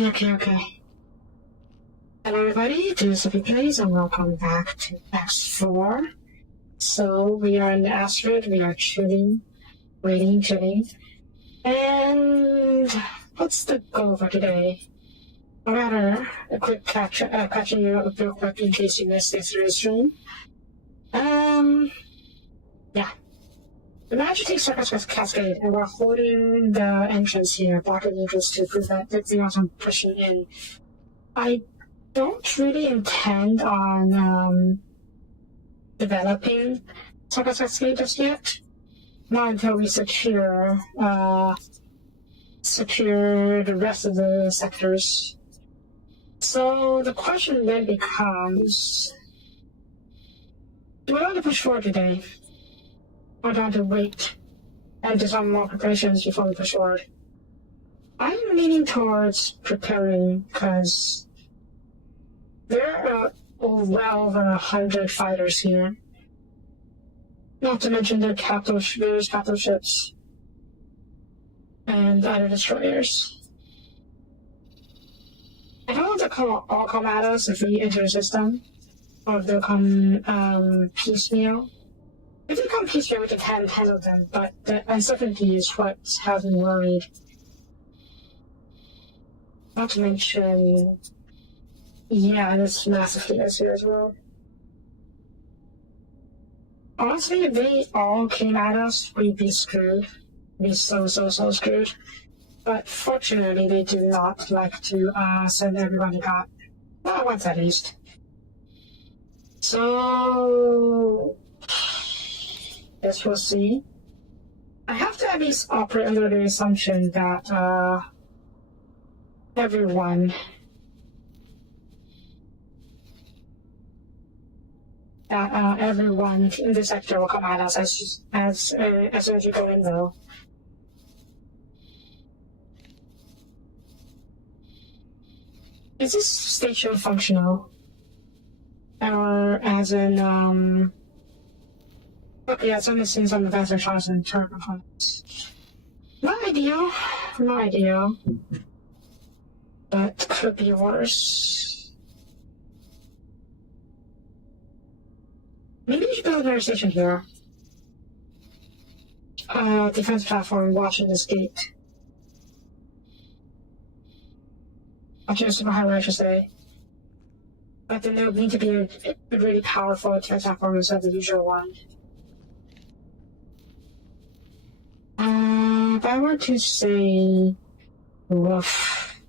Okay. Hello everybody, this is Soapie Plays and welcome back to X4. So we are in the asteroid, we are chilling, chilling. And what's the goal for today? Or rather, a quick catching you up real quick in case you missed yesterday's stream. Yeah. The Magic takes Circus with Cascade, and we're holding the entrance here, blocking the entrance to prevent the zeros from pushing in. I don't really intend on developing Circus Cascade just yet. Not until we secure the rest of the sectors. So the question then becomes, do I want to push forward today? Or do I want to wait and do some more preparations before we push forward? I'm leaning towards preparing because there are well over 100 fighters here. Not to mention their capital ships and other destroyers. I don't want to all come at us if we enter the system, or if they'll come piecemeal. If they come piecemeal, we can handle them, but the uncertainty is what has me worried. Not to mention, yeah, there's massive chaos here as well. Honestly, if they all came at us, we'd be screwed. We'd be so screwed. But fortunately, they do not like to send everyone they got. Well, once at least. So, guess we'll see. I have to at least operate under the assumption that everyone in the sector will come at us as soon as you go in, though. Is this station functional? Or as in, okay, yeah, it's only seen some advanced electronics and turret components. Not ideal. But could be worse. Maybe you should build another station here. Defense platform watching this gate. Watching a super highway, I should say. But then there would need to be a really powerful defense platform instead of the usual one. If I were to say rough.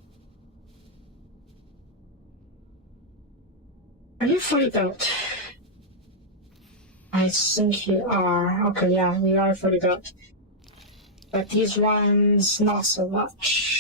Are you fully built? I think you are. Okay, yeah, we are fully built. But these ones, not so much.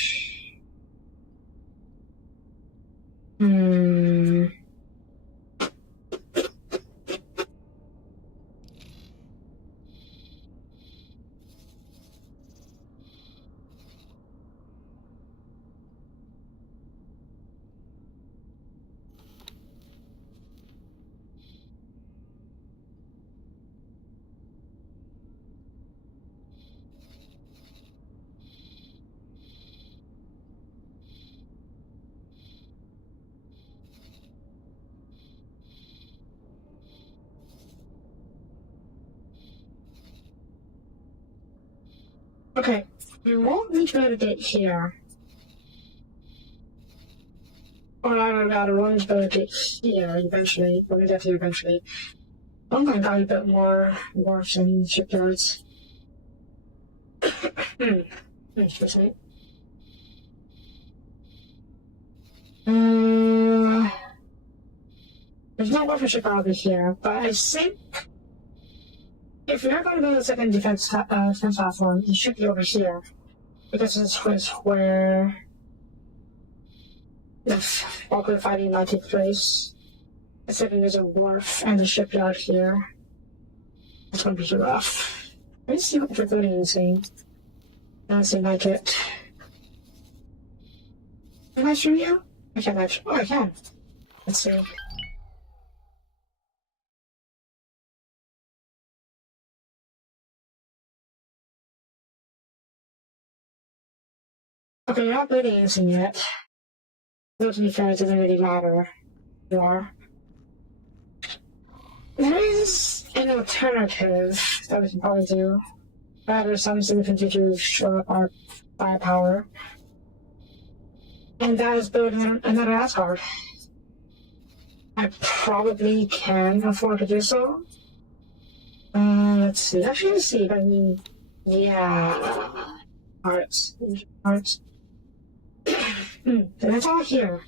Okay, we won't need to go to gate here. Or rather, we'll need to go to gate here eventually. We'll get here eventually. Oh my god, a bit more wharfs and shipyards. Excuse me. There's no wharf or shipyard over here, but I think if we're going to build a second defense platform, it should be over here. Because this is where the bulk of the fighting might take place. Considering there's a wharf and a shipyard here. It's going to be rough. Let's see what we're building is saying. Doesn't seem like it. Can I stream you? I can't actually. Oh, I can. Let's see. Okay, you're not building anything yet. Though to be fair, it doesn't really matter. You are. There is an alternative that we can probably do. Rather, something we can do to shore up our firepower. And that is building another Asgard. I probably can afford to do so. Let's see. Actually, let's see if I mean, yeah, parts. That's all here.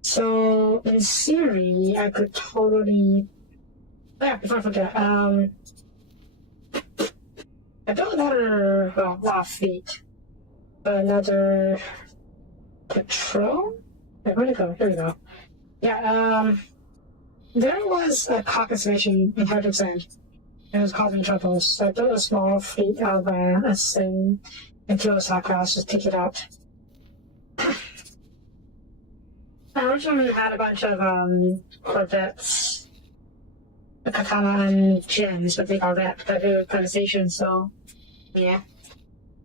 So, in theory, I could totally. Yeah, before I forget, I built another, well, not fleet, but another patrol? Wait, where'd it go? Here we go. Yeah, there was a caucus mission in Hardwick's End. It was causing troubles, so I built a small fleet of a thing into a class, just pick it out. I originally had a bunch of corvettes, the katana and gems, but they got wrecked by the organization, so yeah.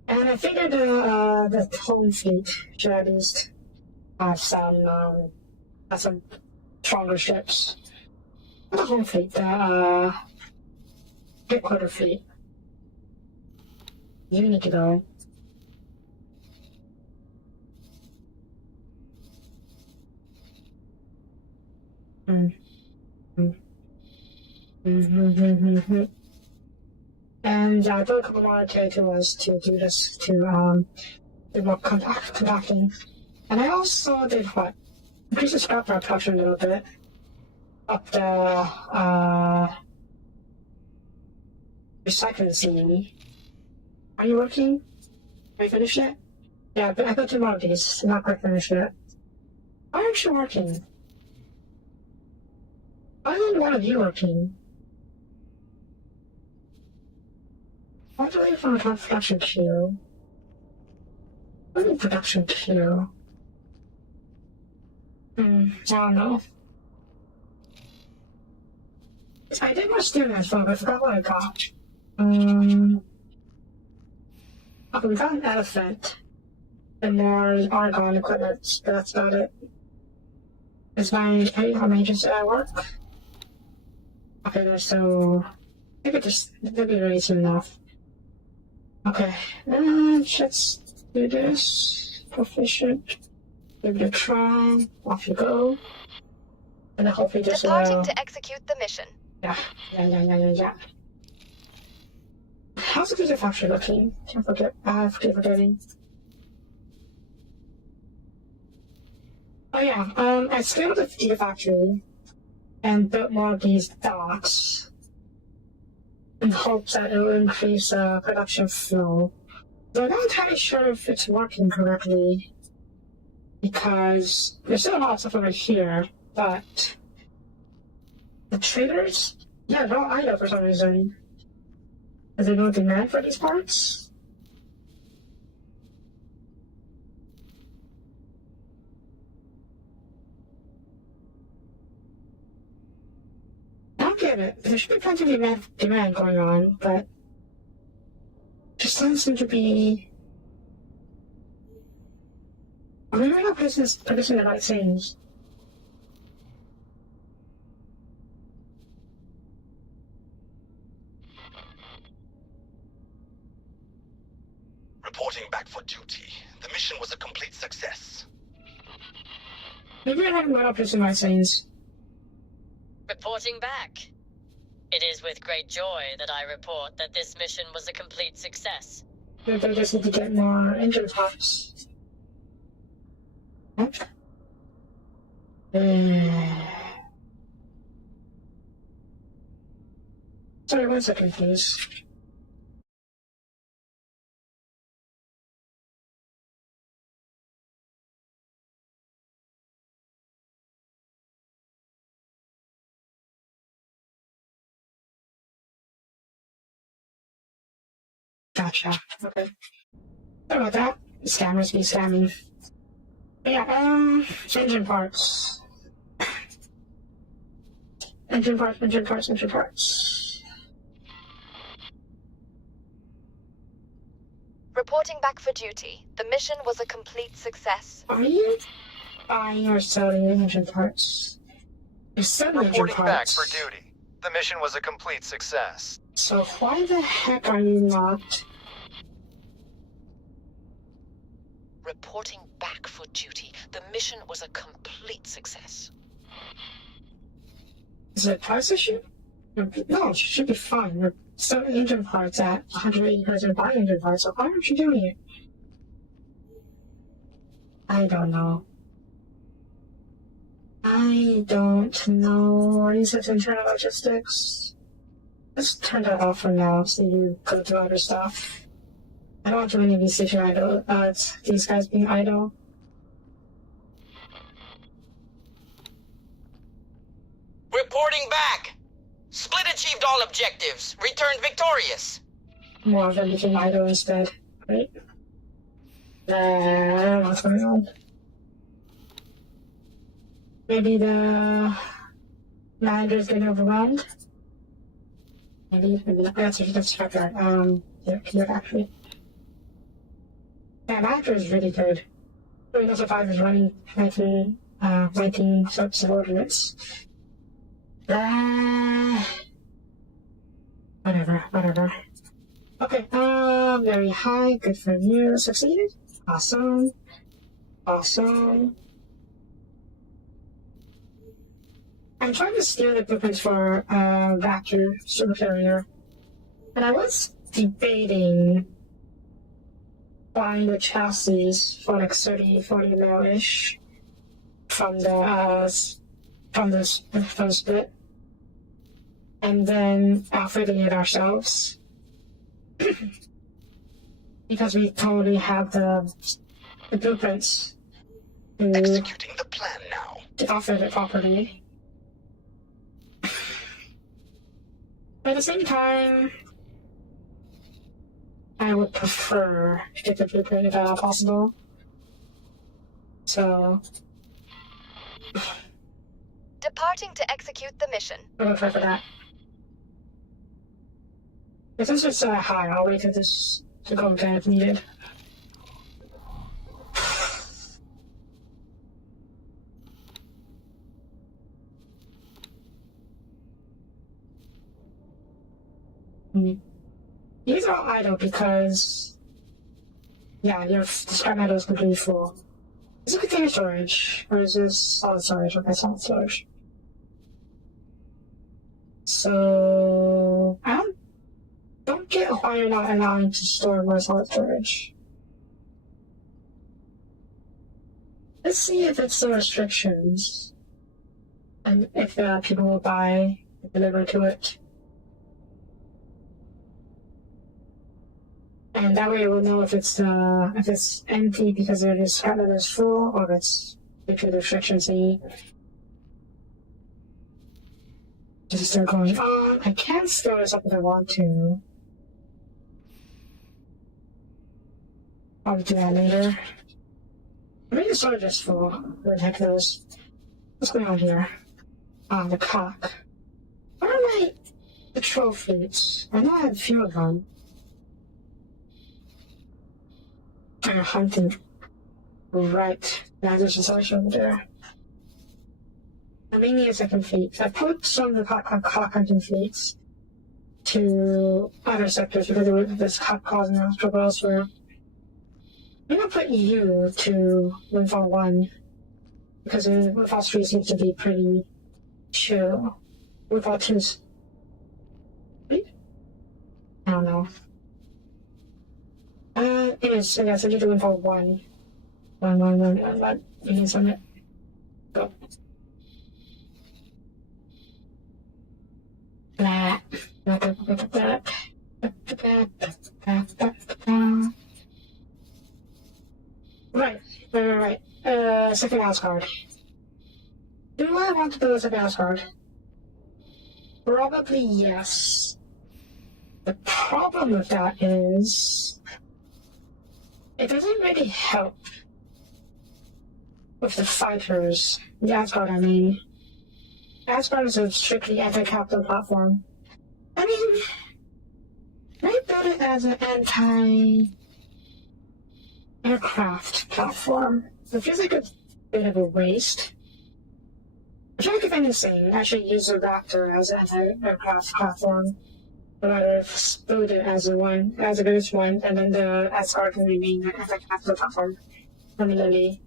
And I figured the home fleet should at least have some stronger ships. The home fleet, the headquarter fleet. You need to go. And I built a couple more territories to do this, to do more conducting. And I also did what? Increase the scrap power production a little bit. Up the recycling scene. Are you working? Are you finished yet? Yeah, but I got 2 more of these. Not quite finished yet. Why aren't you working? Why isn't one of you working? Why do I find a production queue? What is production queue? I don't know. I did my student phone, but I forgot what I got. Okay, we got an elephant. And more argon equipment, but that's about it. Is my how many agents at work? Okay, so maybe just maybe really soon enough. Okay, let's do this. Proficient. Give it a try. Off you go. And then hopefully just departing to execute the mission. Yeah. How's the Gigafactory looking? Can't forget. I keep forgetting. Oh yeah, I scaled the Gigafactory and built more of these docks in hopes that it will increase production flow. So I'm not entirely sure if it's working correctly because there's still a lot of stuff over here, but the traders, yeah, they're all idle for some reason. Is there no demand for these parts? I don't get it. There should be plenty of demand going on, but just doesn't seem to be. I mean, we're not producing the right things. Reporting back for duty. The mission was a complete success. Maybe we're not producing the right things. Reporting back. It is with great joy that I report that this mission was a complete success. Maybe they just need to get more engine parts. What? Sorry, 1 second, please. Gotcha. Okay. Sorry about that. Scammers be scamming. But yeah, engine parts. Engine parts. Reporting back for duty. The mission was a complete success. Are you? buying or selling engine parts. You're selling engine Reporting back parts. for duty. The mission was a complete success. So why the heck are you not? Reporting back for duty. The mission was a complete success. Is it a price issue? No, it should be fine. You're selling engine parts at 180 because you're buying engine parts, so why aren't you doing it? I don't know. I don't know. Research internal logistics. Let's turn that off for now so you go do other stuff. I don't want too many of these station idle. These guys being idle. Reporting back! Split achieved all objectives. Returned victorious. More of them became idle instead. Right? I don't know what's going on. Maybe the manager's getting overwhelmed? Maybe not. That's chapter. Yeah, actually. Yeah, manager is really good. Really no survivors running 19 subordinates. Whatever. Okay, very high, good for you. Succeeded? Awesome. I'm trying to steer the blueprints for Vector Super Carrier. And I was debating buying the chassis for like 30-40 mil-ish from the split. And then outfitting it ourselves. Because we totally have the blueprints to Executing the plan now. outfit it properly. But at the same time, I would prefer to get the blueprint if at all possible. So, Departing to execute the mission. I'm gonna try for that. If this is high, I'll wait for this to go down if needed. These are all idle because, yeah, your scrap metal is completely full. Is it container storage? Or is this solid storage? Okay, solid storage. So, I don't get why you're not allowing to store more solid storage. Let's see if it's the restrictions. And if people will buy and deliver to it. And that way we'll know if it's empty because it is scrap metal is full, or if it's due to the restrictions thingy. Just start going on. I can store this up if I want to. I'll do that later. Maybe the storage is full. Who the heck knows? What's going on here? The cock. Where are my patrol fleets? I know I have a few of them. They're hunting. Right. Now there's a search over there. I may need a second fleet. I put some of the cock hunting fleets to other sectors because this cock causing us trouble elsewhere. I'm gonna put you to Windfall 1 because Windfall 3 seems to be pretty chill. Windfall 2's. I don't know. Anyways, so yeah, so you do Windfall 1. One. You can send it. Go. Right. Second house card. Do I want to build a second house card? Probably yes. The problem with that is it doesn't really help with the fighters. The Asgard, I mean. Asgard is a strictly anti-capital platform. I mean, they build it as an anti-aircraft platform. It feels like a bit of a waste. I feel like if anything, I should use the Raptor as an anti-aircraft platform, but I'd split it as a base one, and then the Asgard can remain the anti-aircraft platform permanently.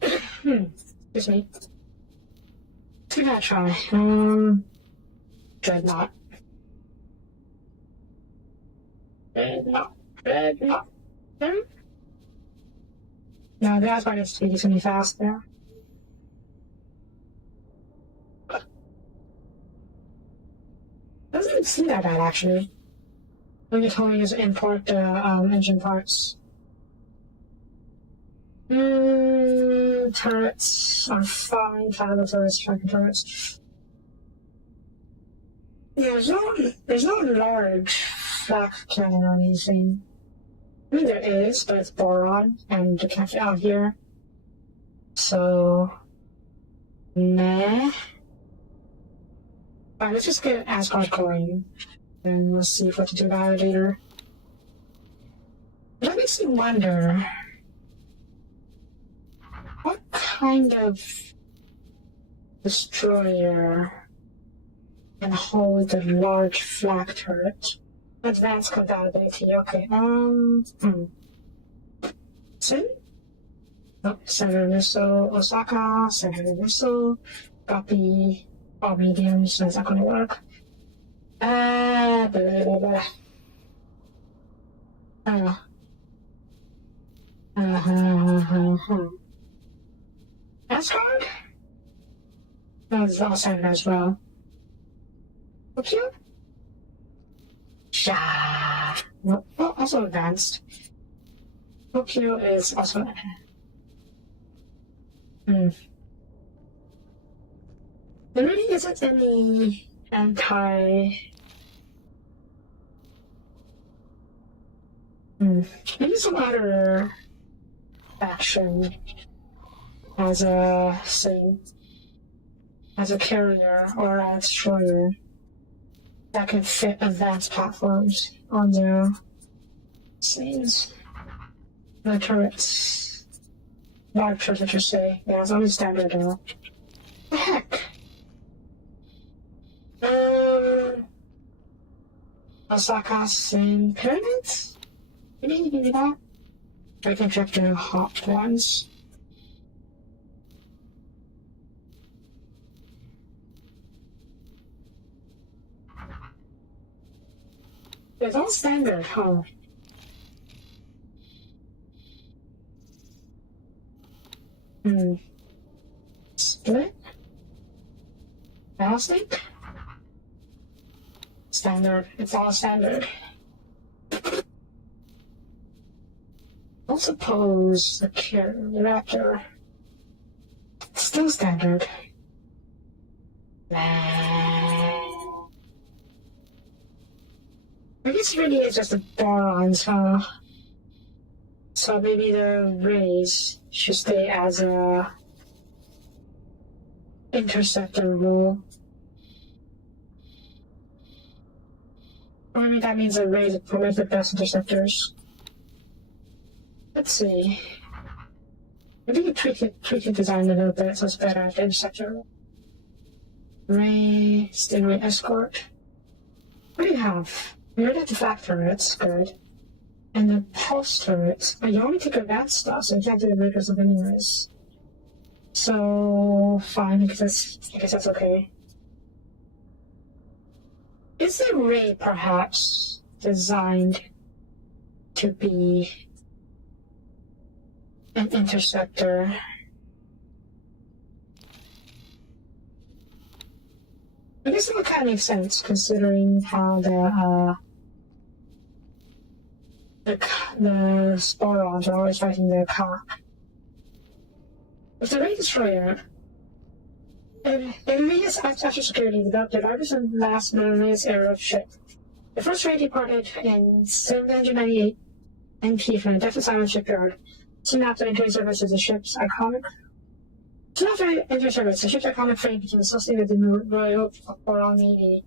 Excuse me. Give that a try. Dreadnought. Dreadnought. No, the Asgard is decently fast there. Doesn't seem that bad actually. We can totally just import the engine parts. Turrets are fine. Five turrets, tracking turrets. Yeah, there's no large flak cannon or anything. I mean, there is, but it's boron, and you can't fit out here. So, meh. Alright, let's just get Asgard coin, and we'll see what to do about it later. That makes me wonder, what kind of destroyer can hold a large flak turret? Advanced compatibility, okay, Sin? Oh, Senator Missile, Osaka, Senator Missile, copy, all mediums, that's not gonna work. Blah, blah, blah. Asgard? No, it's all Senator as well. Okay. Sha. No, oh, also advanced. Tokyo is also. There really isn't any maybe some other faction as a carrier or a destroyer that can fit advanced platforms on their scenes. The turrets. Large turrets, I should say. Yeah, it's always standard though. The heck? Osaka Sin Pyramids? You need to do that? I can check the hot ones. It's all standard, huh? Split? Ballistic? Standard. It's all standard. I suppose the Raptor. Still standard. I guess really it's just the borons, huh? So maybe the rays should stay as a interceptor role. Or maybe that means the rays will make the best interceptors. Let's see. Maybe you tweak the design a little bit so it's better at the interceptor. Ray, Stingray Escort. What do you have? You already have the flak turrets, good. And the pulse turrets, but you only take advanced stuff, so you can't do the regular stuff anyways. So, fine, because I guess that's okay. Is the ray perhaps designed to be an interceptor? I guess it would kind of make sense considering how the sporons are always fighting their cock. With the Ray Destroyer, it is after security developed the largest and last known era of ship. The first Ray departed in 798 NP from a Defense Island shipyard. Soon after entering service as the ship's iconic. Soon after entering service, the ship's iconic frame became associated with the Royal Boron Navy.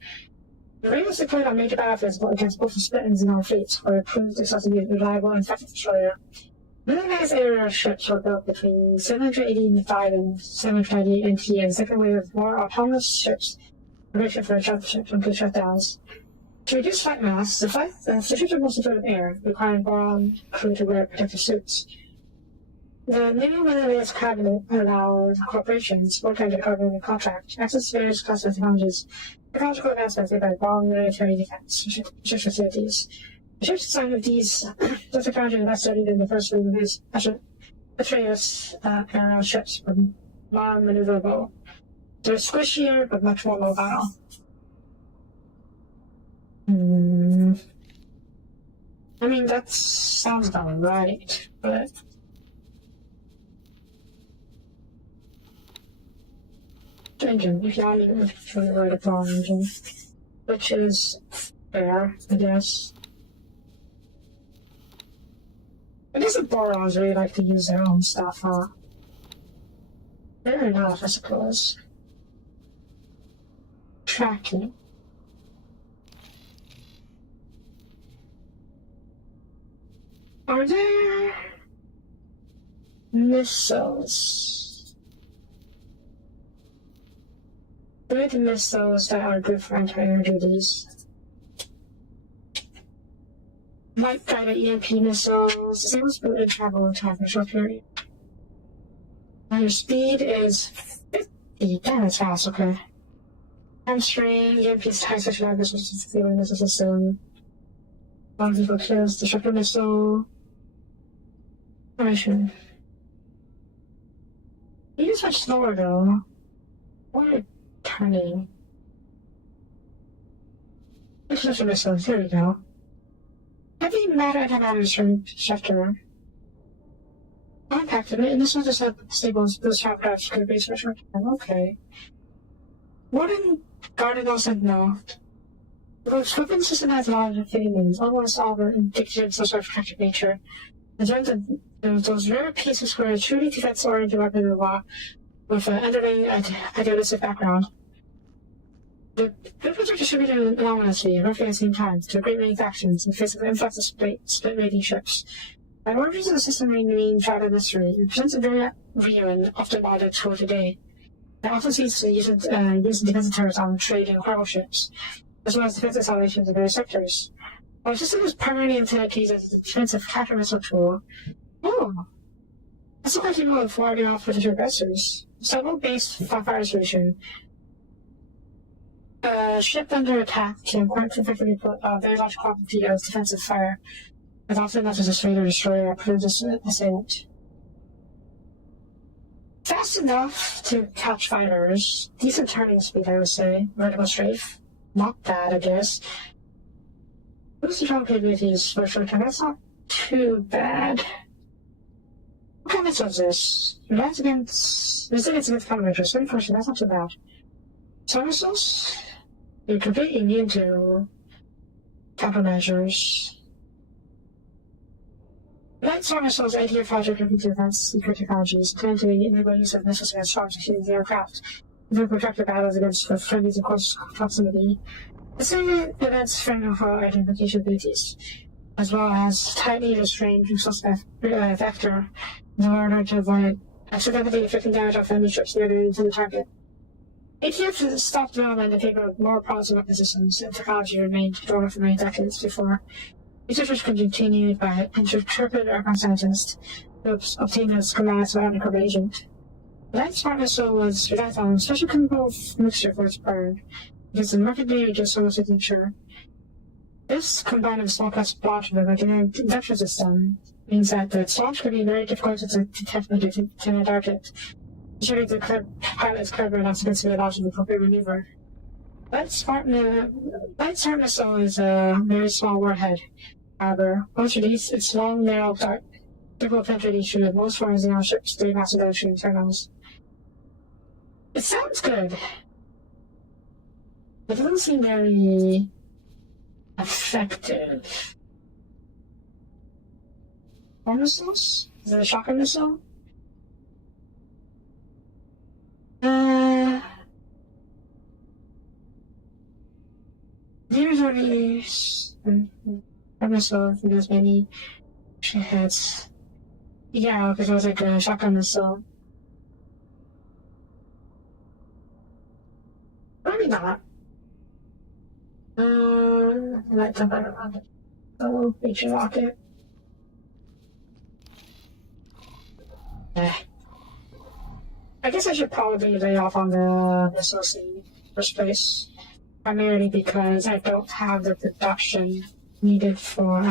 The Ray was deployed on major battlefields against both the Split and Xenon fleets, where it proved itself to be a reliable and effective destroyer. Minimax aerial ships were built between 785 and 790 NT, and the second wave of more autonomous ships were rated for shutdowns and shutdowns. To reduce flight mass, the ships were mostly filled with air, requiring boron crew to wear protective suits. The new Minimax cabinet allowed corporations, working under government contract, access to various classes of technological advancements made by boron military defense research facilities. The ship's design of these technology was best studied in the first wave of these Atreus aerial ships were more maneuverable. They're squishier but much more mobile. I mean, that sounds about right, but engine, if you want to write a boron engine, which is fair, I guess. I guess the borons really like to use their own stuff, huh? Fair enough, I suppose. Tracking. Are there missiles? Good missiles that are good for anti-air duties. Light guided EMP missiles, disables boot and travel in time for a short period. Now your speed is 50. Damn, that's fast, okay. Hamstring, EMP's high section of missiles to the missile system. One people kills, disruptor missile. Formation. It is much slower though. What turning? Disruptor missiles, here we go. Heavy matter anti-matter structure. Impacted it, and this one just had stables, boost sharp drives to the base for a short time. Okay. Wooden guarded all sentinel. The weapon system has a lot of failings, almost all are indicative of some sort of protective nature. In terms of those rare pieces where a truly defense-oriented weapon of law with an underlying idealistic background. The weapons are distributed anonymously, roughly at the same time, to a great many factions in the face of an influx of split-rating ships. By origins of the system remain shrouded in mystery, it presents a very real and often modeled tool today. It often sees the use of defensive turrets on trade and cargo ships, as well as defensive installations in various sectors. While the system was primarily intended to use as a defensive counter-missile tool, that's quite capable of warding off potential aggressors. Subtle-based fire solution. A ship under attack can quite effectively put a very large quantity of defensive fire, but often enough to destroy or destroy a previous assailant. Fast enough to catch fighters, decent turning speed, I would say, vertical strafe. Not bad, I guess. Boost control capabilities for a short time, that's not too bad. What kind of missile is this? Resilience against countermeasures, 30%, that's not too bad. Some missiles? You're completely immune to countermeasures. Light star missiles idea project looking to advance secret technologies, intended to enable use of missiles against targets shooting the aircraft, even protracted battles against friendlies in close proximity. The same events frame for identification abilities, as well as tightly restrained suspect vector in order to avoid accidentally inflicting damage on friendly ships near the intended target. ATF stopped development in favor of more promising weapon systems, and technology remained dormant for many decades before researchers continued by intrepid aircraft scientists to obtain a schematics of an undercover agent. The Light Smart missile was relied on a special chemical mixture for its burn, because the markedly reduced thermal signature. This, combined with a small class blotch of the magnetic induction system, means that the launch could be very difficult to detect in a target. Ensuring the pilot is clever enough to consider the option of appropriate maneuver. Light Smart missile is a very small warhead. However, once released, its long, narrow dart capable of penetrating through most foreign zero ships through massive ocean internals. It sounds good. It doesn't seem very effective. What missiles? Is it a shocker missile? Here's already a missile from as many heads. Yeah, because it was like a shotgun missile. Maybe not. Let's jump out around it. Oh, reach and rocket. Eh. I guess I should probably lay off on the missiles in first place. Primarily because I don't have the production needed for,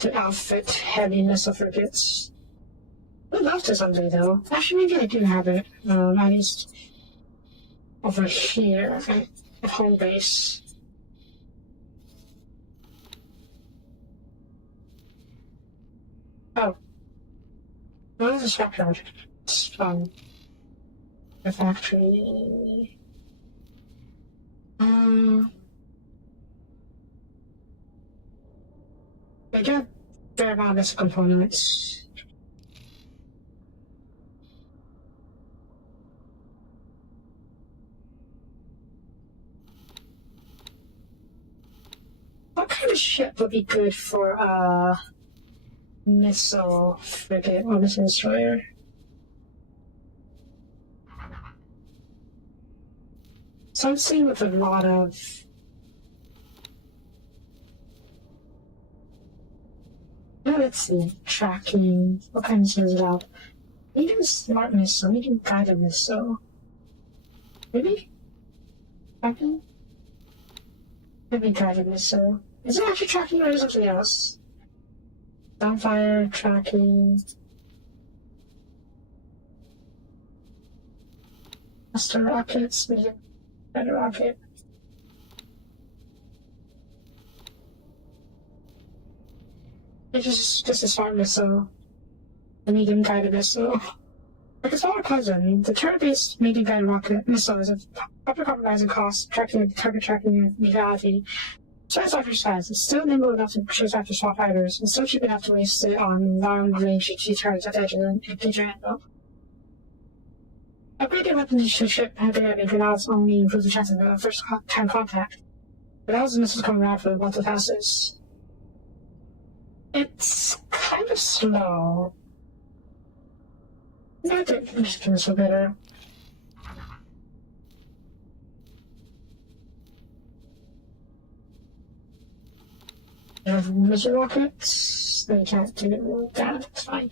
to outfit heavy missile frigates. I'd love to someday, though. Actually, maybe I do have it. At least over here at home base. Oh. What is a scrapyard? It's fun. The factory. They get fair amount of missile components. What kind of ship would be good for a missile frigate or missile destroyer? Something with a lot of let's see, tracking, what kind of missiles it out? Medium smart missile, medium guided missile. Maybe? Tracking? Maybe guided missile. Is it actually tracking or is it something else? Downfire, tracking. Master rockets, medium guided rocket. It's just a smart missile. A medium guided missile. Like a smaller cousin, the turret-based medium guided rocket missile is a proper compromise in cost, target tracking and lethality. Despite after size, it's still nimble enough to chase after small fighters, and still cheap enough to waste it on long-range HE turrets at the edge of the danger handle. Upgraded weapons to ship have been added, and now it's only improves the chance of first-time contact. But that was the missiles coming around for once it passes. It's kind of slow. I think this missile better. I have missile rockets. They can't do that. It's fine.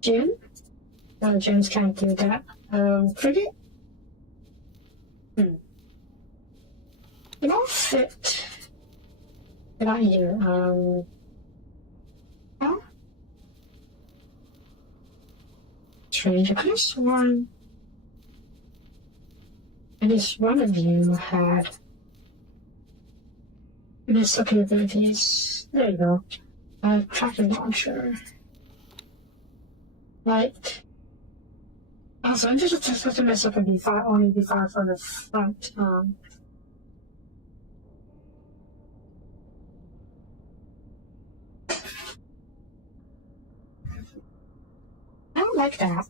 Jim? No, Jims can't do that. Frigate? It all fit. Not you. Huh? Strange. I could have sworn at least one of you had missile capabilities. There you go. Tracking launcher. Light. Also, I'm just supposed to mess up and be far, only be far from the front. I don't like that.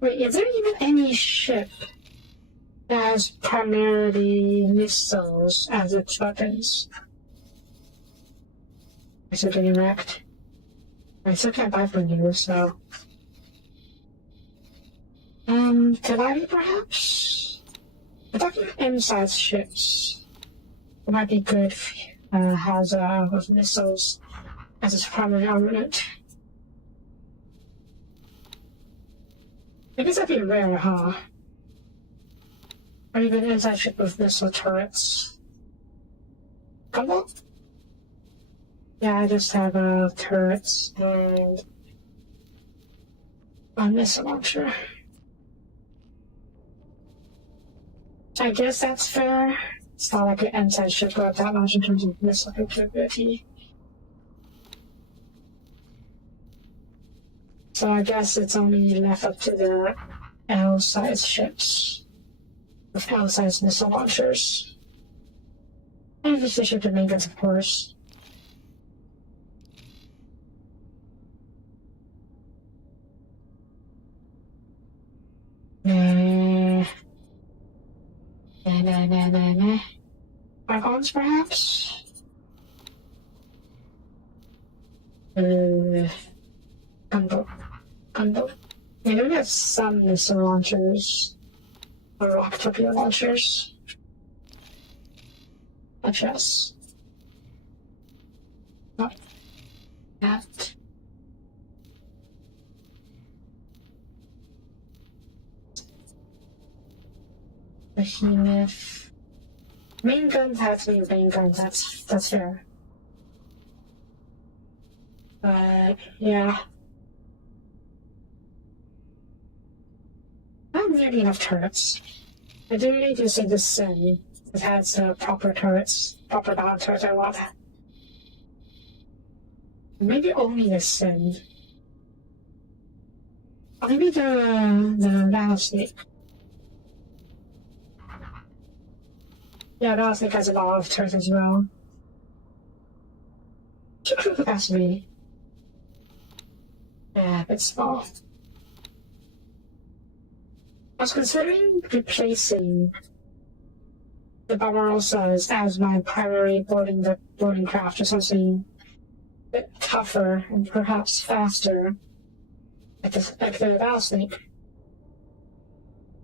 Wait, is there even any ship that has primarily missiles as its weapons? I still getting wrecked. I still can't buy from you, so. Kalari perhaps? I'm talking M-size ships. It might be good if has with missiles as its primary armament. I guess that'd be rare, huh? Or even inside ship with missile turrets. Couple? Yeah, I just have turrets and a missile launcher. I guess that's fair. It's not like an M-size ship got that much in terms of missile capability. So I guess it's only left up to the L-size ships with L-size missile launchers. And if they ship to maintenance, of course. Nah. Icons, perhaps? Gunboat. Gunboat. They do have some missile launchers. Or rocket torpedo launchers. Such as. Not that. Behemoth. Main guns have to be main guns, that's fair. But yeah. Not nearly enough turrets. I do need to see the Sin. It has proper turrets, proper battle turrets I want. Maybe only the Sin. Or maybe the Rattlesnake. Yeah, Rattlesnake has a lot of turrets as well. Crew capacity. Yeah, a bit small. I was considering replacing the Barbarosas as my primary boarding craft or something a bit tougher and perhaps faster, like the Rattlesnake.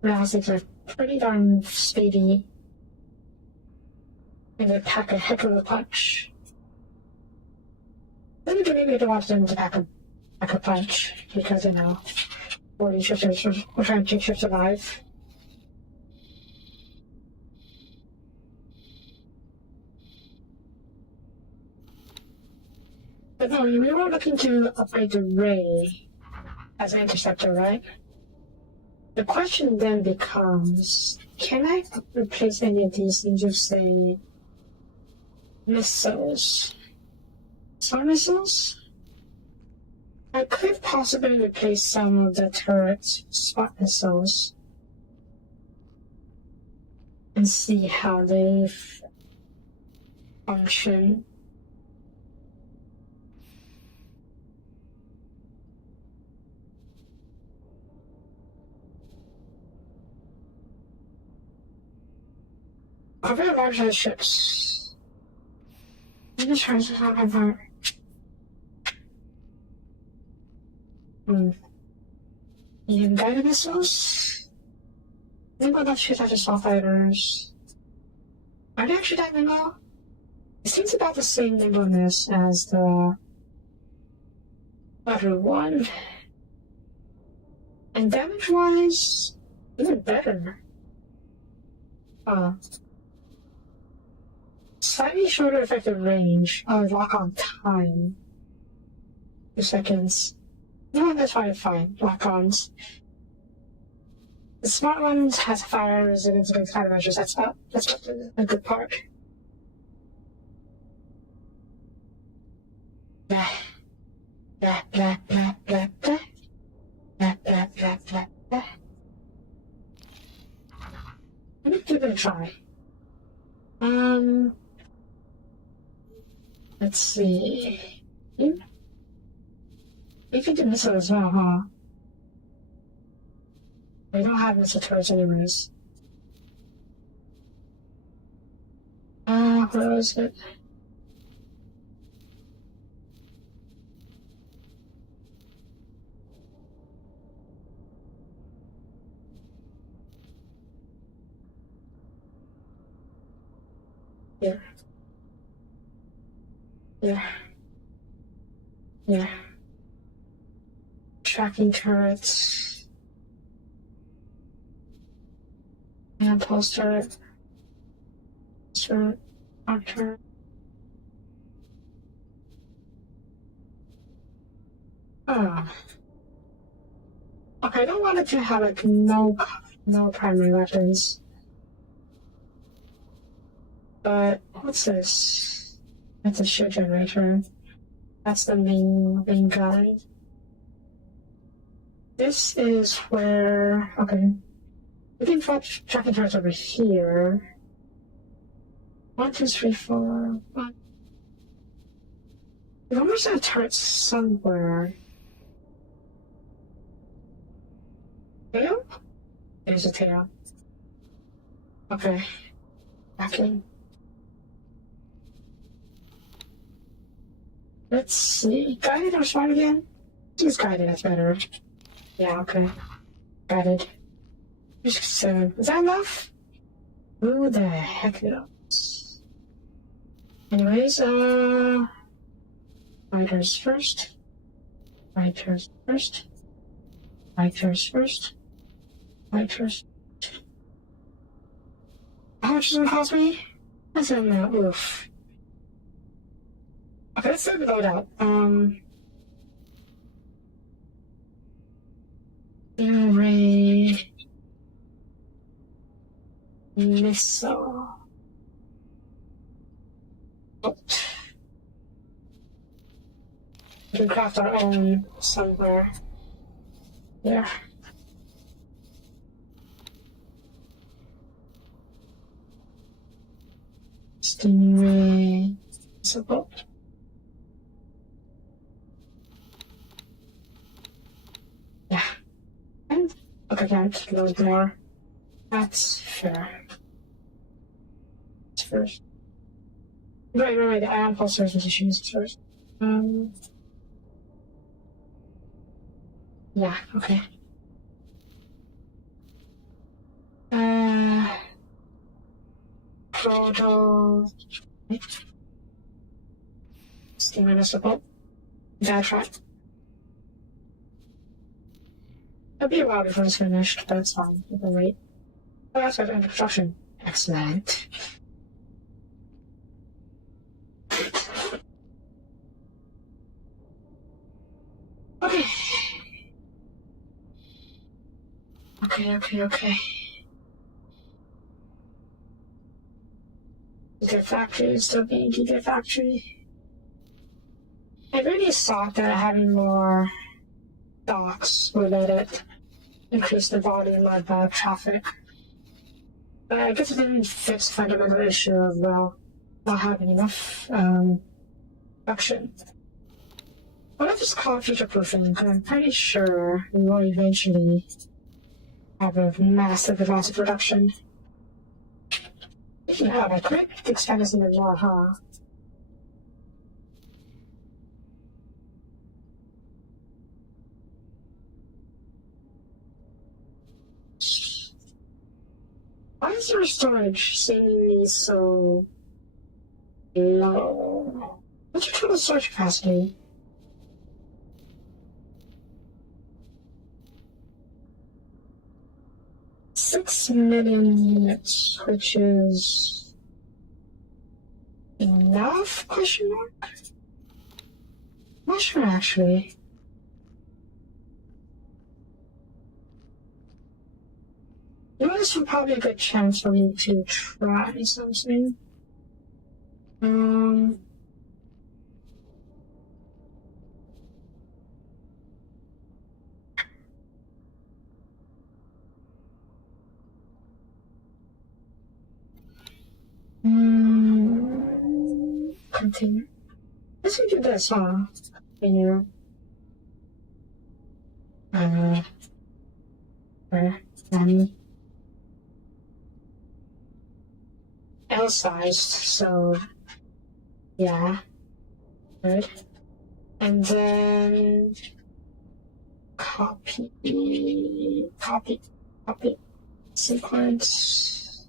Rattlesnakes are pretty darn speedy, and they pack a heck of a punch. Then again, maybe I don't want them to pack a punch, because, you know, boarding ships are trying to keep ships alive. But no, we were looking to upgrade the Ray as an interceptor, right? The question then becomes, can I replace any of these things with, say, missiles? Smart missiles? I could possibly replace some of the turret spot missiles and see how they function. Are very large ships? I'm just trying to talk about. Even guided missiles? Think about that shit out of assault fighters. Are they actually that nimble? It seems about the same nimbleness as the Battle 1. And damage-wise, even better. Slightly shorter effective range. Lock on time. 2 seconds. No, that's fine. Lock-ons. The smart ones has fire resilience against countermeasures. That's a good part. Blah. Blah, blah, blah, blah, blah. Blah, blah, blah, blah, blah. Let me give it a try. Let's see. You can do missile as well, huh? They don't have missile turrets anyways. Where is it? Here. Yeah. Tracking turrets. And pulse turret. Arc turret. Okay, I don't want it to have like no primary weapons. But what's this? That's a shield generator. That's the main gun. This is where we can drop tracking turrets over here. 1, 2, 3, 4, 1. We've almost got a turret somewhere. Tail? There's a tail. Okay. Back in. Let's see. Guided or smart again? Use guided, that's better. Yeah, okay. Guided. So, is that enough? Who the heck knows? Anyways, fighters first. Fighters first. Fighters first. Fighters. How much does it cost me? That's an oof. Okay, let's send the load out. Ray missile. Oh. We can craft our own somewhere. Yeah. Stingray support. Yeah. And okay, can't load more. That's fair. That's first. Right. I am pulse surge issues first. Yeah, okay. Proto. Steam municipal. That's right. It'll be a while before it's finished, but it's fine. You can wait. Oh, that's good. Under construction. Excellent. Okay. Okay. Gigafactory is still being Gigafactory. I really thought that having more docks would let it increase the volume of traffic. But I guess it didn't fix the fundamental issue of, not having enough production. What if it's called future-proofing? I'm pretty sure we will eventually have a massive advance in production. Yeah, I could expand this into more, huh? Why is your storage seemingly so low? What's your total storage capacity? $6 million units, which is enough? Question mark? I'm not sure actually. You know, this would probably be a good chance for me to try something. Continue. Let's do this, huh? Continue. L-sized, so yeah, good. And then copy sequence.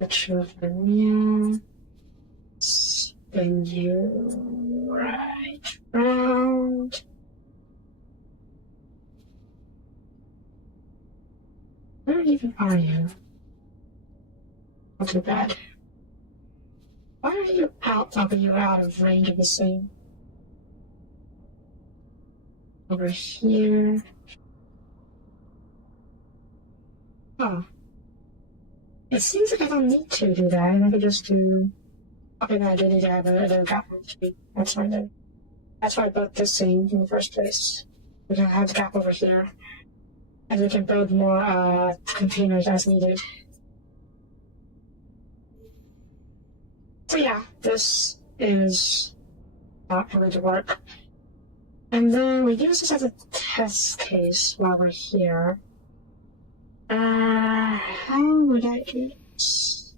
Retrofit, spin you right round. Where even are you? Not too bad. Why are you out? Oh, but you're out of range of the same. Over here. Oh. It seems like I don't need to do that. I could just do. Okay, no, I do need to have a gap. That's fine then. That's why I built this thing in the first place. We can have the gap over here. And we can build more containers as needed. So yeah, this is not going to work. And then we use this as a test case while we're here. How would I do this?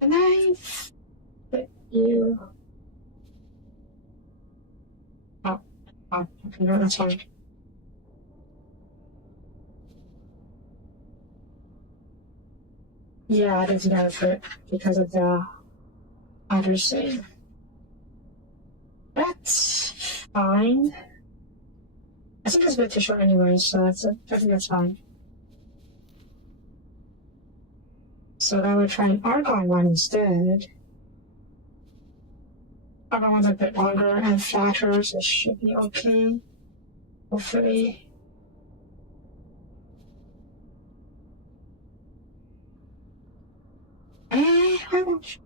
Can I fit you? Oh, okay, no, that's fine. Yeah, it doesn't have fit because of the other thing. That's fine. I think it's a bit too short anyway, so I think that's fine. So I would try an argon one instead. Argon one's a bit longer and flatter, so it should be okay. Hopefully. Why won't you?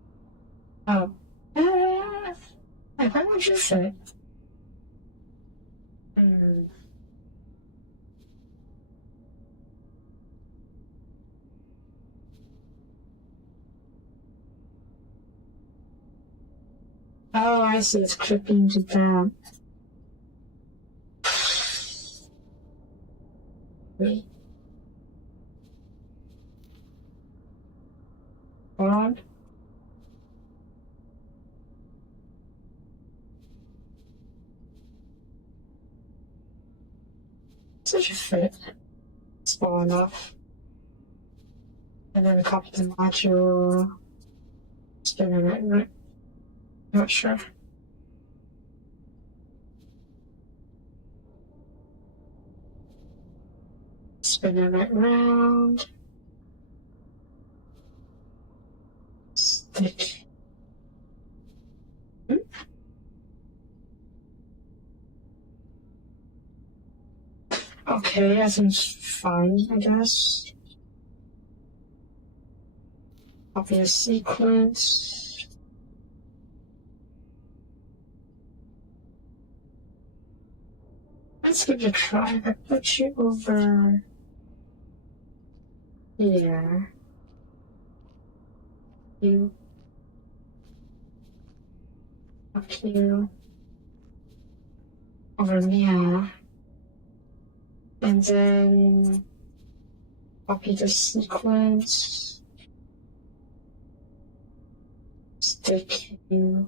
Oh. Why won't you fit? Oh, I see. It's clipping to that. Wait. Hold on. Such a fit. Small enough. And then copy the module. Spin it right. Not sure. Spin it right round. Stick. Okay, that seems fine, I guess. Copy a sequence. Let's give it a try. I put you over here. You. Up here. Over here. And then copy the sequence. Stick you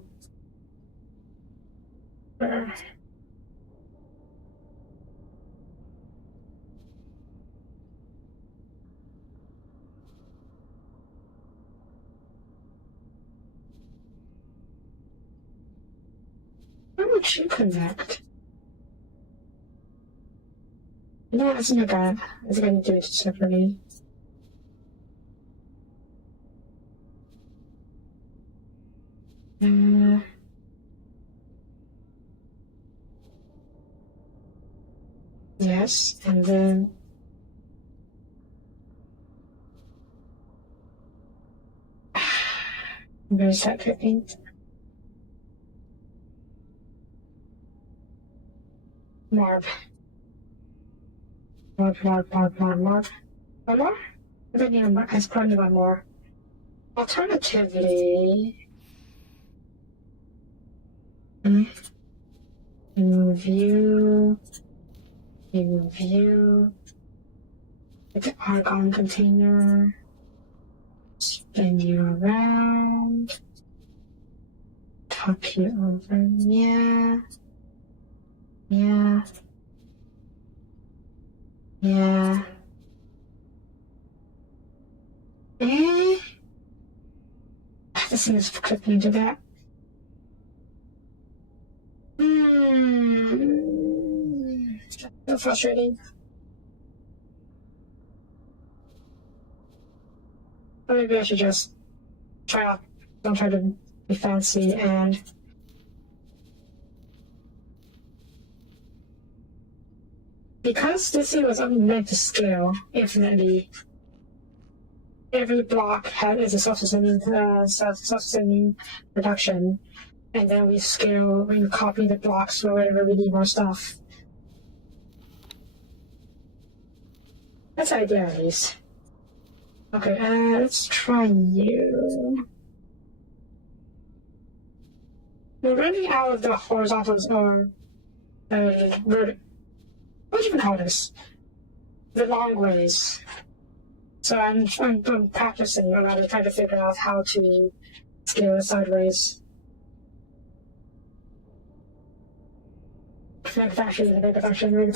there. Why would you connect? No, I think I think I need to do it separately. Yes, and then where's that cooking? Marb. One more? I don't need a mark. It's probably one more. Alternatively, review, the argon container, spin you around, tuck you over, yeah. This thing is clipping to that. So frustrating. Or maybe I should just don't try to be fancy and because this thing was only meant to scale infinitely, every block is a self-sustaining production, and then we scale, we copy the blocks for whenever we need more stuff. That's the idea, at least. Okay, let's try you. We're running out of the horizontals or what do you even call this? The long ways. So I'm practicing, or rather trying to figure out how to scale it sideways. Manufacturing.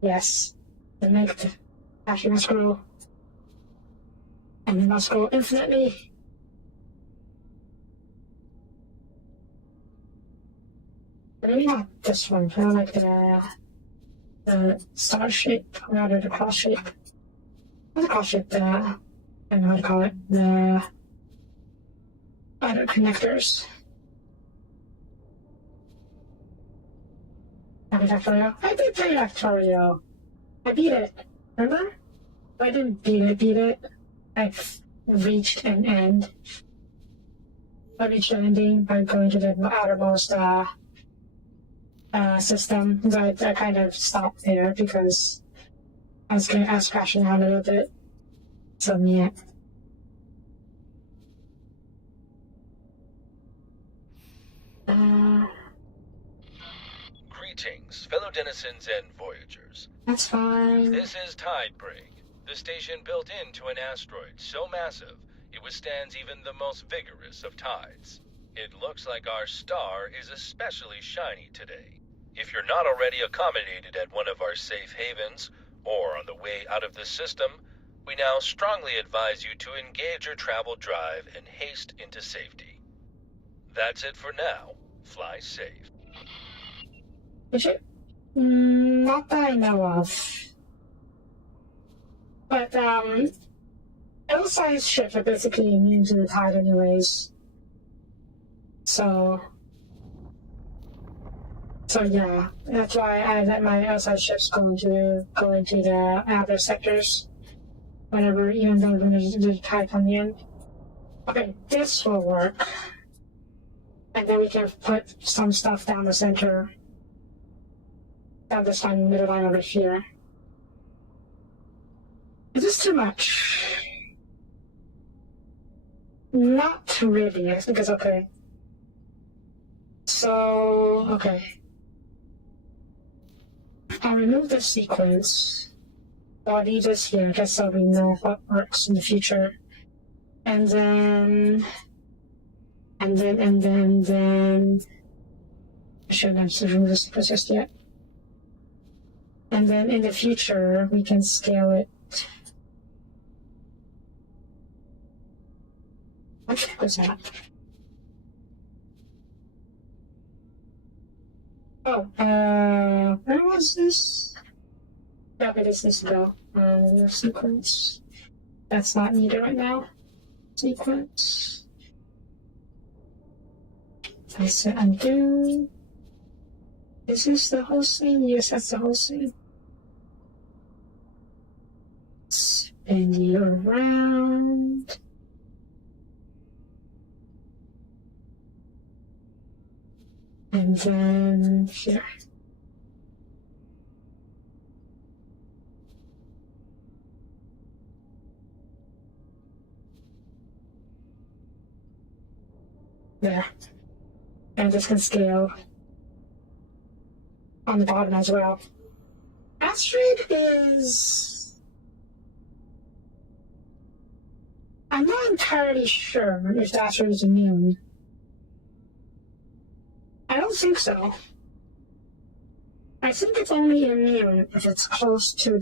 Yes. The manufacturing must grow. And it must grow infinitely. Maybe not this one, kind of like the star shape, or rather the cross shape. Not the cross shape, I don't know how to call it, the other connectors. Factorio. I did play Factorio. I beat it. Remember? I didn't beat it. I reached an end. I reached an ending by going to the outermost system. But I kind of stopped there because I was crashing out a little bit. So yeah. Greetings, fellow denizens and voyagers. That's fine. This is Tidebreak, the station built into an asteroid so massive it withstands even the most vigorous of tides. It looks like our star is especially shiny today. If you're not already accommodated at one of our safe havens, or on the way out of the system, we now strongly advise you to engage your travel drive and haste into safety. That's it for now. Fly safe. Is it? Not that I know of. But, L-sized ships are basically immune to the tide anyways. So yeah, that's why I let my L-sized ships go into the outer sectors whenever, even though there's a tide coming in. Okay, this will work. And then we can put some stuff down the center. Down this line, middle line over here. Is this too much? Not really, I think it's okay. So, okay. I'll remove the sequence. I'll leave this here just so we know what works in the future. And then I shouldn't have removed the sequence just yet. And then in the future, we can scale it. What was that? Oh, where was this? Yeah, where does this go? The sequence. That's not needed right now. Sequence. I said undo. Is this the whole scene? Yes, that's the whole scene. Spin you around. And then here. There. And this can scale on the bottom as well. Asteroid is... I'm not entirely sure if the asteroid is immune. I don't think so. I think it's only immune if it's close to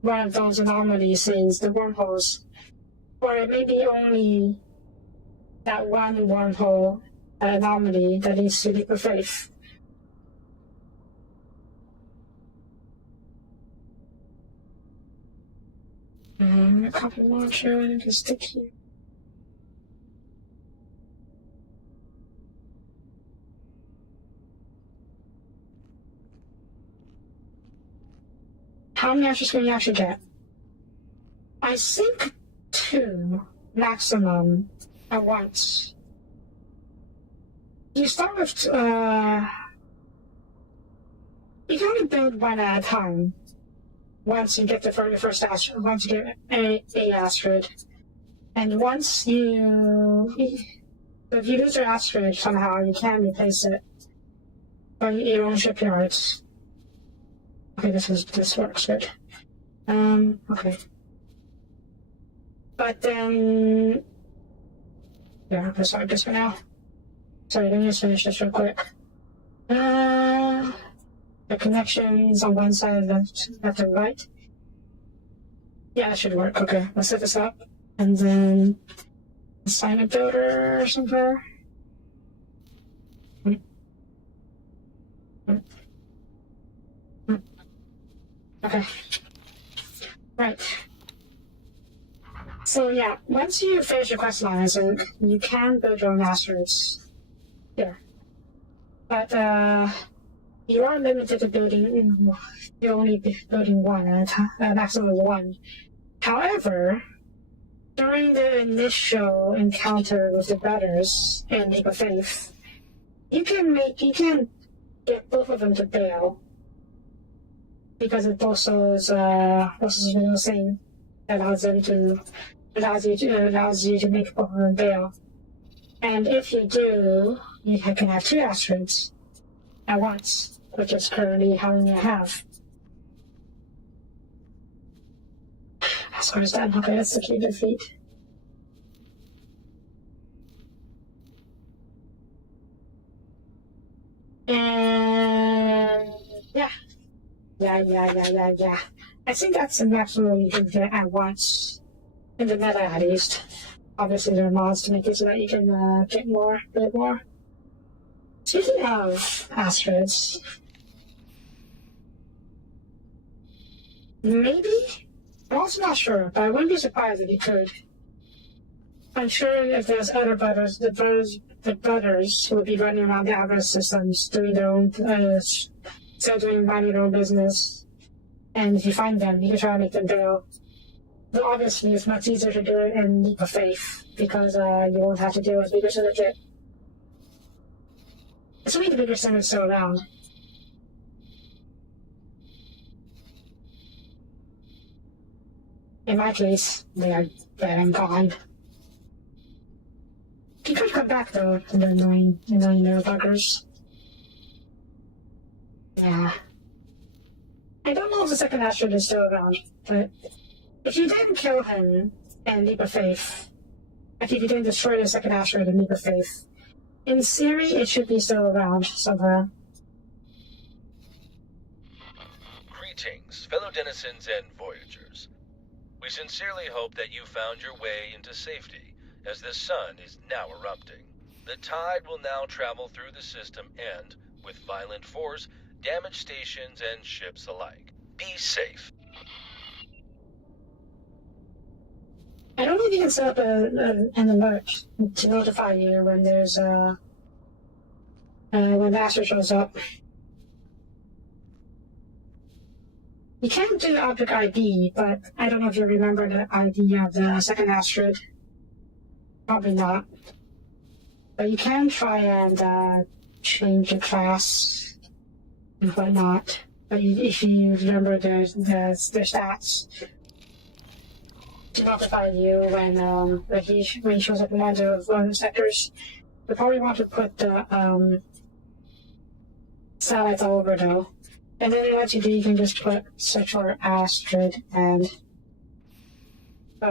one of those anomaly scenes, the wormholes. Or it may be only that one wormhole anomaly that needs to leap of faith. A copy launcher and just stick here. How many extras can you actually get? I think 2 maximum at once. You start with, you can only build one at a time. Once you get the first asteroid, once you get a asteroid. And once if you lose your asteroid somehow, you can replace it by your own shipyards. Okay, this works good. Okay. But then... Yeah, let's start this for now. Sorry, let me just finish this real quick. The connections on one side, left and right. Yeah, that should work. Okay, let's set this up. And then assign a builder somewhere. Okay. Right. So yeah, once you finish your quest line, I think you can build your own asteroids. Here. But you are limited to building, you're only building one at a time, maximum of one. However, during the initial encounter with the brothers in Leap of Faith, you can get both of them to bail. Because it also is the same, allows you to make both of them bail. And if you do, you can have two asteroids at once, which is currently how many I have. Asteroids done. Okay, that's the key defeat. And yeah. Yeah. I think that's the maximum you can get at once. In the meta, at least. Obviously, there are mods to make it so that you can get more, build more. Speaking of asteroids, maybe? I'm also not sure, but I wouldn't be surprised if you could. I'm sure if there's other brothers, the brothers who would be running around the other systems, doing their own, minding their own business. And if you find them, you can try to make them bail. But obviously, it's much easier to do it in Leap of Faith, because you won't have to deal with bigger syndicate. Assuming the bigger syndicate's still around. In my case, they are dead and gone. You could come back though, to the annoying little buggers. Yeah. I don't know if the second asteroid is still around, but if you didn't kill him in Leap of Faith, if you didn't destroy the second asteroid in Leap of Faith, in theory it should be still around somewhere. Greetings, fellow denizens and voyagers. We sincerely hope that you found your way into safety, as the sun is now erupting. The tide will now travel through the system and, with violent force, damage stations and ships alike. Be safe. I don't know if you can set up an alert to notify you when there's when the asteroid shows up. You can do object ID, but I don't know if you remember the ID of the second asteroid. Probably not. But you can try and change the class and whatnot. But if you remember their stats, to notify you when he shows up in one of the sectors, you probably want to put the satellites all over though. And then what you do, you can just put search for asteroid and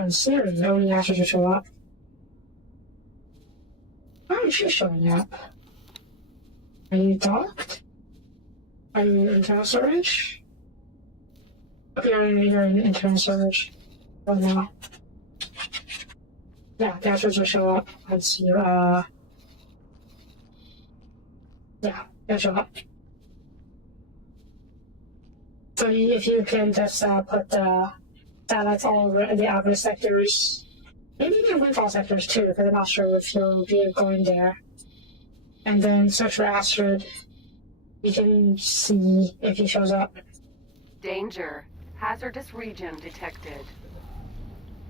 Siri, only asteroids will show up. Why aren't you showing up? Are you docked? Are you in internal storage? You're in internal storage. Oh no. Yeah, the asteroids will show up once you, yeah, they'll show up. So if you can just put the satellites all over the outer sectors, maybe even windfall sectors too, because I'm not sure if you'll be going there. And then search for asteroid. You can see if he shows up. Danger. Hazardous region detected.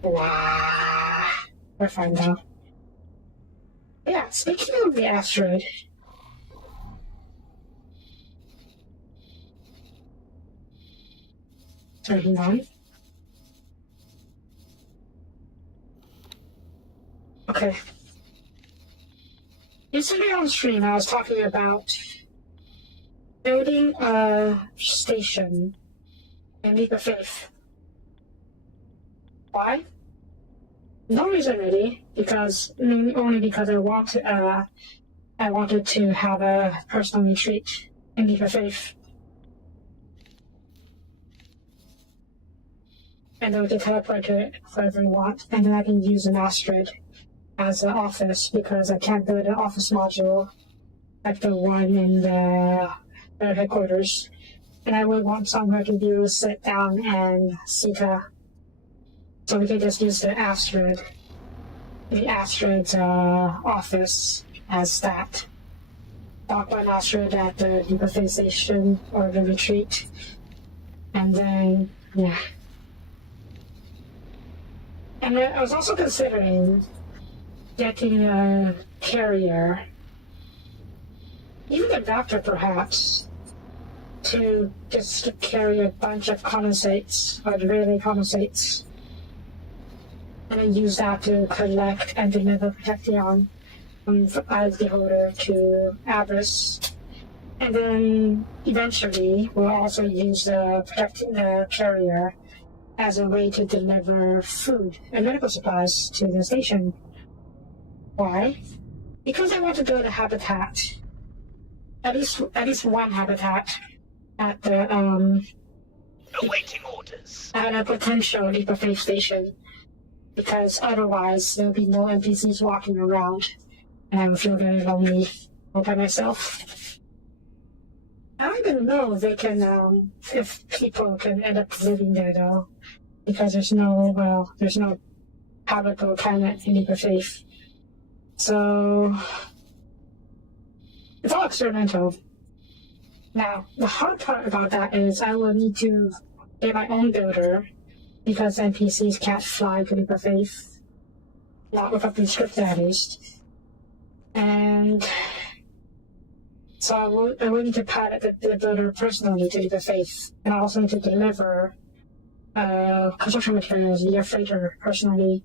Wow. We're fine now. Yeah, speaking of the asteroid. Turning on. Okay. Yesterday on stream, I was talking about building a station in Leap of Faith. Why? No reason really, only because I wanted to have a personal retreat and leap of faith. And then we can teleport to it wherever we want, and then I can use an asteroid as an office, because I can't build an office module like the one in the headquarters. And I would want somewhere to be able to sit down and Sita. So we can just use the asteroid's office as that. Dock one asteroid at the leap of faith station or the retreat. And then, yeah. And I was also considering getting a carrier, even a doctor perhaps, to just carry a bunch of condensates, or relay condensates, and then use that to collect and deliver Protection from the holder to Abris. And then eventually we'll also use the carrier as a way to deliver food and medical supplies to the station. Why? Because I want to build a habitat, at least one habitat at the Awaiting orders. at a potential leap of faith station, because otherwise there'll be no NPCs walking around, and I would feel very lonely all by myself. I don't even know if they can, if people can end up living there though, because there's no habitable planet in leap of faith. So it's all experimental. Now, the hard part about that is I will need to get my own builder, because NPCs can't fly to leap of faith. Not without being scripted, at least. And so I will need to pilot the builder personally to leap of faith. And I also need to deliver construction materials via freighter personally.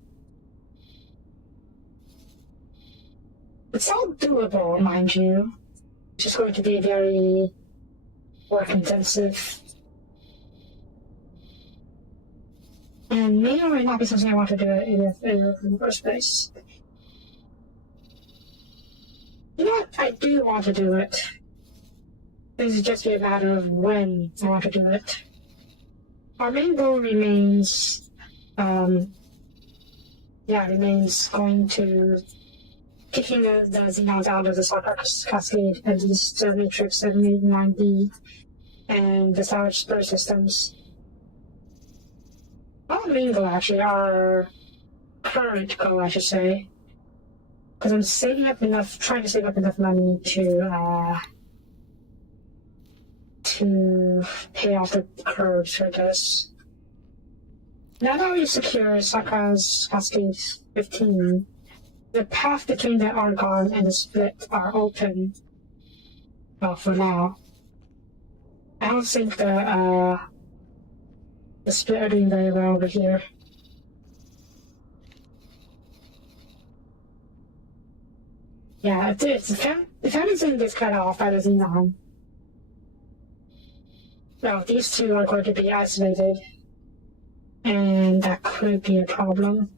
It's all doable, mind you. It's just going to be very work intensive. And may or may not be something I want to do in the first place. You know what? I do want to do it. This is just a matter of when I want to do it. Our main goal remains going to kicking the Xenons out of the Solar Cascade, at least Matrix 789B, and the salvage spur systems. Our main goal, actually, our current goal, I should say, because I'm trying to save up enough money to pay off the curves for this. Now that we've secured Sakura's Cascade 15, the path between the Argon and the Split are open. Well, for now. I don't think the Split are doing very well over here. Yeah, if anything gets cut off by the Xenon, well, these two are going to be isolated, and that could be a problem.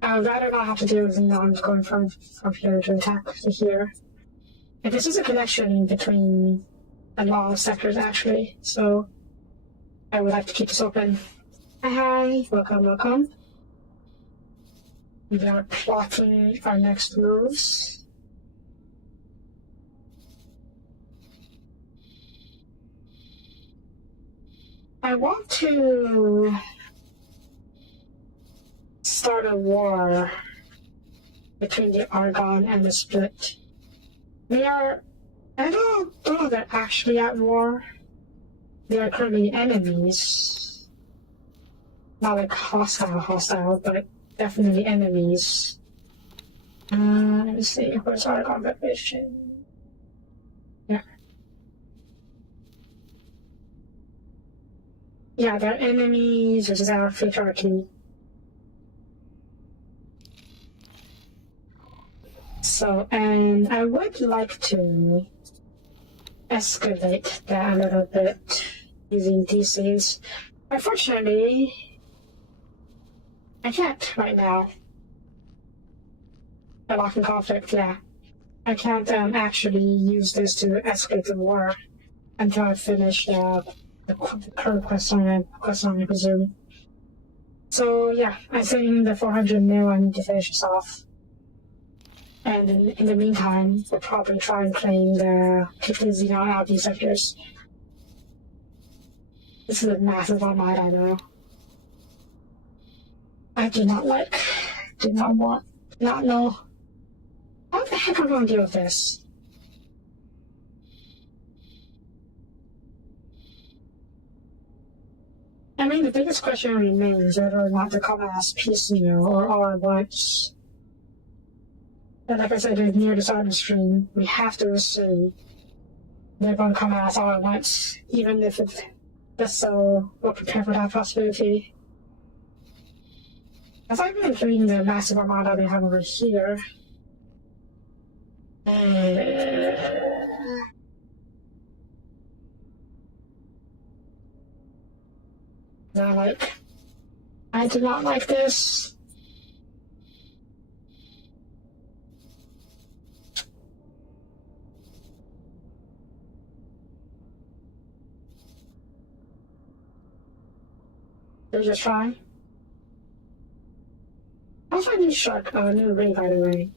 I would rather not have to deal with Xenons going from here to attack to here. And this is a connection between a lot of sectors, actually, so I would like to keep this open. Hi, welcome. We are plotting our next moves. I want to start a war between the Argon and the Split. I don't know if they're actually at war. They are currently enemies. Not like hostile, but definitely enemies. Let me see, where's Argon Federation? Yeah. Yeah, they're enemies, which is our patriarchy. So, and I would like to escalate that a little bit using these things. Unfortunately, I can't right now. The lock in conflict, yeah. I can't actually use this to escalate the war until I finish the current quest line, I presume. So yeah, I think the 400 mil I need to finish this off. And in the meantime, we'll probably try and claim the Xenon out of these sectors. This is a massive armada, I know. I do not like, do not want, do not know. How the heck am I going to deal with this? I mean, the biggest question remains whether or not to come as piecemeal or all at once. And like I said near the start of the stream, we have to assume they're going to come at us all at once, even if it's just so we're prepared for that possibility. As I've been reading the massive armada they have over here, I do not like this. They're just trying. I'll find new shark, new ring, by the way.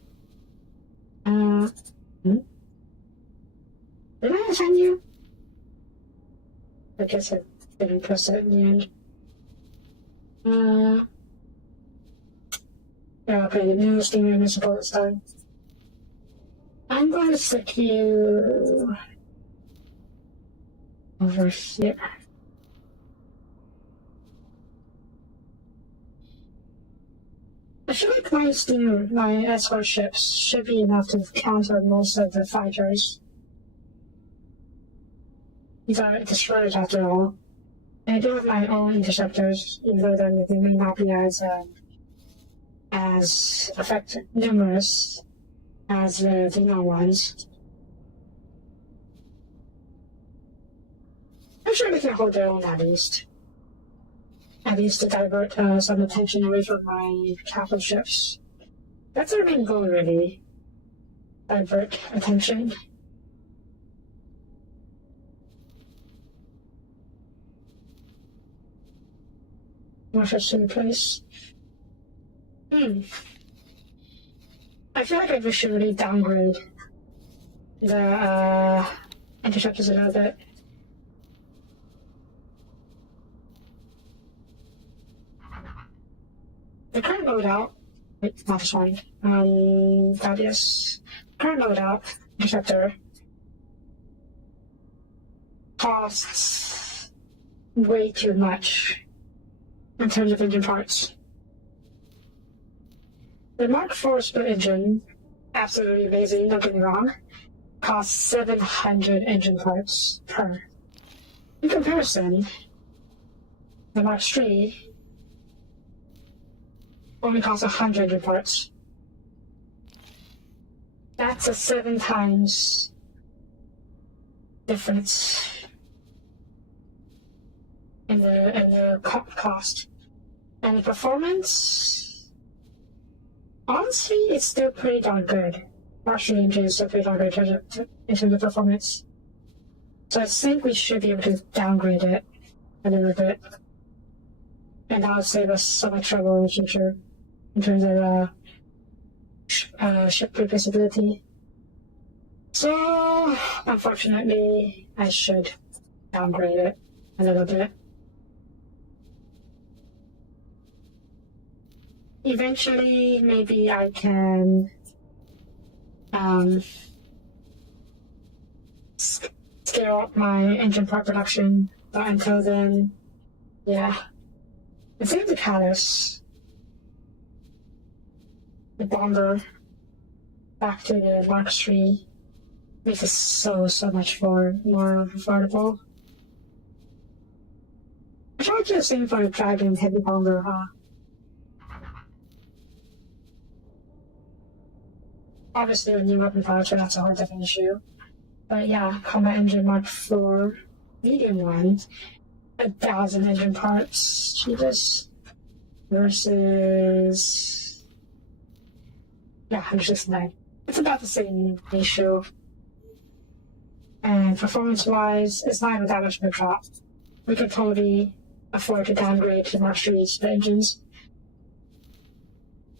Did I assign you? I guess I didn't press it in the end. Yeah, okay, the new Steam Municipal this time. I'm going to stick you over here. I feel like my escort ships should be enough to counter most of the fighters. These are destroyers after all. And I do have my own interceptors, even though they may not be as numerous as the Xenon ones. I'm sure they can hold their own at least. At least to divert some attention away from my capital ships. That's our main goal, really. Divert attention. More ships in place. I feel like I should really downgrade the interceptors a little bit. The current loadout, wait, not this one, current loadout, interceptor, costs way too much in terms of engine parts. The Mark IV split engine, absolutely amazing, don't get me wrong, costs 700 engine parts per. In comparison, the Mark III only costs 100 engine parts. That's a 7 times difference in the cost. And the performance, honestly, it's still pretty darn good. Marshall engine is still pretty darn good in terms of performance. So I think we should be able to downgrade it a little bit. And that'll save us so much trouble in the future in terms of ship replaceability. So, unfortunately, I should downgrade it a little bit. Eventually, maybe I can scale up my engine part production, but until then, yeah. The thing with the Callus, the bomber, back to the Mark III, makes it so much more affordable. I tried to do the same for the Dragon Heavy Bomber, huh? Obviously, with new weapon power, that's a whole different issue. But yeah, Combat Engine Mark IV, medium one, 1,000 engine parts. Jesus. Versus... yeah, 169. It's about the same ratio. And performance-wise, it's not even that much of a drop. We could totally afford to downgrade to more streets for engines.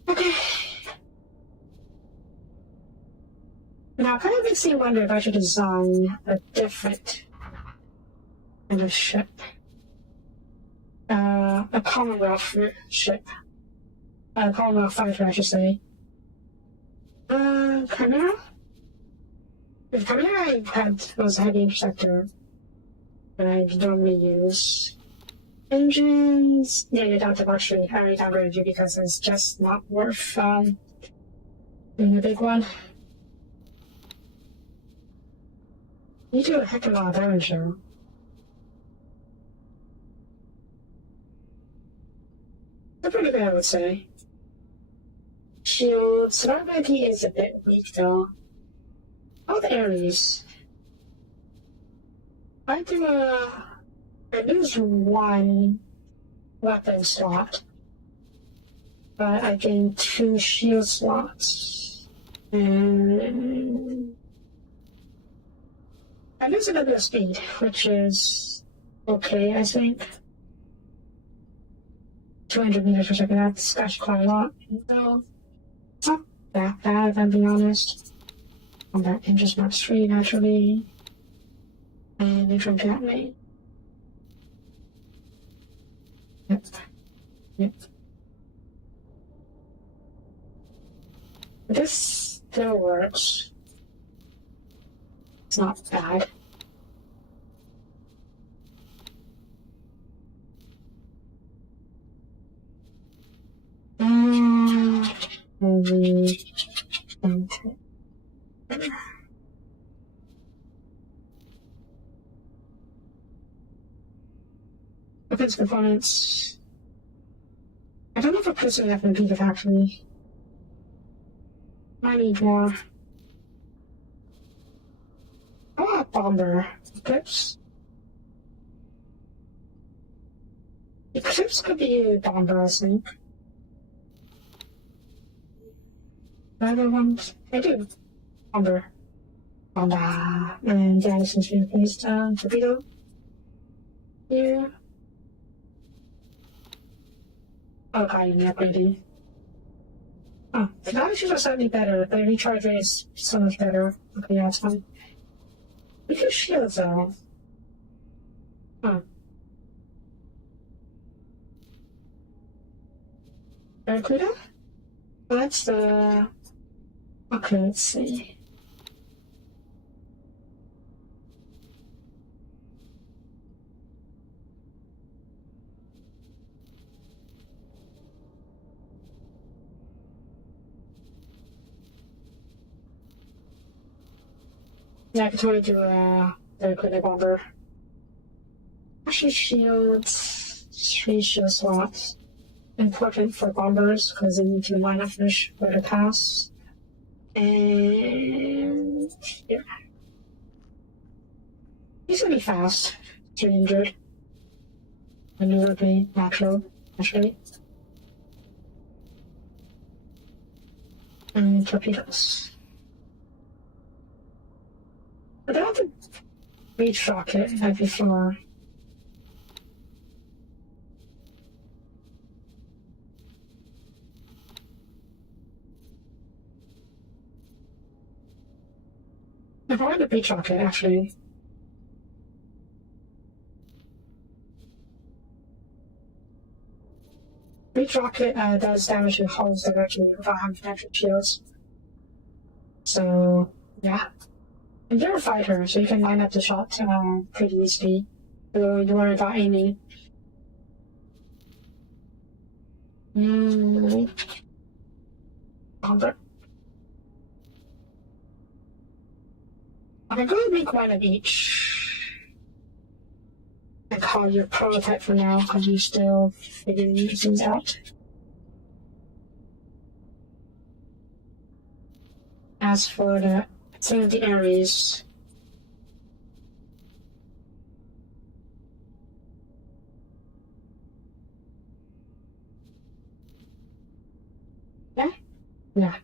Okay. Now, it kind of makes me wonder if I should design a different kind of ship. A Commonwealth ship. A Commonwealth fighter, I should say. Chimera? If Chimera was a heavy interceptor that I normally use. Engines... yeah, you're down to luxury. I already downgraded you because it's just not worth being a big one. You do a heck of a lot of damage, though. They're pretty good, I would say. Shield survivability is a bit weak, though. Oh, the Ares. I lose one weapon slot, but I gain 2 shield slots. And I lose a little bit of speed, which is okay, I think. 200 meters per second, that's actually quite a lot. So, it's not that bad, if I'm being honest. Combat engines max 3, naturally. And neutron jet main. Yep. Yep. This still works. It's not bad. Heavy. Weapons components. I don't know if we're producing enough in the Gigafactory. I need more. I want a bomber. Eclipse? Eclipse could be a bomber, I think. The other ones, I do. Bomber. Bomber. And yeah, this is replaced torpedo. Here. Oh god, you need upgrading. Oh, the damages are slightly better. The recharge rate is so much better. Okay, yeah, it's fine. We can shield though. Huh. Barracuda? Well, that's the... okay, let's see. Yeah, I could totally do the Barracuda bomber. Actually, shields, 3 shield slots. Important for bombers because they need to line up finish for the pass. And yeah. He's gonna be fast. 300. Maneuverability, naturally. And torpedoes. I don't have to reach rocket like before. If I want to beach rocket, actually. Beach rocket does damage to hulls directly without having natural shields. So, yeah. And you're a fighter, so you can line up the shot pretty easily. So you don't worry about aiming. Bomber. I'm going to make one of each. And call your prototype for now, because you're still figuring these things out. As for some of the Ares, Yeah.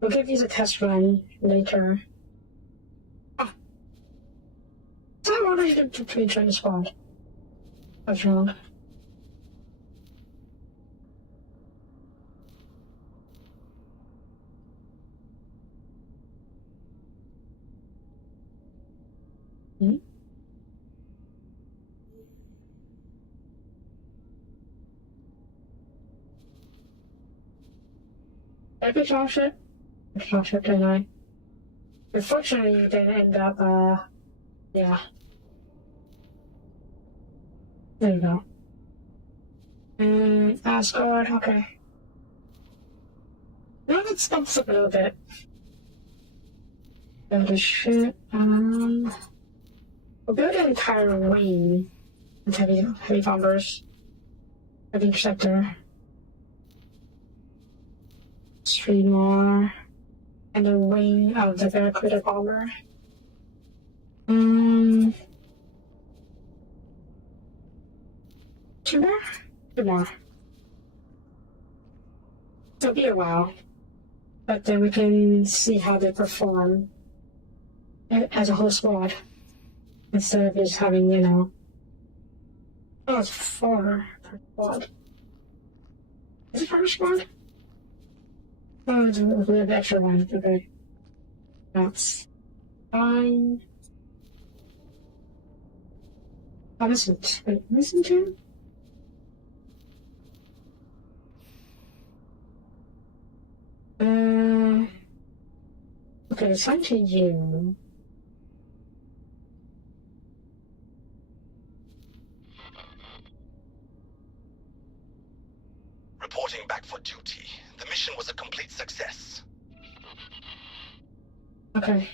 We'll give these a test run later. Oh. I wanted to rejoin the squad. What's wrong? Hmm? Did we flash it? We flashed it, didn't I? Unfortunately, it didn't end up, yeah. There you go. Asgard, okay. Now let's bump up a little bit. Build a ship, we'll build an entire wing with heavy bombers. Heavy interceptor. 3 more. And a wing of the Barracuda bomber. 2 more? 2 more. It'll be a while. But then we can see how they perform as a whole squad. Instead of just having, you know... Oh, it's 4 per squad. Is it per squad? Oh, it's an extra one. Okay. That's fine. Oh, listen. Wait, listen to? Okay, it's time to you. Reporting back for duty. The mission was a complete success. Okay.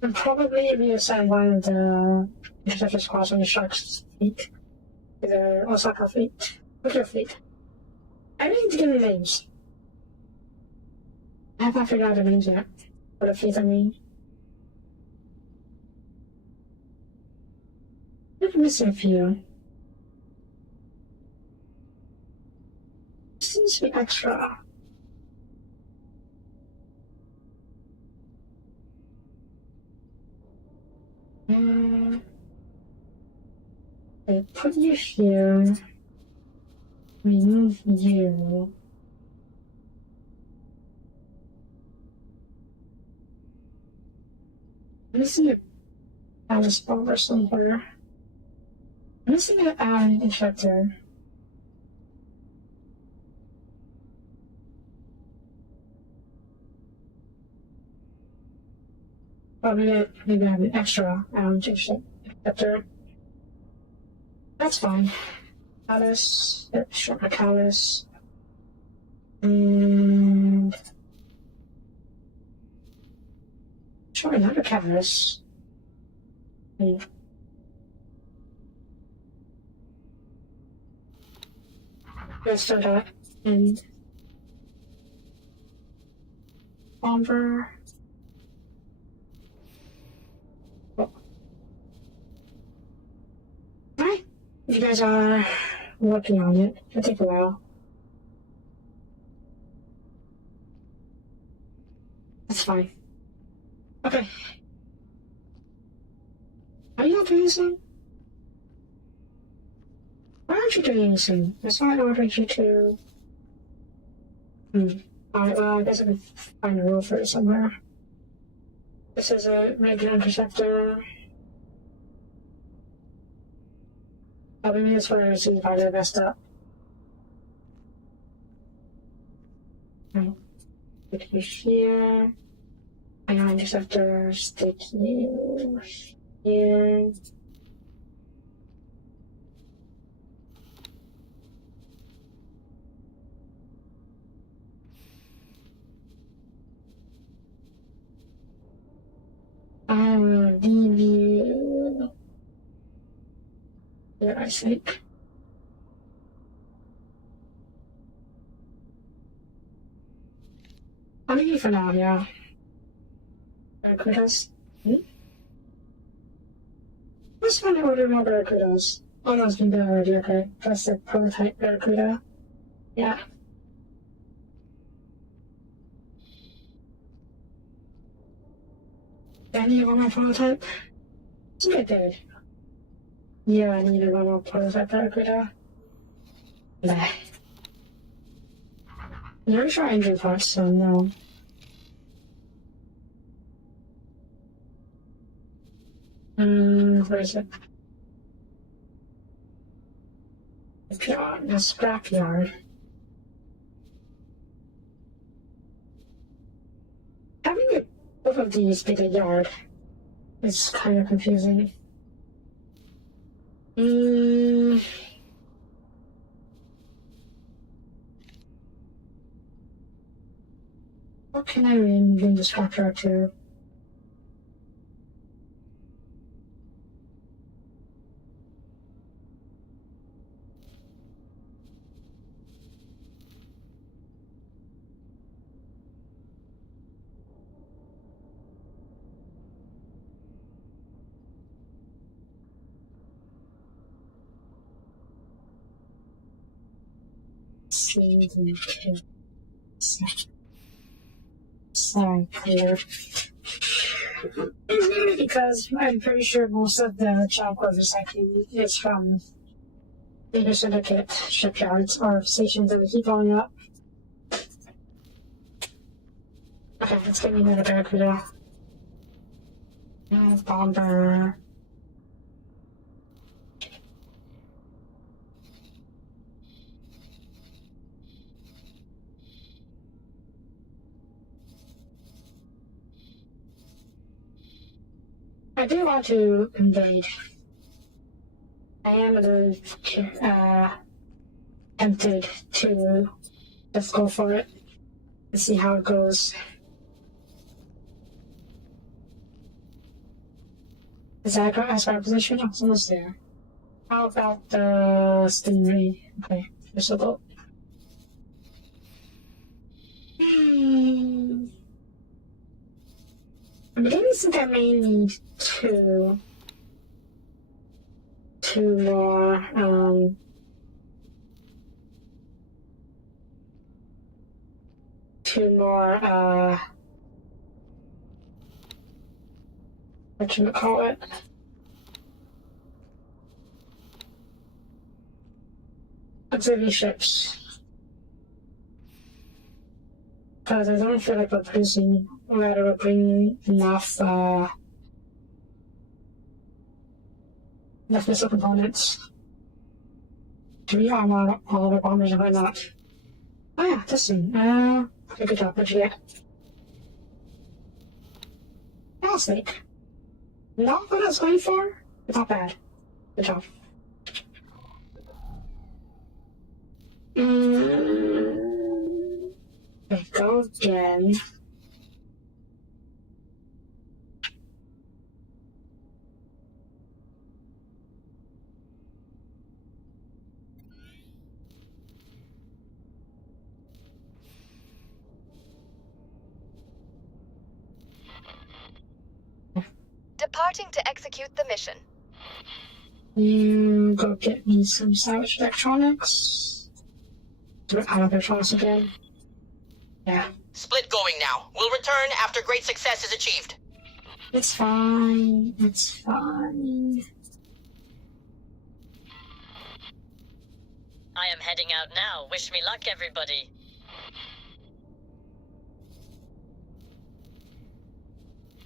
And probably reassign one of the interceptor squads on the Shark's fleet. To the Osaka fleet. What's your fleet? I need to give them names. I haven't figured out the names yet. For the fleet, I mean. I'm missing a few. Seems to be extra. I put you here. Remove you. I'm missing a Alice bomber somewhere. I'm missing an Allen interceptor. Well, maybe I have an extra interceptor. That's fine. Alice, short Alice. And sure, another Catalyst. Let's do that. And bomber. Oh. Alright. You guys are working on it. It'll take a while. That's fine. Okay. Are you not doing anything? Why aren't you doing anything? That's why I ordered you to... Alright, well, I guess I can find a rule for it somewhere. This is a regular interceptor. Oh, maybe that's where I see if I get messed up. Stick you here. Ion interceptor, stick you here. I will leave you here, I think. I'll leave you for now, yeah. Barracudas? Let's find out order more Barracudas. Oh no, it's been done already, okay. That's the prototype Barracuda. Yeah. Do I need to run my prototype? I think I did. Yeah, I need to run my prototype directly there. Nah. I'm pretty sure engine parts, so no. Where is it? The scrapyard. Having both of these be the yard is kind of confusing. What can I rename the scrapyard to? Sorry, clear. Because I'm pretty sure most of the child core recycling is from data syndicate shipyards or stations that we keep going up. Okay, let's get me another barracuda. Bomber. I do want to invade. I am a little tempted to just go for it and see how it goes. Is that our position? Oh, it's almost there. How about the stingray? Okay, there's a boat. I really think I may need two more, whatchamacallit? Auxiliary ships. Because I don't feel like we're producing, rather we're bringing enough missile components to rearm all of our bombers and whatnot. Oh yeah, this thing. Okay, good job, what'd you get? Snake. Not what I was going for? Not bad. Good job. Okay, go again. Departing to execute the mission. Go get me some salvage electronics. Do it out of electronics again. Yeah. Split going now. We'll return after great success is achieved. It's fine. It's fine. I am heading out now. Wish me luck, everybody.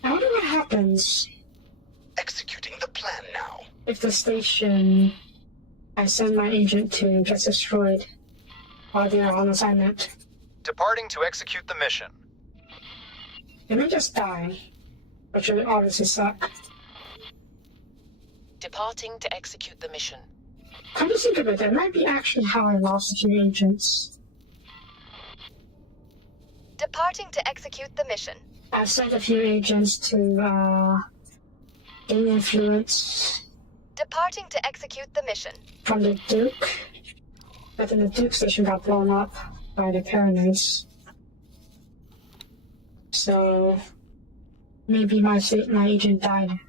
I wonder what happens Executing the plan now. if the station I send my agent to gets destroyed while they're on assignment. Departing to execute the mission. They may just die, which would obviously suck. Departing to execute the mission. Come to think of it, that might be actually how I lost a few agents. Departing to execute the mission. I've sent a few agents to gain influence Departing to execute the mission. from the Duke, but then the Duke station got blown up by the Pyrenees. So maybe my agent died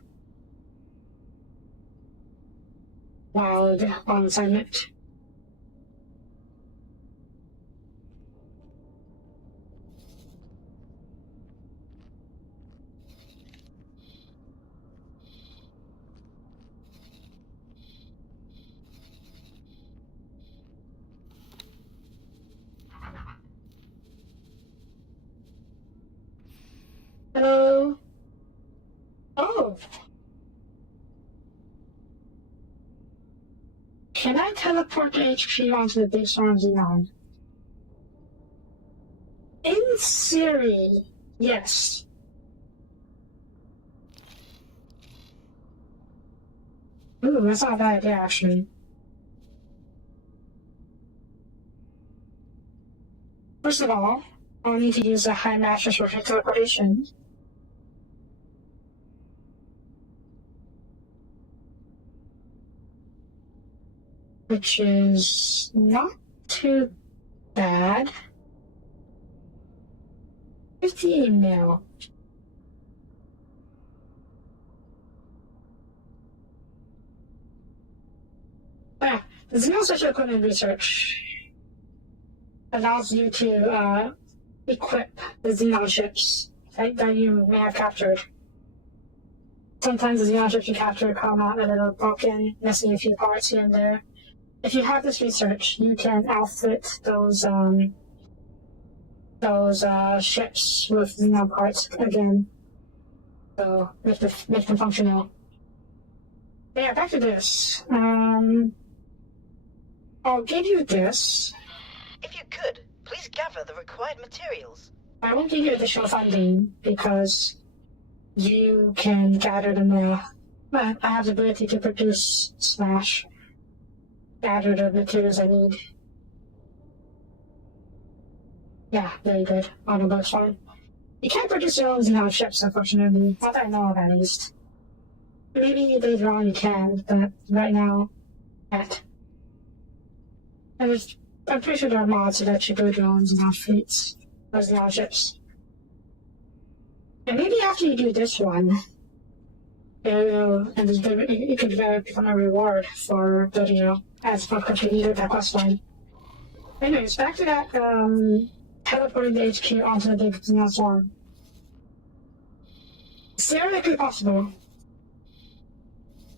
while on assignment. Hello? Oh. Can I teleport the HQ onto the big storm Xenon? In theory, yes. Ooh, that's not a bad idea, actually. First of all, I'll need to use a high mattress for teleportation. Which is not too bad. 58 mil. The Xenon Special Equipment Research allows you to equip the Xenon ships that you may have captured. Sometimes the Xenon ships you capture come out a little broken, missing a few parts here and there. If you have this research, you can outfit those ships with Xenon parts again. So make them functional. But yeah, back to this. I'll give you this. If you could, please gather the required materials. I won't give you additional funding because you can gather them there. I have the ability to produce / gather the materials I need. Yeah, very good. Autobot's fine. You can't produce your own Xenon ships, unfortunately. Not that I know of, at least. Maybe later on you can, but right now, can't. I'm pretty sure there are mods that you build your own Xenon fleets, or Xenon ships. And maybe after you do this one, it could become a reward for building your as for completing that quest line. Anyways, back to that teleporting the HQ onto the big Xenon swarm. It's theoretically possible.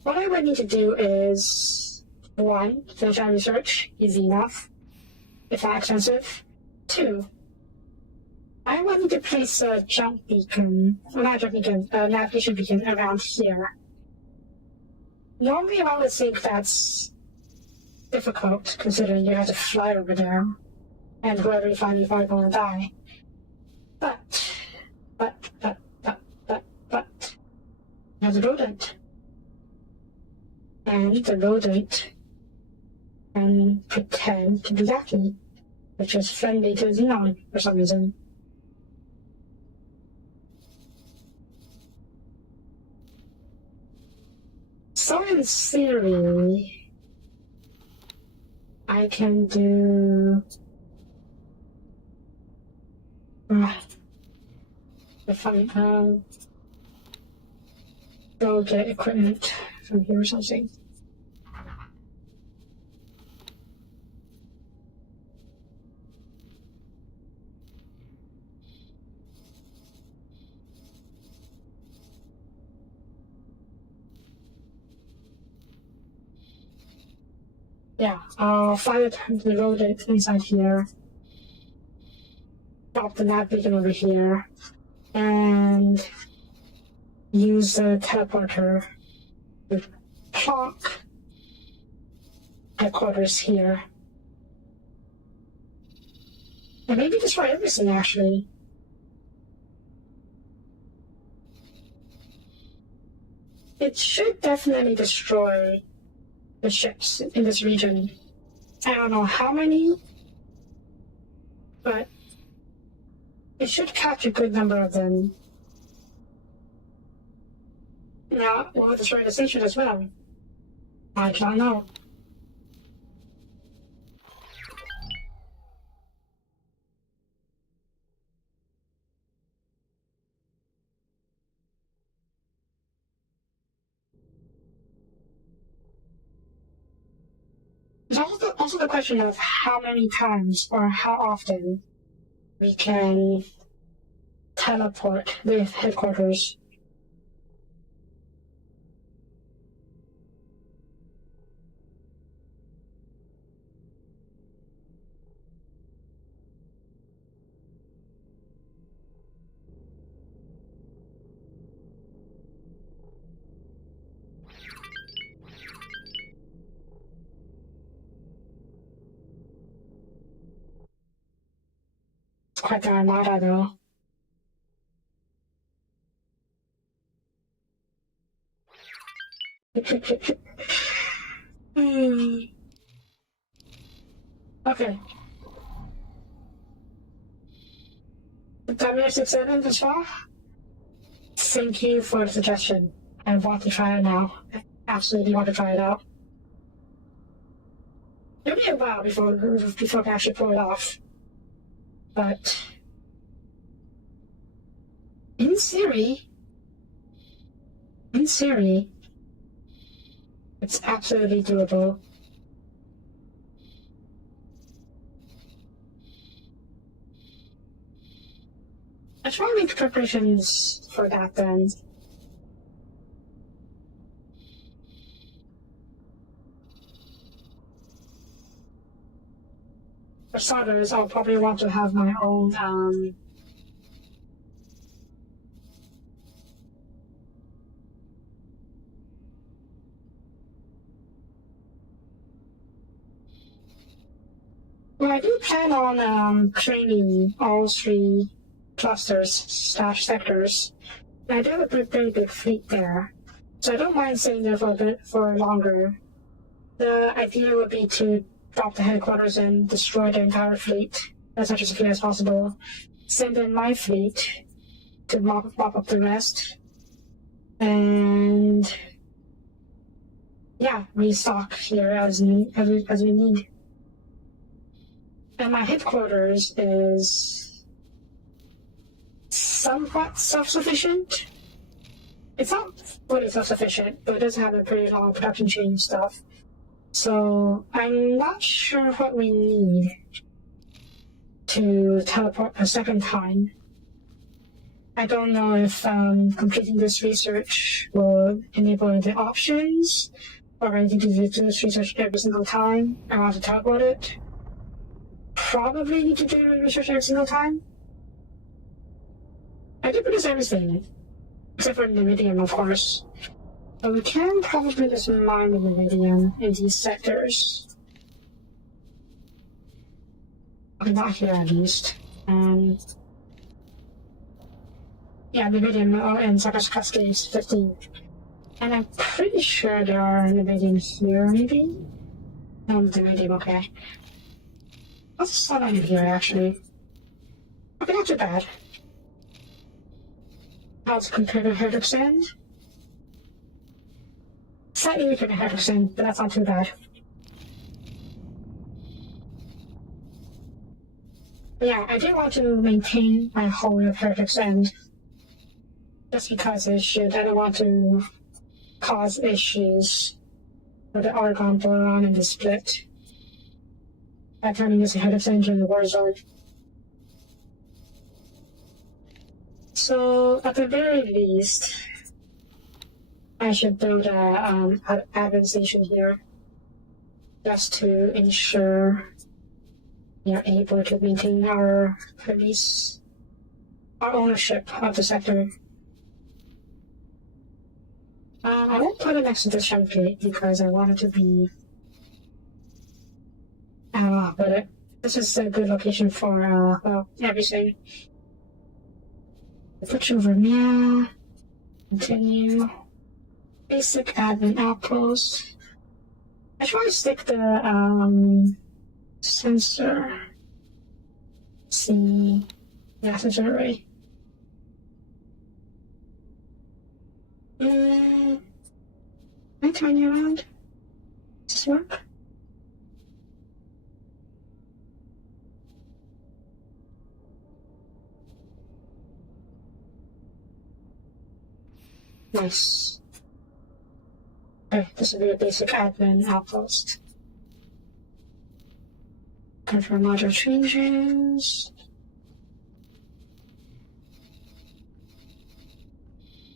What I would need to do is 1. Finish our research, easy enough. It's not expensive. 2. I would need to place a jump beacon, well, not a jump beacon, a navigation beacon around here. Normally I would think that's difficult, considering you have to fly over there, and whoever you find is probably going to die. But, there's a rodent. And the rodent can pretend to be Yaki, which is friendly to Xenon for some reason. So in theory, I can do... if I go get equipment from here or something. Yeah, I'll fire the rodent inside here. Drop the nav beacon over here. And use the teleporter to plonk headquarters here. And maybe destroy everything, actually. It should definitely destroy the ships in this region. I don't know how many, but it should catch a good number of them. Now, will it destroy the station as well? I don't know. There's also the question of how many times or how often we can teleport the headquarters. It's quite the armada, though. Okay. W67 as well. Thank you for the suggestion. I want to try it now. I absolutely want to try it out. It'll be a while before I can actually pull it off. But in theory, it's absolutely doable. I try to make preparations for that then. For starters, I'll probably want to have my own well, I do plan on training all 3 clusters / sectors. And I do have a pretty big fleet there, so I don't mind staying there for longer. The idea would be to drop the headquarters and destroy the entire fleet as much as possible. Send in my fleet to mop up the rest, and yeah, restock here as we need. And my headquarters is somewhat self-sufficient. It's not fully self-sufficient, but it does have a pretty long production chain stuff. So I'm not sure what we need to teleport a second time. I don't know if completing this research will enable the options, or I need to do this research every single time I want to teleport it. Probably need to do research every single time. I do produce everything, except for Nvidium, of course. But we can probably just mine the Nvidium in these sectors. Okay, not here at least. Yeah, Nvidium in Cypress Cascades 15. And I'm pretty sure there are Nvidium here, maybe? No, Nvidium, okay. What's the sun in here, actually? Okay, not too bad. How's compared to Heretics End? Slightly weaker than Heretics End, but that's not too bad. But yeah, I do want to maintain my hold of Heretics End. Just because it should. I don't want to cause issues with the Argon Boron and the split by turning this Heretics End in the war zone. So, at the very least, I should build an admin station here, just to ensure we are able to maintain our police, our ownership of the sector. I won't put it next to the Shem Gate because I want it to be. I don't know, but this is a good location for well, everything. Switch over now. Continue. Basic admin outpost. I try to stick the sensor. See, yeah, sensor array. Am I turning around? Does this work? Nice. Okay, this will be a basic admin outpost. Confirm module changes.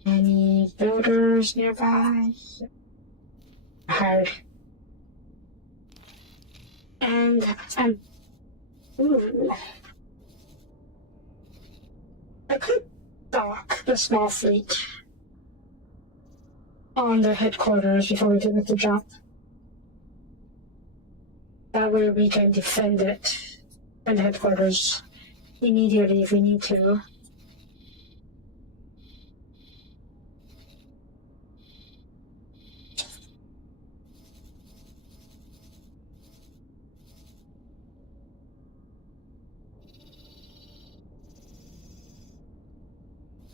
Any builders nearby? Hired. And ooh. I could dock the small fleet on the headquarters before we do the jump. That way we can defend it and the headquarters immediately if we need to.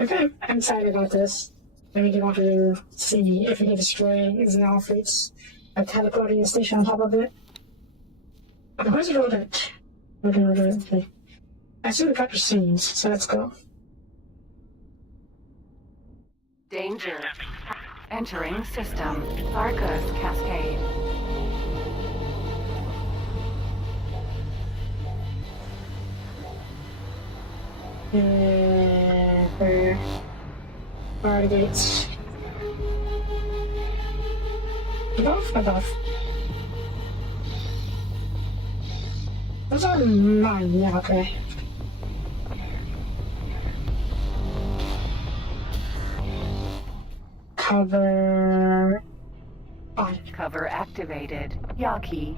Okay, I'm excited about this. I really want to see if we can destroy Xenol fleets by teleporting the station on top of it. Okay, where's the rodent? Okay. I assume we got the scenes, so let's go. Danger. Entering system. Arcus Cascade. Where are the gates? Above. Those are mine, yeah, okay. Cover on. Cover activated. Yaki.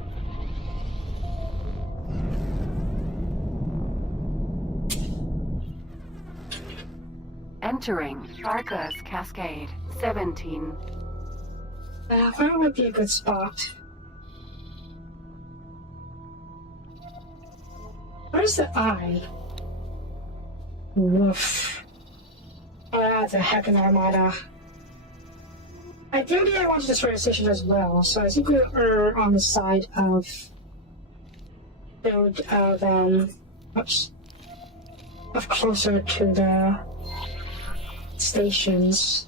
Entering Arcus Cascade. 17. Where would be a good spot? Where's the eye? Woof. Oh, that's a heck of an armada. Ideally, I want to destroy the station as well, so I think we're on the side of build of closer to the stations.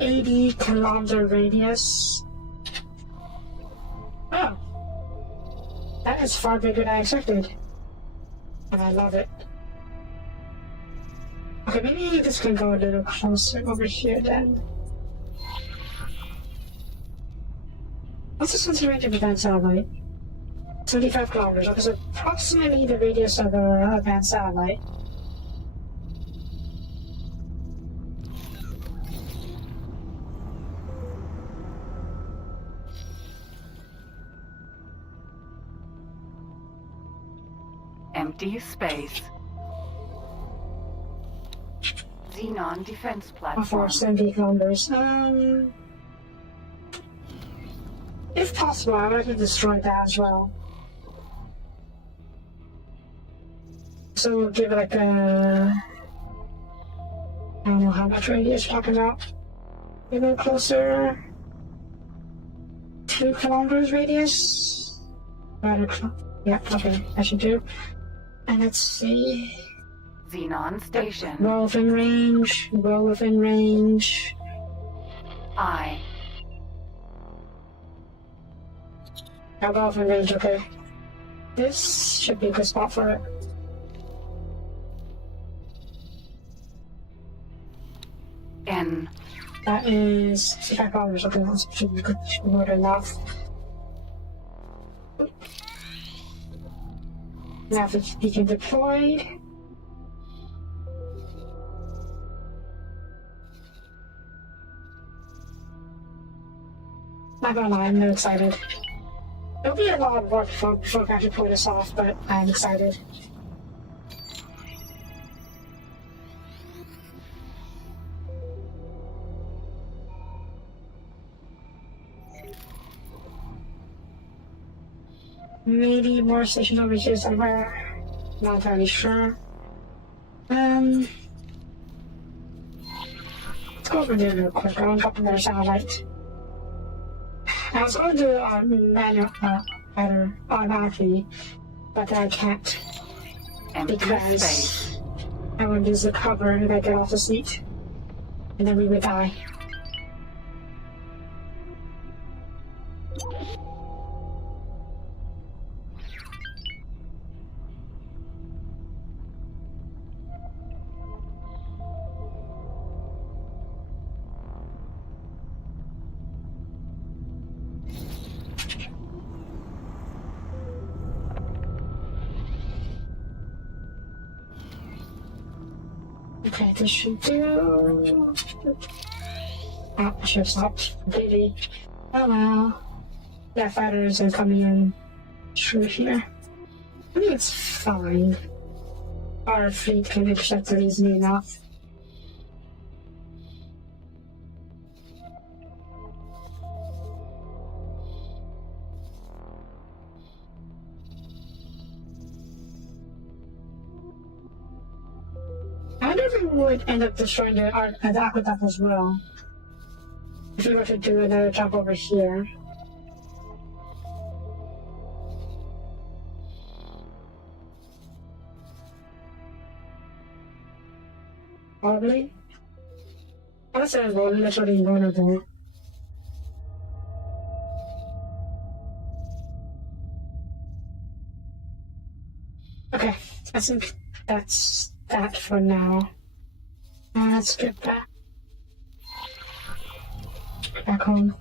$80-kilometer radius. Oh. That is far bigger than I expected. And I love it. Okay, maybe this can go a little closer over here then. What's the sensor range of advanced satellite? 75 kilometers. Okay, so approximately the radius of the advanced satellite. Empty space. Xenon defense platform. For 70 kilometers. If possible, I would like to destroy that as well. So we'll give it like a... I don't know how much radius you're talking about. Maybe closer... 2 kilometers radius? Yeah, okay, I should do. And let's see... Xenon station. Well within range, well within range. I. I'll go within range, okay. This should be a good spot for it. N. That is 65 kilometers, okay, that should be good, should be more than enough. Now if it's beacon deployed. Not gonna lie, I'm really excited. It'll be a lot of work before I actually pull this off, but I'm excited. Maybe more stations over here somewhere. Not entirely sure. Let's go over there real quick. I want to drop another satellite. I was going to do manual, automatically, but I can't. Empty Because space. I would lose the cover if I get off the seat. And then we would die. Okay, this should do. Oh, I should have stopped completely. Oh well. Yeah, fighters are coming in through here. I think it's fine. Our fleet can intercept it easily enough. I wonder if we would end up destroying the aqueduct as well. If we were to do another jump over here. Probably. Unless they're literally vulnerable. Okay, I think that's that for now. Now let's get back home.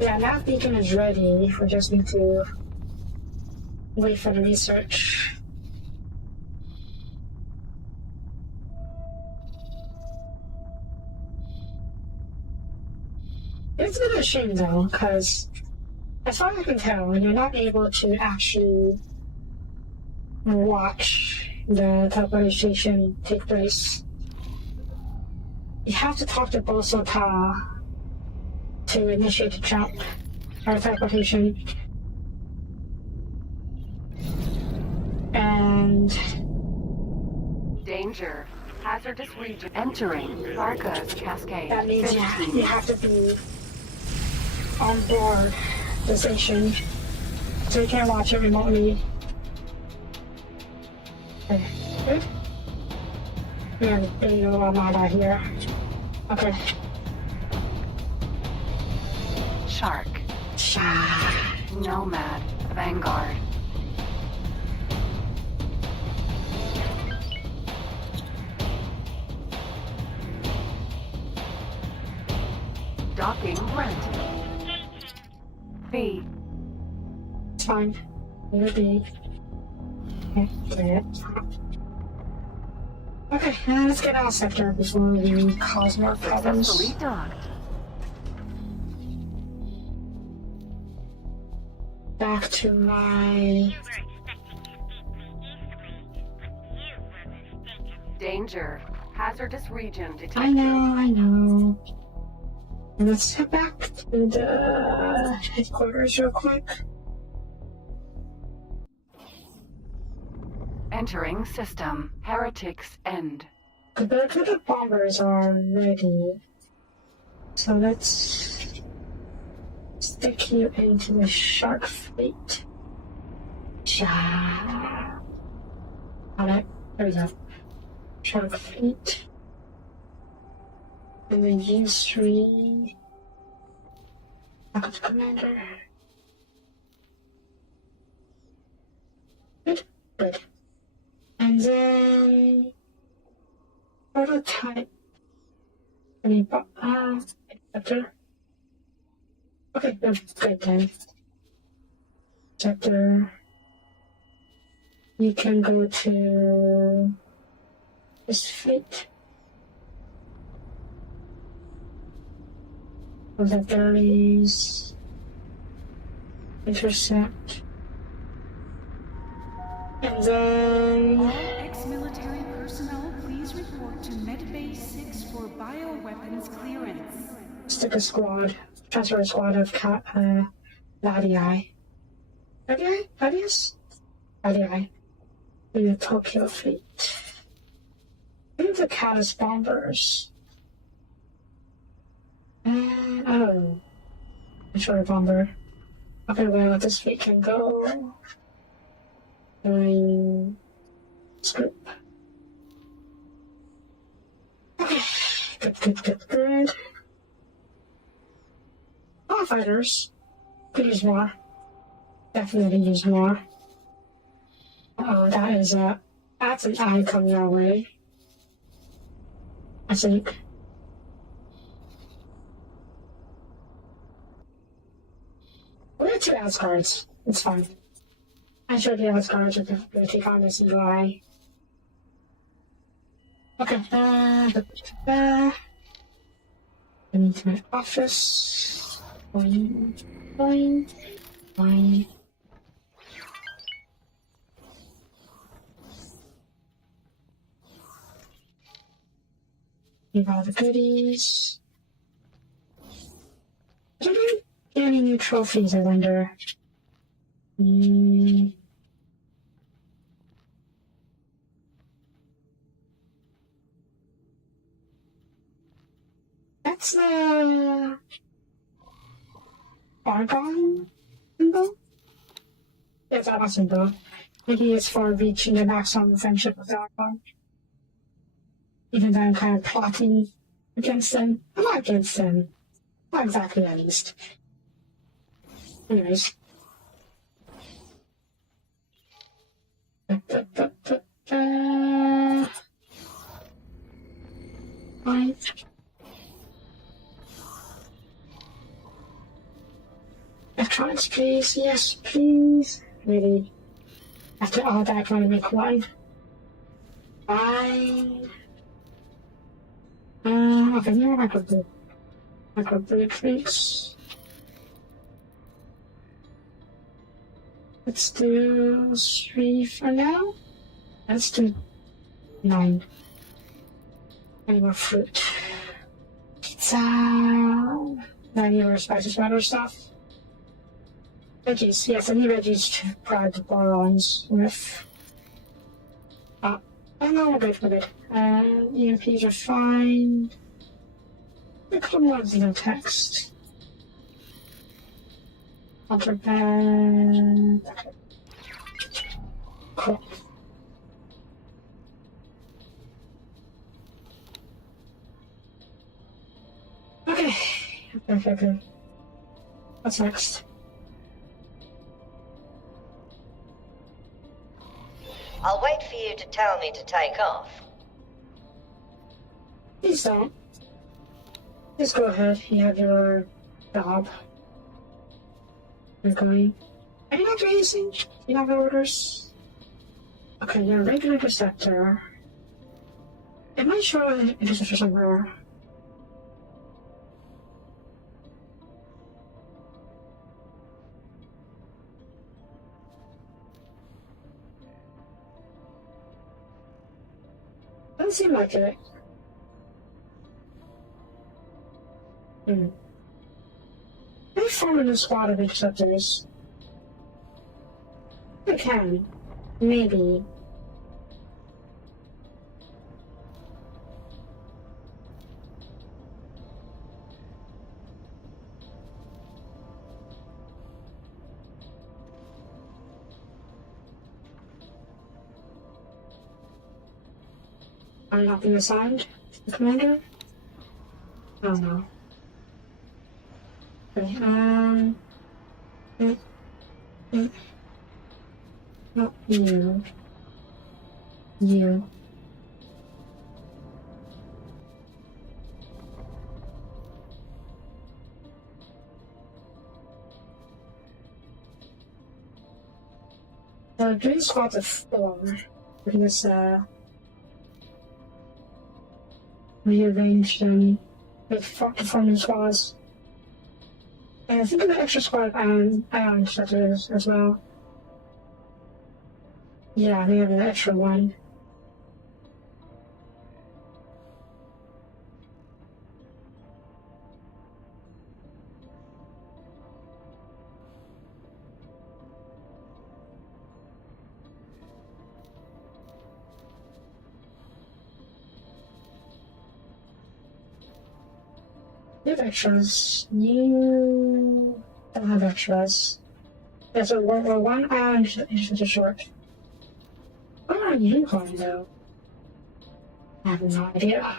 Yeah, nav beacon is ready. We just need to wait for the research. It's a bit of a shame though, because as far as I can tell, you're not able to actually watch the teleportation take place. You have to talk to Bosota to initiate the jump or teleportation. And Danger. Hazardous region. Entering Arca's Cascade. that means 15. you have to be on board the station, so you can't watch it remotely. Okay, good. And there you go, I'm out here. Okay. Shark. Nomad. Vanguard. Docking granted. B. It's fine. It'll be. Okay. Okay, now let's get out of sector before we cause more problems. Successfully docked. Back to my... Danger. Hazardous region detected. I know. Let's head back to the headquarters real quick. Entering system. Heretics end. The barracuda bombers are ready. So let's stick you into the shark fleet. Alright, there we go. Shark fleet. And then U3. Rocket commander. Good. And then prototype. Acceptor. Okay, good then. Acceptor. You can go to this fleet. Those are berries. Intercept. And then... Ex-military personnel, please report to Medbay 6 for bioweapons clearance. Stick a squad. Transfer a squad of Ladii. Ladius? Ladii. In the Tokyo fleet. Leave the Caddis bombers. And, oh. Controller bomber. Okay, well, this fleet can go. Scoop. Okay. Good. All fighters. Could use more. Definitely use more. That's an eye coming our way. I think. We have 2 outs cards. It's fine. I showed the outs cards with the take on this single eye. Okay, into my office. Fine. Leave all the goodies. Did I get any new trophies, I wonder? That's the Argon symbol? Yeah, it's Argon symbol. Maybe it's for reaching the maximum friendship with Argon. Even though I'm kind of plotting against them. I'm not against them. Not exactly, at least. Anyways. Fine. Electronics, please. Yes, please. Really. After all that, I want to make one. Fine. Okay, no microbricks. Let's do 3 for now. Let's do 9. Any more fruit? Pizza. Any more spices, other stuff? Veggies, yes, I need veggies to provide the boron with. Oh no, we're good. EMPs are fine. A couple more no text. Contraband. Cool. Okay. What's next? I'll wait for you to tell me to take off. Please don't. Just go ahead. You have your job. You're going. Are you not racing? You have orders? Okay, you're a regular interceptor. It might show an interceptor somewhere. Doesn't seem like it. They form a squad of interceptors. I can. Maybe. I'm not being assigned to the commander? I don't know. Okay, not you. You. So doing squads of 4. We're gonna rearrange them with performance squads. And I think an extra squad of ion interceptors as well. Yeah, we have an extra one. You have extras. You don't have extras. Yeah, so we're one ion interceptor short. Where are you going, though? I have no idea.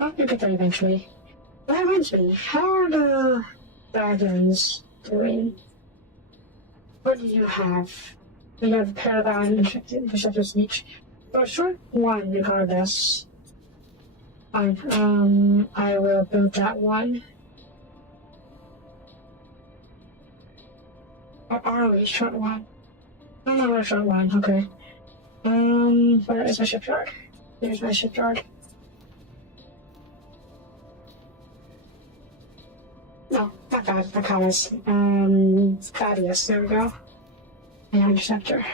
I'll get there eventually. That reminds me, how are the dragons doing? What do you have? You have a pair of ion interceptors each. So short one, regardless. I will build that one. Or are we short one? Oh no, where's that one? Okay. Where is my shipyard? Here's my shipyard. No, not that. Not Callus. Claudius. There we go. The interceptor.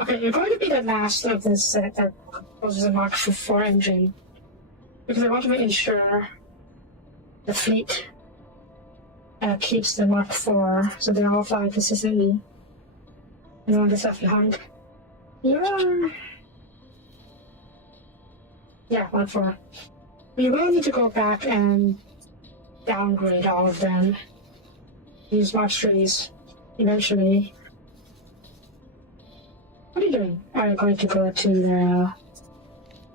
Okay, you're going to be the last of this set that poses a Mark IV engine. Because I want to ensure the fleet keeps the Mark IV, so they all fly consistently. And no one gets left behind. Yeah, Mark IV. We will need to go back and downgrade all of them. Use Mark IIIs eventually. What are you doing? I'm going to go to the...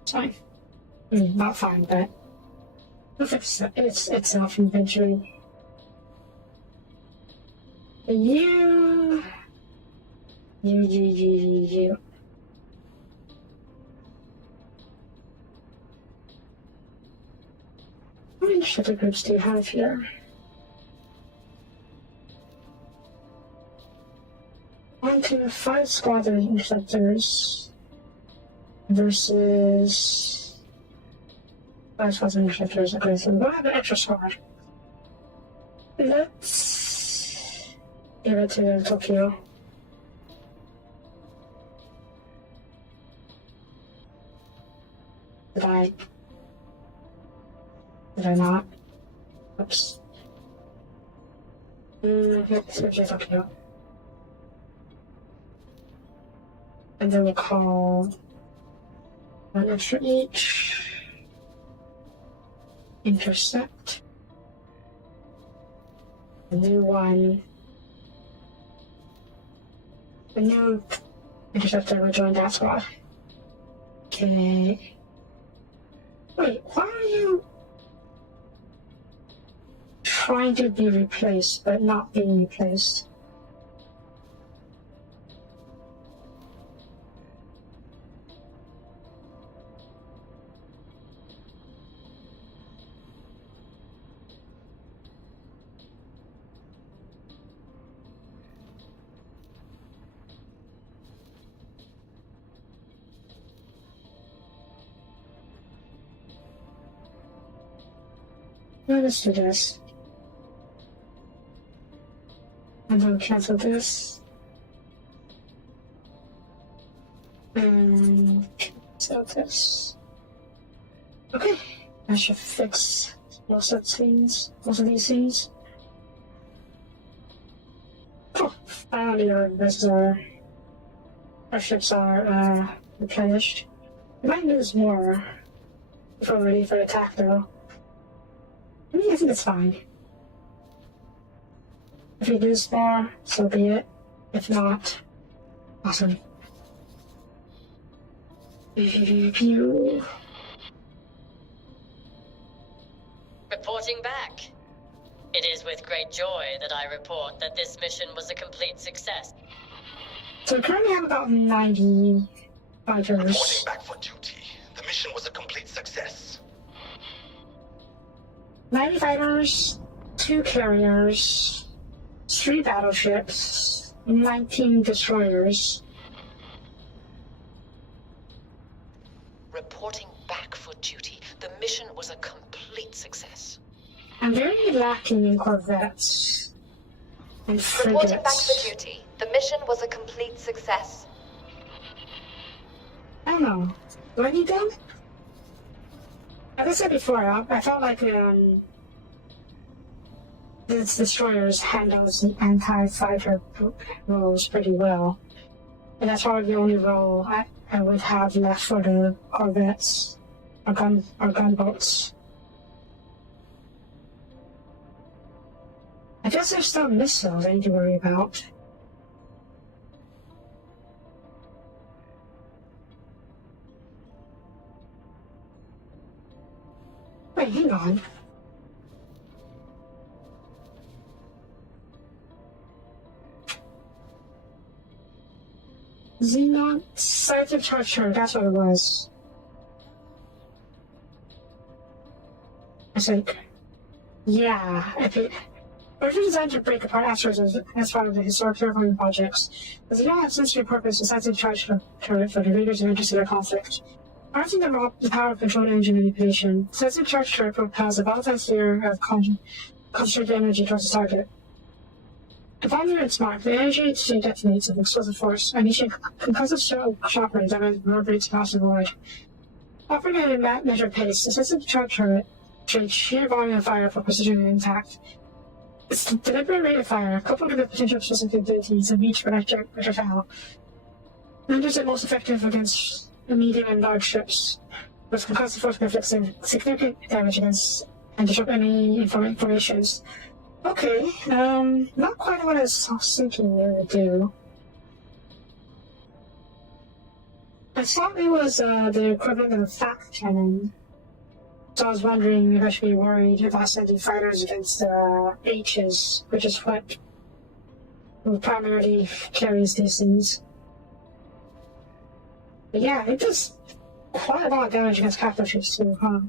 It's fine. Not fine, but... It'll fix itself eventually. You... How many shuttle groups do you have here? 1, 2, 5 squadron interceptors versus 5 squadron interceptors. Okay, so we'll have an extra squad. Let's give it to Tokyo. Did I not? Oops. Yep, switch to Tokyo. And then we'll call one extra each. Intercept. A new one. The new interceptor will join that squad. Okay. Wait, why are you trying to be replaced but not being replaced? Let's do this. And then cancel this. And cancel this. Okay, that should fix most of these things. Oh, finally our ships are replenished. We might lose more before we're ready for attack though. I mean, I think it's fine. If we lose more, so be it. If not, awesome. Reporting back. It is with great joy that I report that this mission was a complete success. So we currently have about 90 fighters. Reporting back for duty. The mission was a complete success. 90 fighters, 2 carriers, 3 battleships, 19 destroyers. Reporting back for duty. The mission was a complete success. I'm very lacking in corvettes and frigates. Reporting back for duty. The mission was a complete success. I don't know. Do I need them? Like I said before, I felt like this destroyers handles the anti-fighter roles pretty well. And that's probably the only role I would have left for the corvettes or gunboats. I guess there's still missiles I need to worry about. Wait, hang on. Xenon site of torture, that's what it was. I think. Yeah, originally designed to break apart asteroids as part of the historic terraforming projects, the Zero had since repurposed a sensitive charge turret for the leaders of interstellar conflict. Harnessing the power of controlled energy manipulation, sensitive charge turret propels a volatile sphere of concentrated energy towards the target. Upon near its mark, the energy exchange detonates with explosive force, unleashing concussive shock rays that reverberates across the void. Operating at a measured pace, the sensitive charge turret trades sheer volume of fire for precision and impact. Its deliberate rate of fire, coupled with the potential specific abilities of each projectile, renders it most effective against medium and large ships, with concussive force inflicting significant damage against and disrupt any formations. Okay, not quite what I was thinking it would do. I thought it was the equivalent of a fact cannon. So I was wondering if I should be worried about sending fighters against H's, which is what primarily carries these things. But yeah, it does quite a lot of damage against capital ships too, huh?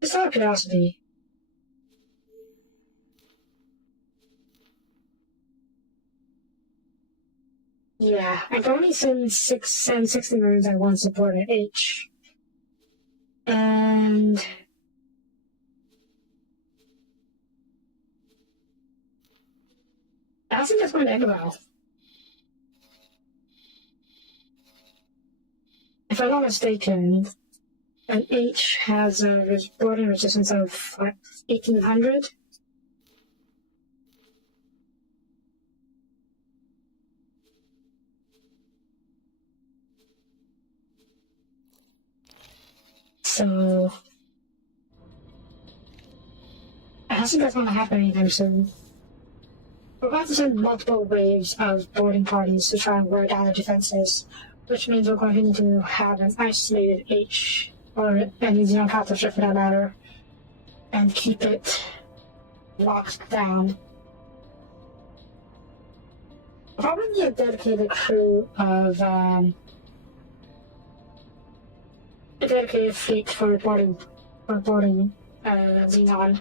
Just out of curiosity. Yeah, I can only send 60 Marines at once aboard at H. And I don't think that's going to end well. If I'm not mistaken, an H has a boarding resistance of like 1800. So I don't think that's going to happen anytime soon. We're about to send multiple waves of boarding parties to try and wear down the defenses, which means we're going to need to have an isolated H, or any zero capital ship for that matter, and keep it locked down. Probably need a dedicated crew of a dedicated fleet for reporting Xenon,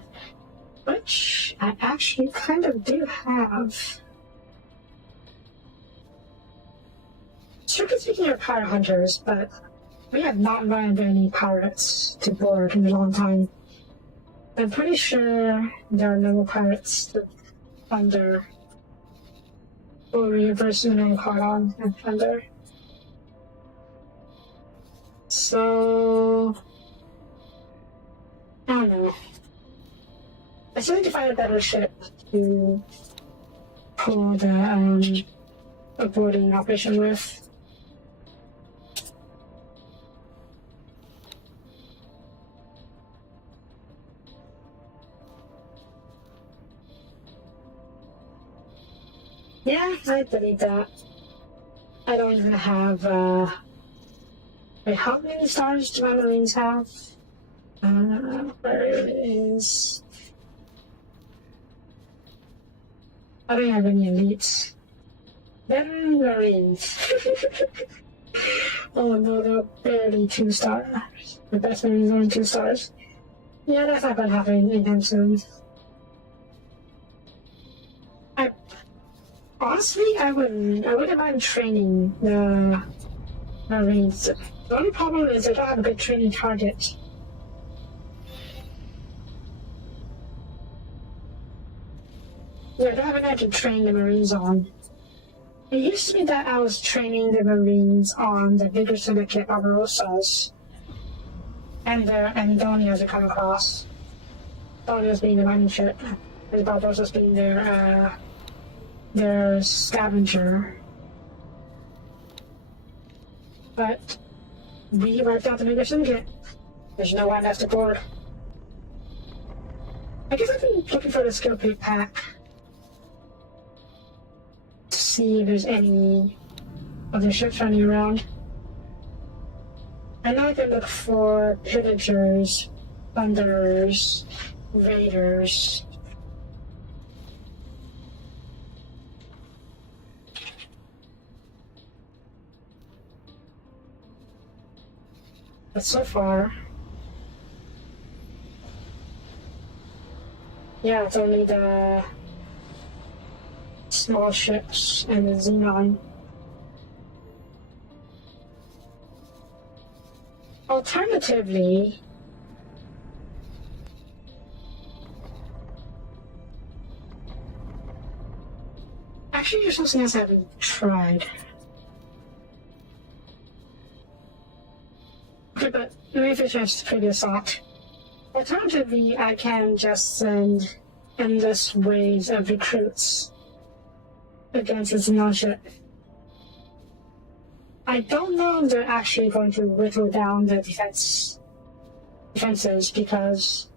which I actually kind of do have. Strictly speaking, are pirate hunters, but we have not run any pirates to board in a long time. I'm pretty sure there are no pirates under, or reverse no card and under. So I don't know. I still need to find a better ship to pull the boarding operation with. Yeah, I believe that. I don't even have, wait, how many stars do my Marines have? Where is... I don't have any elites. Then Marines. Oh no, they're barely 2 stars. The best Marines are only 2 stars. Yeah, that's not gonna happen anytime soon. Honestly, I wouldn't mind training the Marines. The only problem is I don't have a good training target. Yeah, I don't have anything to train the Marines on. It used to be that I was training the Marines on the bigger syndicate Barbarosas and the Andonias that come across. Andonias being the mining ship, and Barbarosas being their scavenger. But we wiped out the bigger syndicate. There's no one left aboard. I guess I've been looking for the skill pick pack to see if there's any other ships running around. I know I can look for pillagers, plunderers, raiders. But so far, yeah, it's only the small ships and the Xenon. Alternatively, actually, there's something else I haven't tried. Okay, but let me finish this previous thought. Alternatively, I can just send endless waves of recruits against the Xenon ship. I don't know if they're actually going to whittle down the defenses because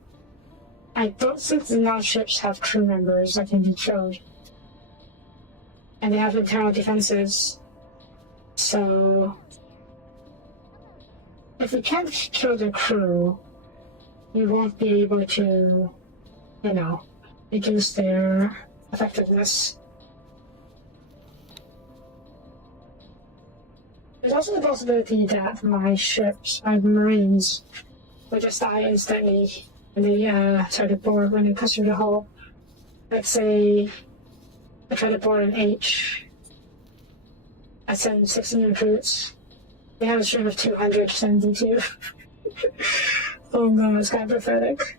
I don't think the Xenon ships have crew members that can be killed. And they have internal defenses. So if we can't kill the crew, we won't be able to, reduce their effectiveness. There's also the possibility that my ships, my marines, will just die instantly when they try to board, when they cut through the hull. Let's say I try to board an H. I send 16 recruits. They have a stream of 272. Oh no, it's kind of pathetic.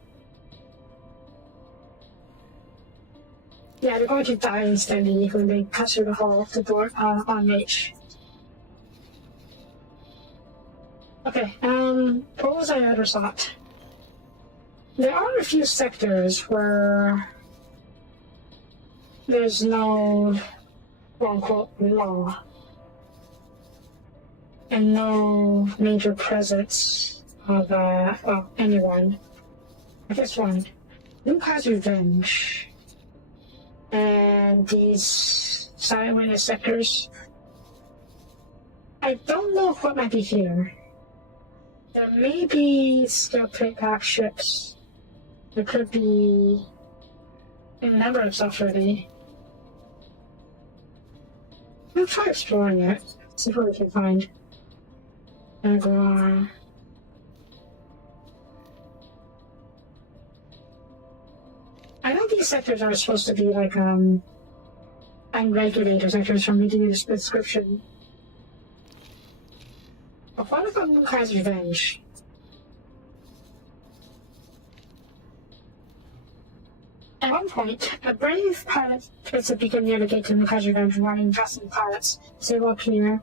Yeah, they're going to die instantly when they cut through the hull to board on H. Okay, what was my other thought? There are a few sectors where there's no quote-unquote law and no major presence of anyone. I guess one. Lucas Revenge and these silent witness sectors. I don't know what might be here. There may be skill pick-pack ships. There could be a number of stuff really. We'll try exploring it. See what we can find. And go on. I know these sectors are supposed to be like unregulated sectors from reading the description. But what about Lucas Revenge? At one point, a brave pilot puts a beacon near the gate to Lucas Revenge, warning trusting pilots to stay well clear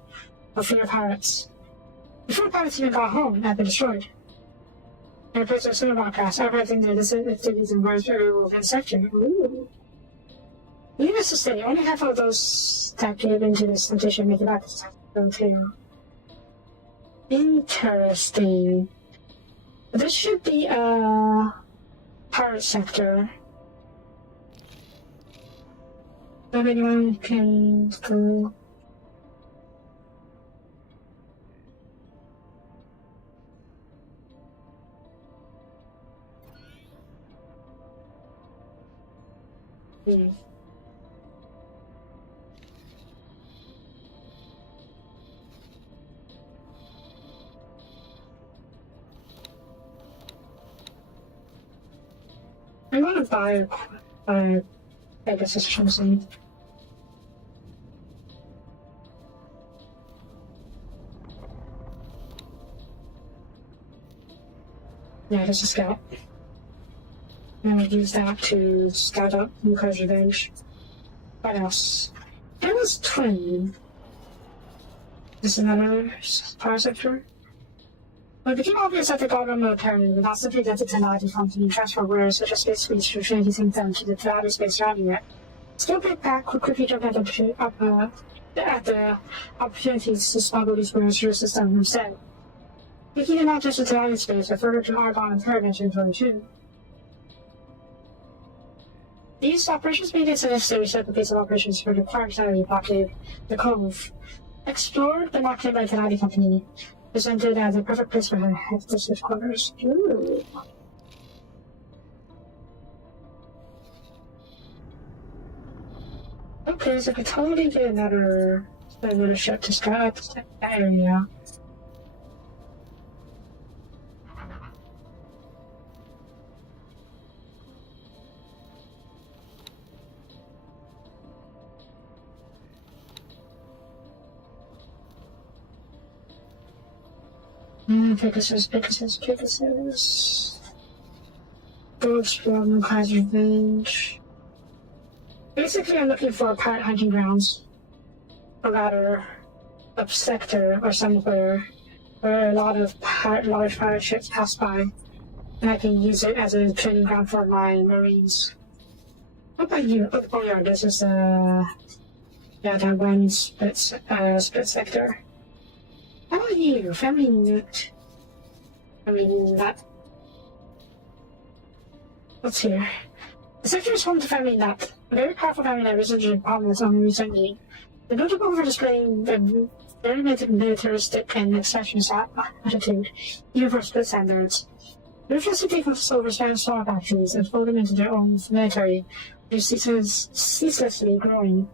of fear pirates. Before the pirates even got home, had been destroyed. And reports of cinema broadcasts advertising their illicit activities in various areas within sector. Ooh. Needless to say, only half of those that gave into this temptation make it back to the tale. Interesting. This should be a pirate sector. If anyone can go. I'm gonna buy Pegasus or something. Yeah, just a scout. And we'll use that to scout up Lucas Revenge. What else? There was Twin. This is another power sector. But it became obvious that the Goblin military would not simply let the technology function transfer wares such as space speeds for Trinity Think them to the outer space surrounding it. Skill pick-pack would quickly jump at the opportunities to smuggle these wares through the system instead. Taking it not just to outer space, but further to Argon and Paradigm territory too. These operations made it a necessary set piece of operations for the Clark Salary blockade, the Cove. Explored the blockade by the Tenali Company, presented as a perfect place for her headquarters quarters. Ooh. Okay, so I could totally get another ship to scout that area. Pegasus. Ghost from Kai's Revenge. Basically, I'm looking for pirate hunting grounds. A rather a sector or somewhere where a lot of large pirate ships pass by, and I can use it as a training ground for my marines. What about you? Oh yeah, this is that one split sector. How about you? Family Newt. I mean, that. What's here? The sector is home to Family Nut, a very powerful family that recently prominence on recently. The notable for displaying the very militaristic and expansionist attitude, even for split standards. The refuse to take over Spanish small factories and fold them into their own military, which is ceaselessly growing.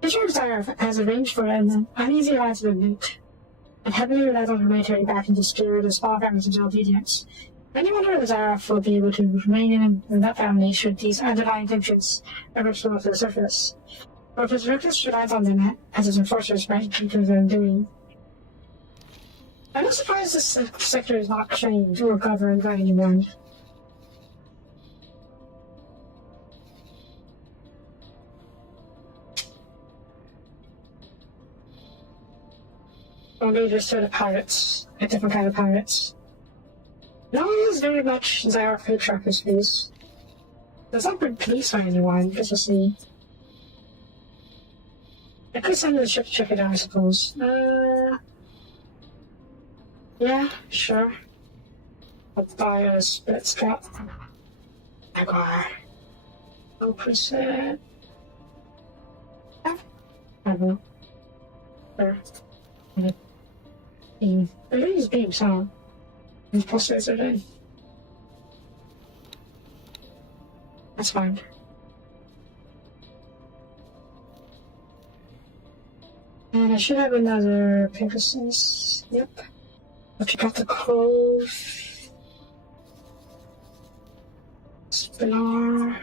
Fisher Desire has arranged for an uneasy alliance with Newt, and heavily relies on the military backing to steer the small families into obedience. Anyone who Zareth will be able to remain in that family should these underlying tensions ever flow to the surface. Or if his reckless relies on them as his enforcers might keep them doing. I'm not surprised this sector is not trained or governed by anyone. Only just sort of pirates, a different kind of pirates. No one is very much Zareth food truckers, please. There's not been police or anyone, just to see. I could send the ship to check it out, I suppose. Yeah, sure. I'll buy a split strap. Agar. 0%. Yeah. I will. Sure. Beam. It is beams, huh? These posters are in. That's fine. And I should have another Pegasus. Yep. I'll check out the Cove. Spinar.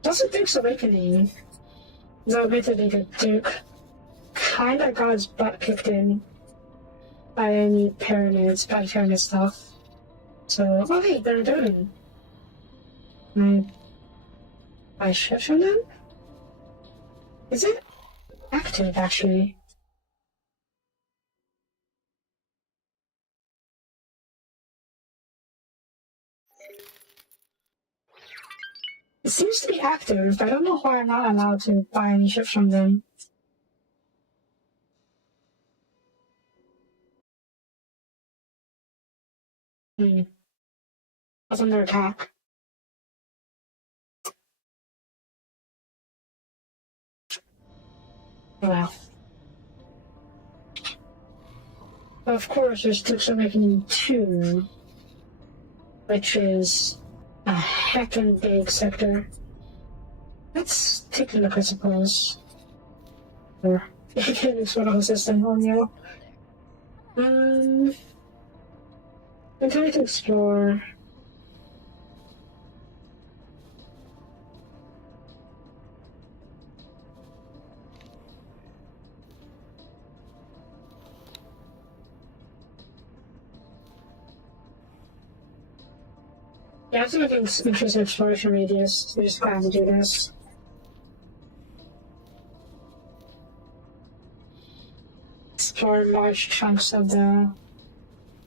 Doesn't Duke's Awakening. No, admittedly, the Duke kinda got his butt kicked in by any pyramids, by pyramid stuff. So, oh wait, they're doing. I ship from them? Is it active, actually? It seems to be active, but I don't know why I'm not allowed to buy any ships from them. What's under attack? Well. Of course, there's Duke's Awakening 2, which is a heckin' big sector. Let's take a look, I suppose. Or, it's what a whole system on you. I'm trying to explore. Yeah, I think it's interesting exploration radius. We just gotta do this. Explore large chunks of the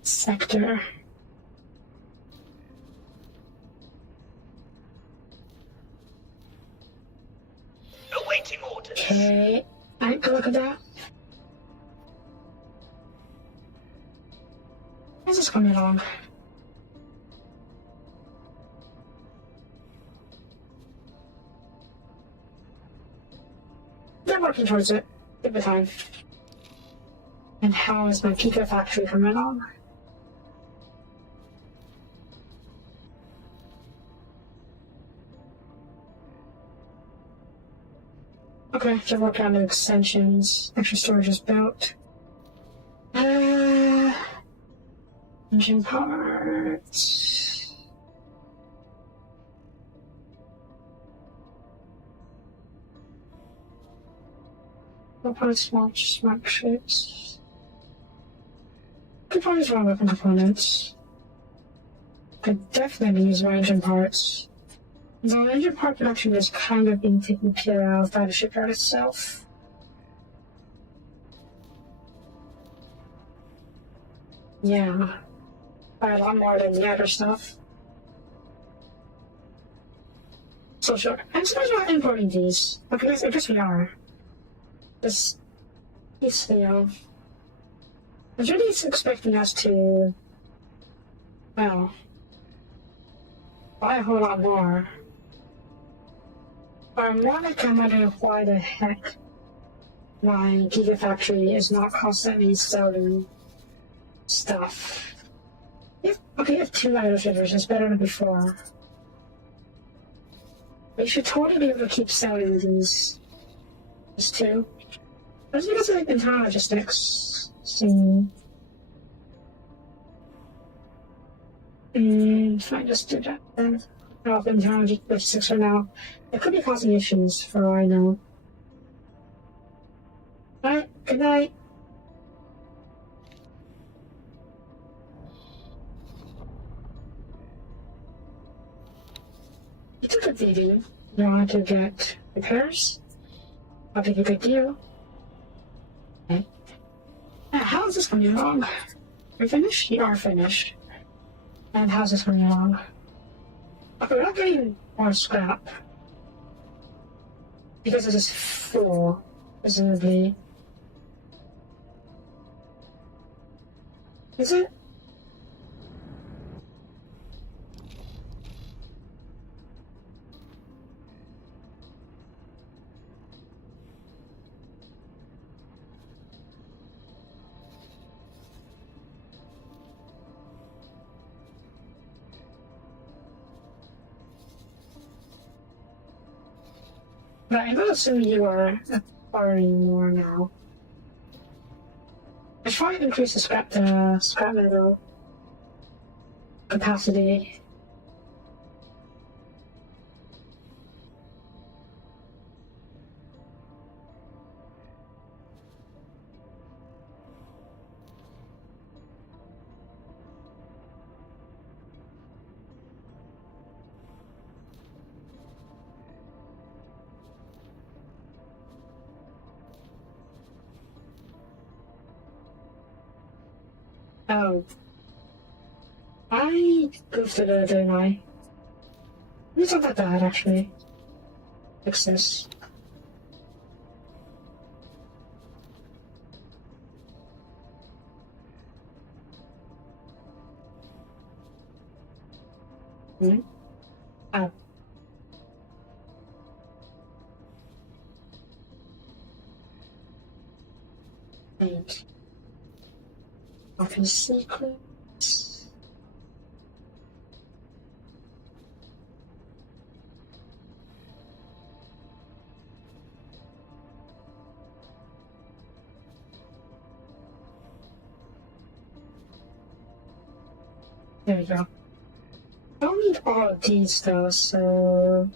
sector. Awaiting orders. Okay, I can look at that. How's this coming along? start working towards it. Give it time. And how is my Pika factory coming along? Okay, to work on the extensions. Extra storage is built. Engine parts. Parts, smart ships. Components for weapon components. Could definitely use more engine parts. The engine part production is kind of being taken care of by the shipyard itself. Yeah. By a lot more than the other stuff. So sure. I'm surprised we're not importing these. Okay, I guess we are. This is, you know. I was really expecting us to, well, buy a whole lot more. But I'm kind of wondering why the heck my Gigafactory is not constantly selling stuff. Okay, if 2 idle shippers is better than before. But you should totally be able to keep selling these. These two. That's because of like internal logistics. See. If I just do that then. Oh, the internal logistics for now. It could be causing issues for all I know. Alright, good night. You took a beating. You wanted to get repairs? I'll give you a good deal. Okay. How is this coming along? You're finished? You are finished. And how's this coming along? Okay, we're not getting more scrap. Because it is full, presumably. Is it? But I'm not assuming you are acquiring more now. I should probably increase the scrap metal capacity. Oh. I goofed it, didn't I? It's not that bad, actually. Fix this. Hmm? Oh. And open secrets. There we go. I don't need all of these though, so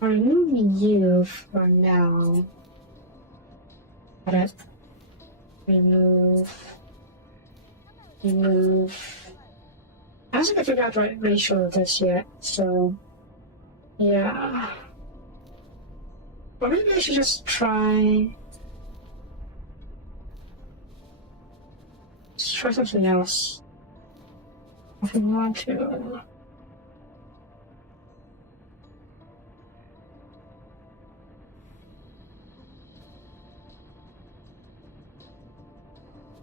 I'm removing you for now. Got it. Remove. I haven't figured out the right ratio of this yet, so yeah. But maybe I should just try. Let's try something else. If we want to.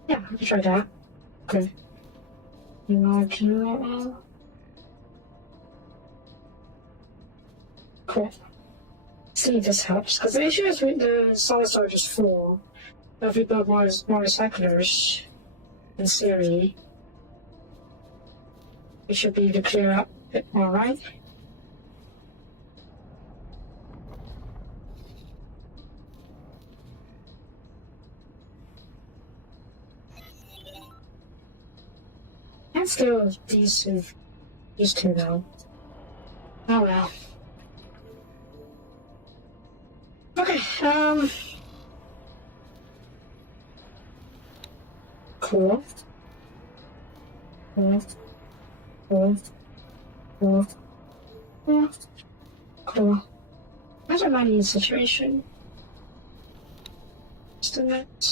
Yeah, I can try that. Okay. Cool. see if this helps. Because the issue is with the solid storage is full. But if we build more recyclers, in theory, we should be able to clear up a bit more, right? Let's go with these two though. Oh well. Okay, cool. Cool. Cool. Cool. Cool. Cool. How's our money situation? Just a minute.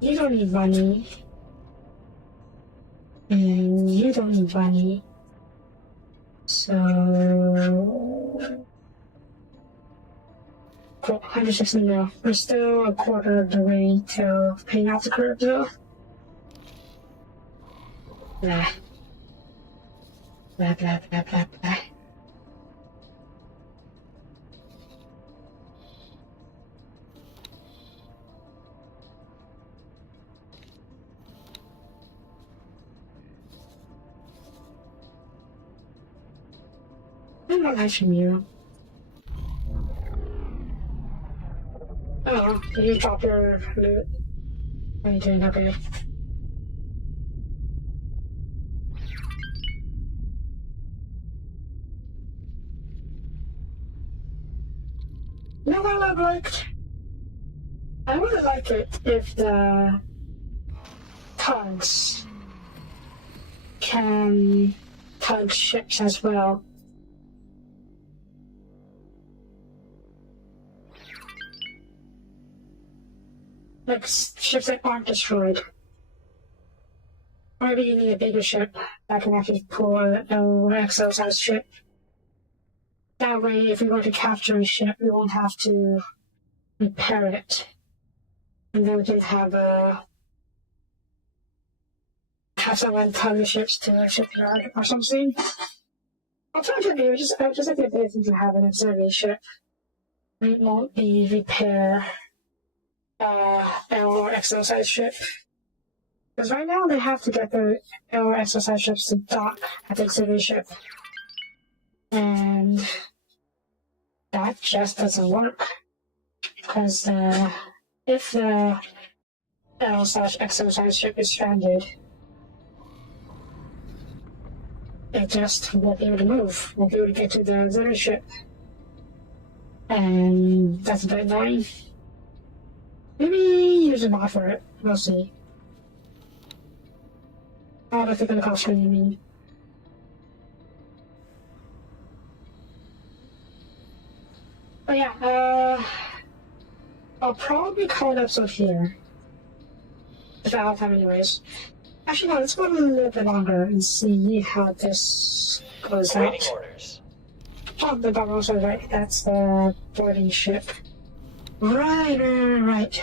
You don't need money. And you don't need money. So cool, 160 mil. We're still a quarter of the way till paying off the curve though. Blah. Blah blah blah blah blah. I'm not nice from you. Oh, did you drop your loot? What are you doing? Okay. You know what I would like? I would like it if the tugs can tug ships as well. Like ships that aren't destroyed. Or maybe you need a bigger ship that can actually pull an XO-sized ship. That way, if we were to capture a ship, we won't have to repair it. And then we can have someone tug the ships to a shipyard or something. Alternatively, I just like the ability to have an auxiliary ship. It won't be repair L or XO-sized ship. Because right now they have to get the L or XO-sized ships to dock at the auxiliary ship. And that just doesn't work. Because if the L/XO-sized ship is stranded, it just won't be able to move, won't be able to get to the auxiliary ship. And that's a bit annoying. Maybe use a mod for it. We'll see. I don't think it's gonna cost me any. But yeah, I'll probably call an episode here. If I have time anyways. Actually no, let's go a little bit longer and see how this goes out. Orders. Oh, the Barbarossa, right, that's the boarding ship. Right.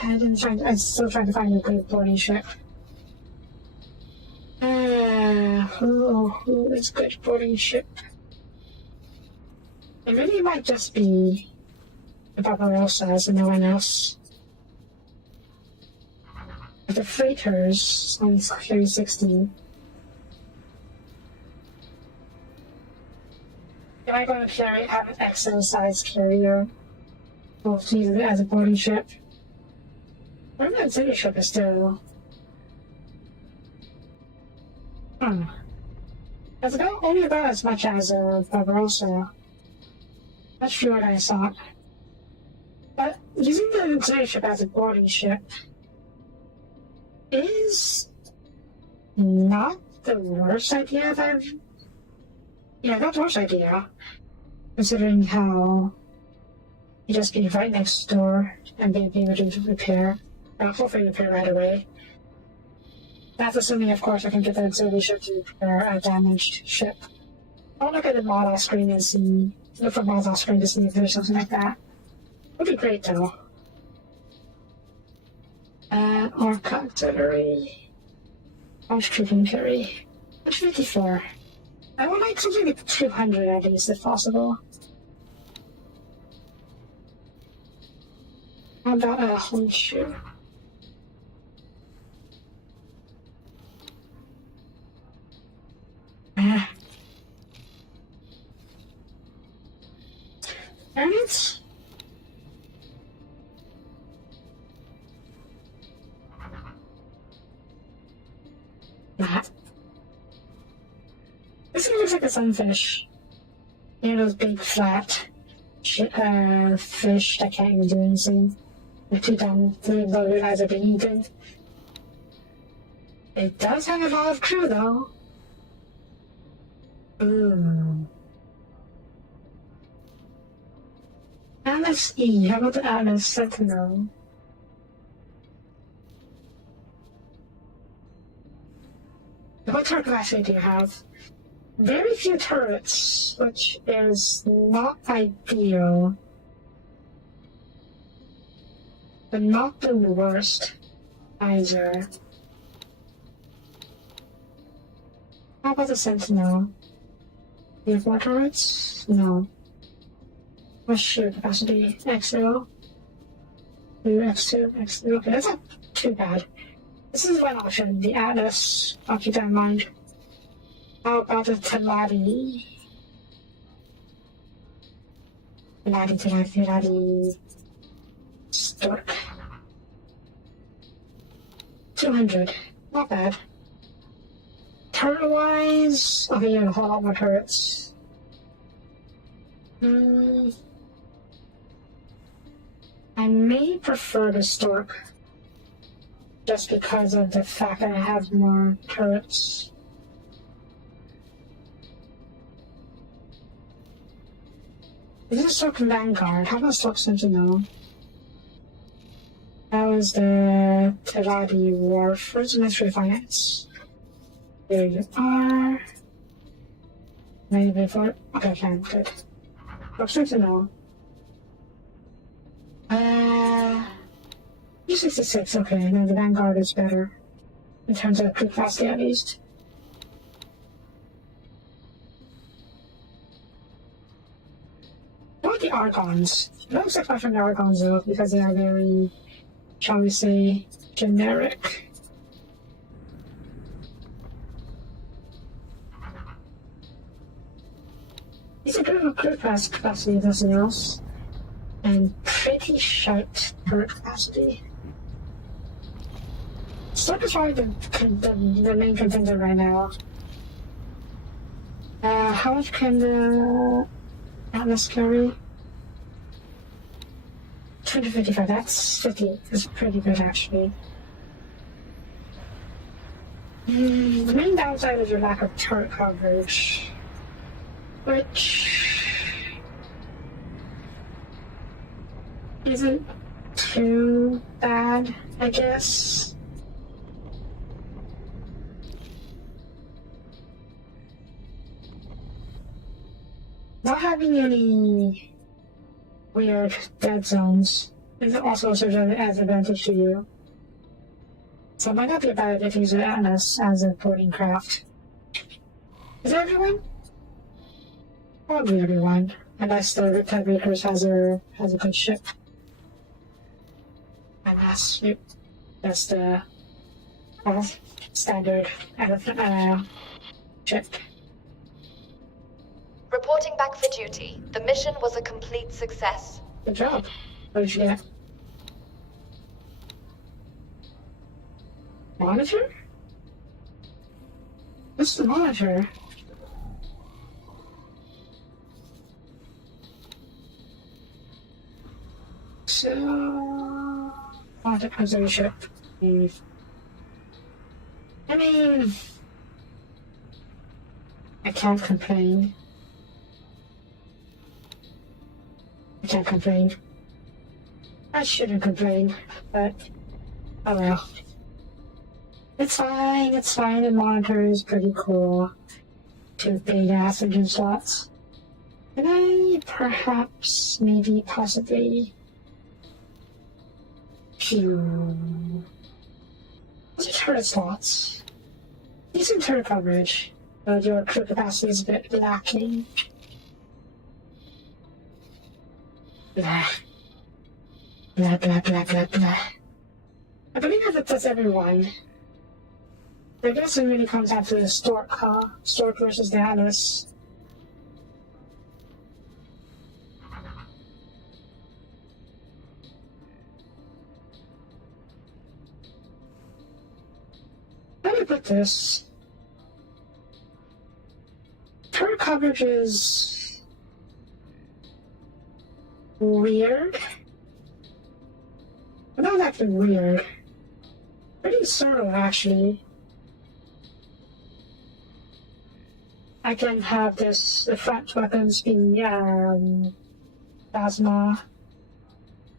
I'm still trying to find a good boarding ship. Who is good boarding ship? It really might just be the Barbarossas and no one else. But the freighters on 316. Am I going to have an XO-sized carrier? We'll use it as a boarding ship. What about city ship is still... It's only about as much as a Barbarossa. Much fewer than I thought. But using the city ship as a boarding ship is not the worst idea not the worst idea. Considering how you just be right next door and be able to repair. Hopefully repair right away. That's assuming, of course, I can get the auxiliary ship to repair a damaged ship. I'll look at the model screen and see, look for model screen to see if there's something like that. Would be great though. Orca auxiliary. Launch trooping carry. 54. I would like something like 200 at least if possible. How about a Honshu? Alright. This one looks like a sunfish. You know those big flat fish that can't even do anything. They're too dumb to realize they're being eaten. It does have a lot of crew though. Ooh. Atlas E, how about the Atlas Sentinel? What turret capacity do you have? Very few turrets, which is not ideal. But not the worst either. How about the Sentinel? Do you have more turrets? No. What's your capacity? X0? X2, X3. Okay, that's not too bad. This is one option, the Atlas. I'll keep that in mind. How about the Teladi? Teladi. Stork. 200. Not bad. Turret-wise, okay, you have a whole lot more turrets. I may prefer the Stork. Just because of the fact that I have more turrets. This is Stork Vanguard. How about Stork Sentinel? That was the Teradi Wharf. Where's the Ministry of Finance? There you are. Ready before? Okay, fine, good. Stork Sentinel. U66, okay, no, the Vanguard is better. In terms of crew capacity, at least. What about the Argons? I don't expect much from the Argons, though, because they are very, shall we say, generic. These are good crew capacity, if nothing else. And pretty shite turret capacity. Stork is probably the main contender right now. How much can the Atlas carry? 255, that's 50. That's pretty good, actually. The main downside is your lack of turret coverage. Which isn't too bad, I guess. Not having any weird dead zones is also serves as an advantage to you. So it might not be a bad idea to use Atlas as a boarding craft. Is that everyone? Probably everyone. Unless the Riptide Breakers has a good ship. And that's the standard ship. Reporting back for duty. The mission was a complete success. Good job. What did you get? Monitor? What's the monitor? So, monitor comes in the ship. I mean, I can't complain. I shouldn't complain, but oh well. It's fine, the monitor is pretty cool. 2 big ass engine slots. Can I perhaps, maybe, possibly... Those are turret slots. Decent turret coverage, but your crew capacity is a bit lacking. Blah, blah, blah, blah, blah. I believe that that's everyone. I guess it really comes down to the Stork, huh? Stork versus the Alice. Let me put this. Her coverage is weird. Not actually weird. Pretty subtle, actually. I can have this, the front weapons be, plasma,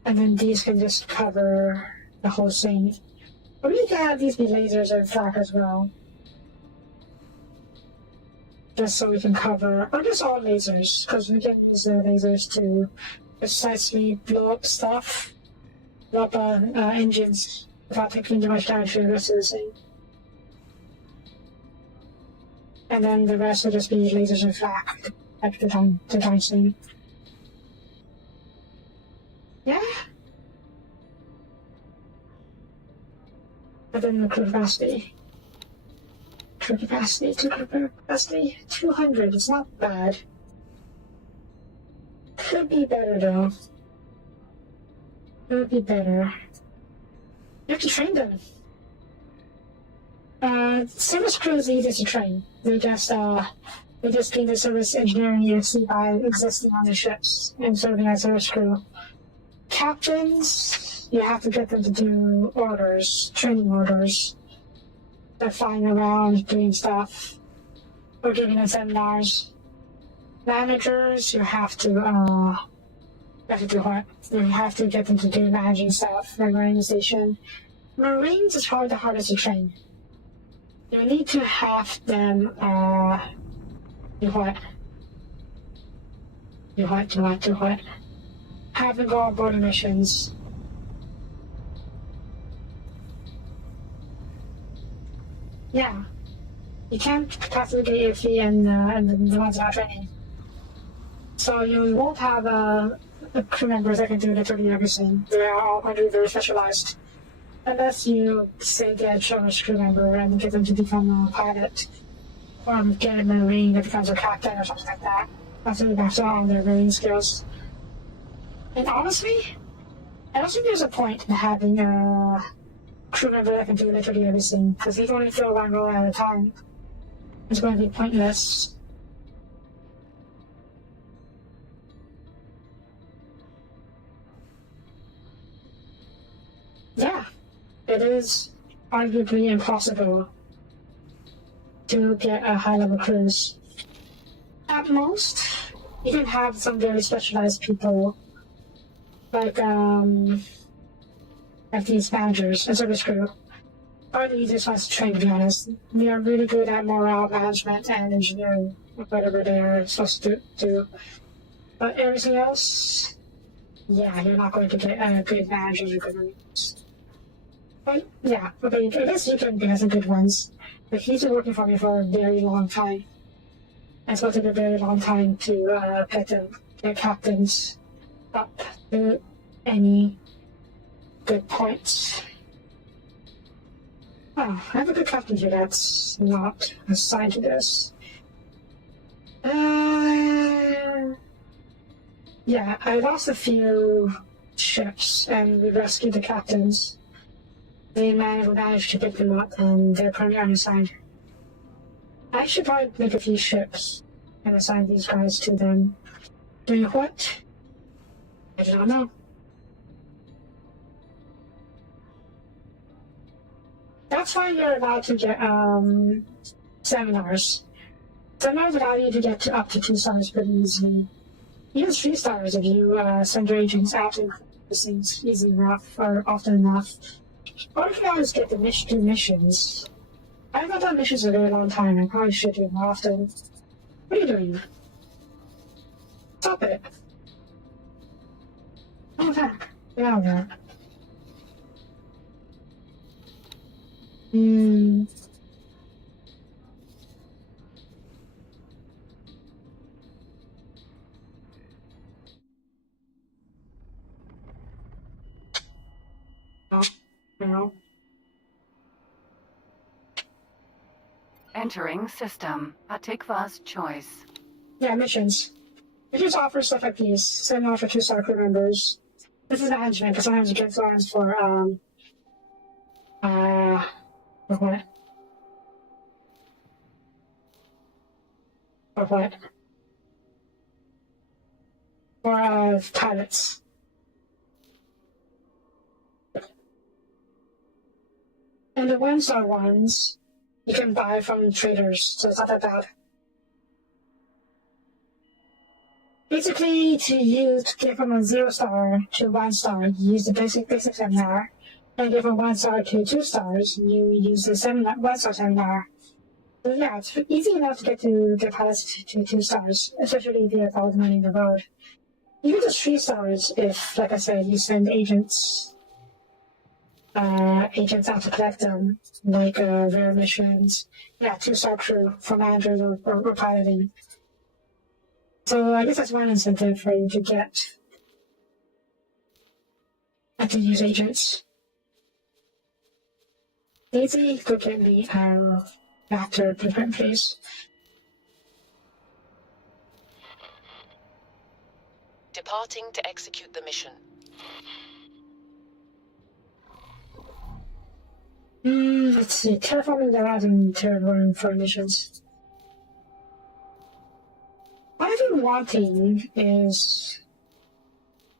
and then these can just cover the whole thing. Or we can have these be lasers and flak as well. Just so we can cover, or just all lasers, because we can use the lasers to precisely blow up stuff, blow up engines without taking too much damage to the rest of the thing. And then the rest will just be lasers and flak at the time thing. Yeah? But then the crew capacity. Crew capacity, 200, it's not bad. Could be better though. Could be better. You have to train them. Service crew is easy to train. They just gain the service engineering EXC by existing on the ships and serving as service crew. Captains, you have to get them to do orders, training orders. They're flying around doing stuff or giving them seminars. Managers, you have to do what? You have to get them to do managing stuff, like running the station. Marines is probably the hardest to train. You need to have them do what? Have them go on board missions. Yeah. You can't classically get AFE and the ones without training. So you won't have crew members that can do literally everything. They are all going to be very specialized. Unless you, say, get a service crew member and get them to become a pilot. Or get a Marine that becomes a captain or something like that. That's really back on their Marine skills. And honestly, I don't think there's a point in having a crew member that can do literally everything, because you can only fill one role at a time. It's going to be pointless. Yeah, it is arguably impossible to get a high-level crews. At most, you can have some very specialized people, like these managers and service crew. Are the easiest ones to train, to be honest. They are really good at morale management and engineering, whatever they are supposed to do. But everything else, yeah, you're not going to get good managers or good managers. But yeah, okay, I guess you can get some good ones. But he's been working for me for a very long time. And it's going to take a very long time to get captains up to any good points. Oh, I have a good captain here that's not assigned to this. Yeah, I lost a few ships and we rescued the captains. We managed to pick them up and they're currently unassigned. I should probably make a few ships and assign these guys to them. Doing what? I do not know. That's why you're allowed to get seminars. Seminars allow you to get to up to 2 stars pretty easily. Even 3 stars if you send your agents out and these things easy enough or often enough. Or if you always get the missions. I haven't done missions in a very long time. I probably should do them often. What are you doing? Stop it. Come back. Get out of there. now. Entering system. Atikva's choice. Yeah, missions. Missions offer stuff like these. Send off for 2-star crew members. This is management, because sometimes you get signs for, for what? For what? For, pilots. And the 1-star ones, you can buy from traders, so it's not that bad. Basically, to get from a 0-star to 1-star, you use the basic seminar, and get from 1-star to 2 stars, you use the 1-star seminar. So yeah, it's easy enough to get pilots to 2 stars, especially if you have all the money in the world. Even just 3 stars, if, like I said, you send agents out to collect them, like rare missions. Yeah, 2-star crew for managers or piloting. So I guess that's one incentive for you to get and to use agents. Easy, go get me after blueprint, please. Departing to execute the mission. Let's see. Terraforming the rising terraforming for missions. What I've been wanting is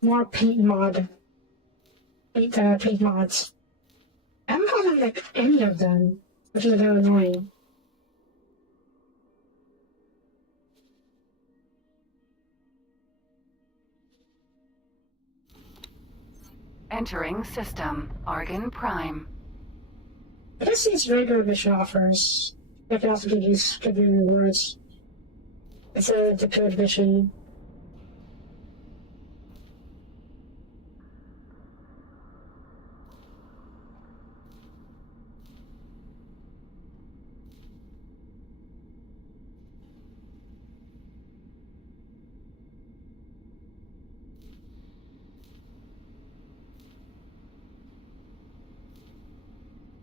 more paint mods. I haven't gotten like any of them, which is a little annoying. Entering system. Argon Prime. I guess these regular mission offers, they can also give you rewards. It's a declared mission.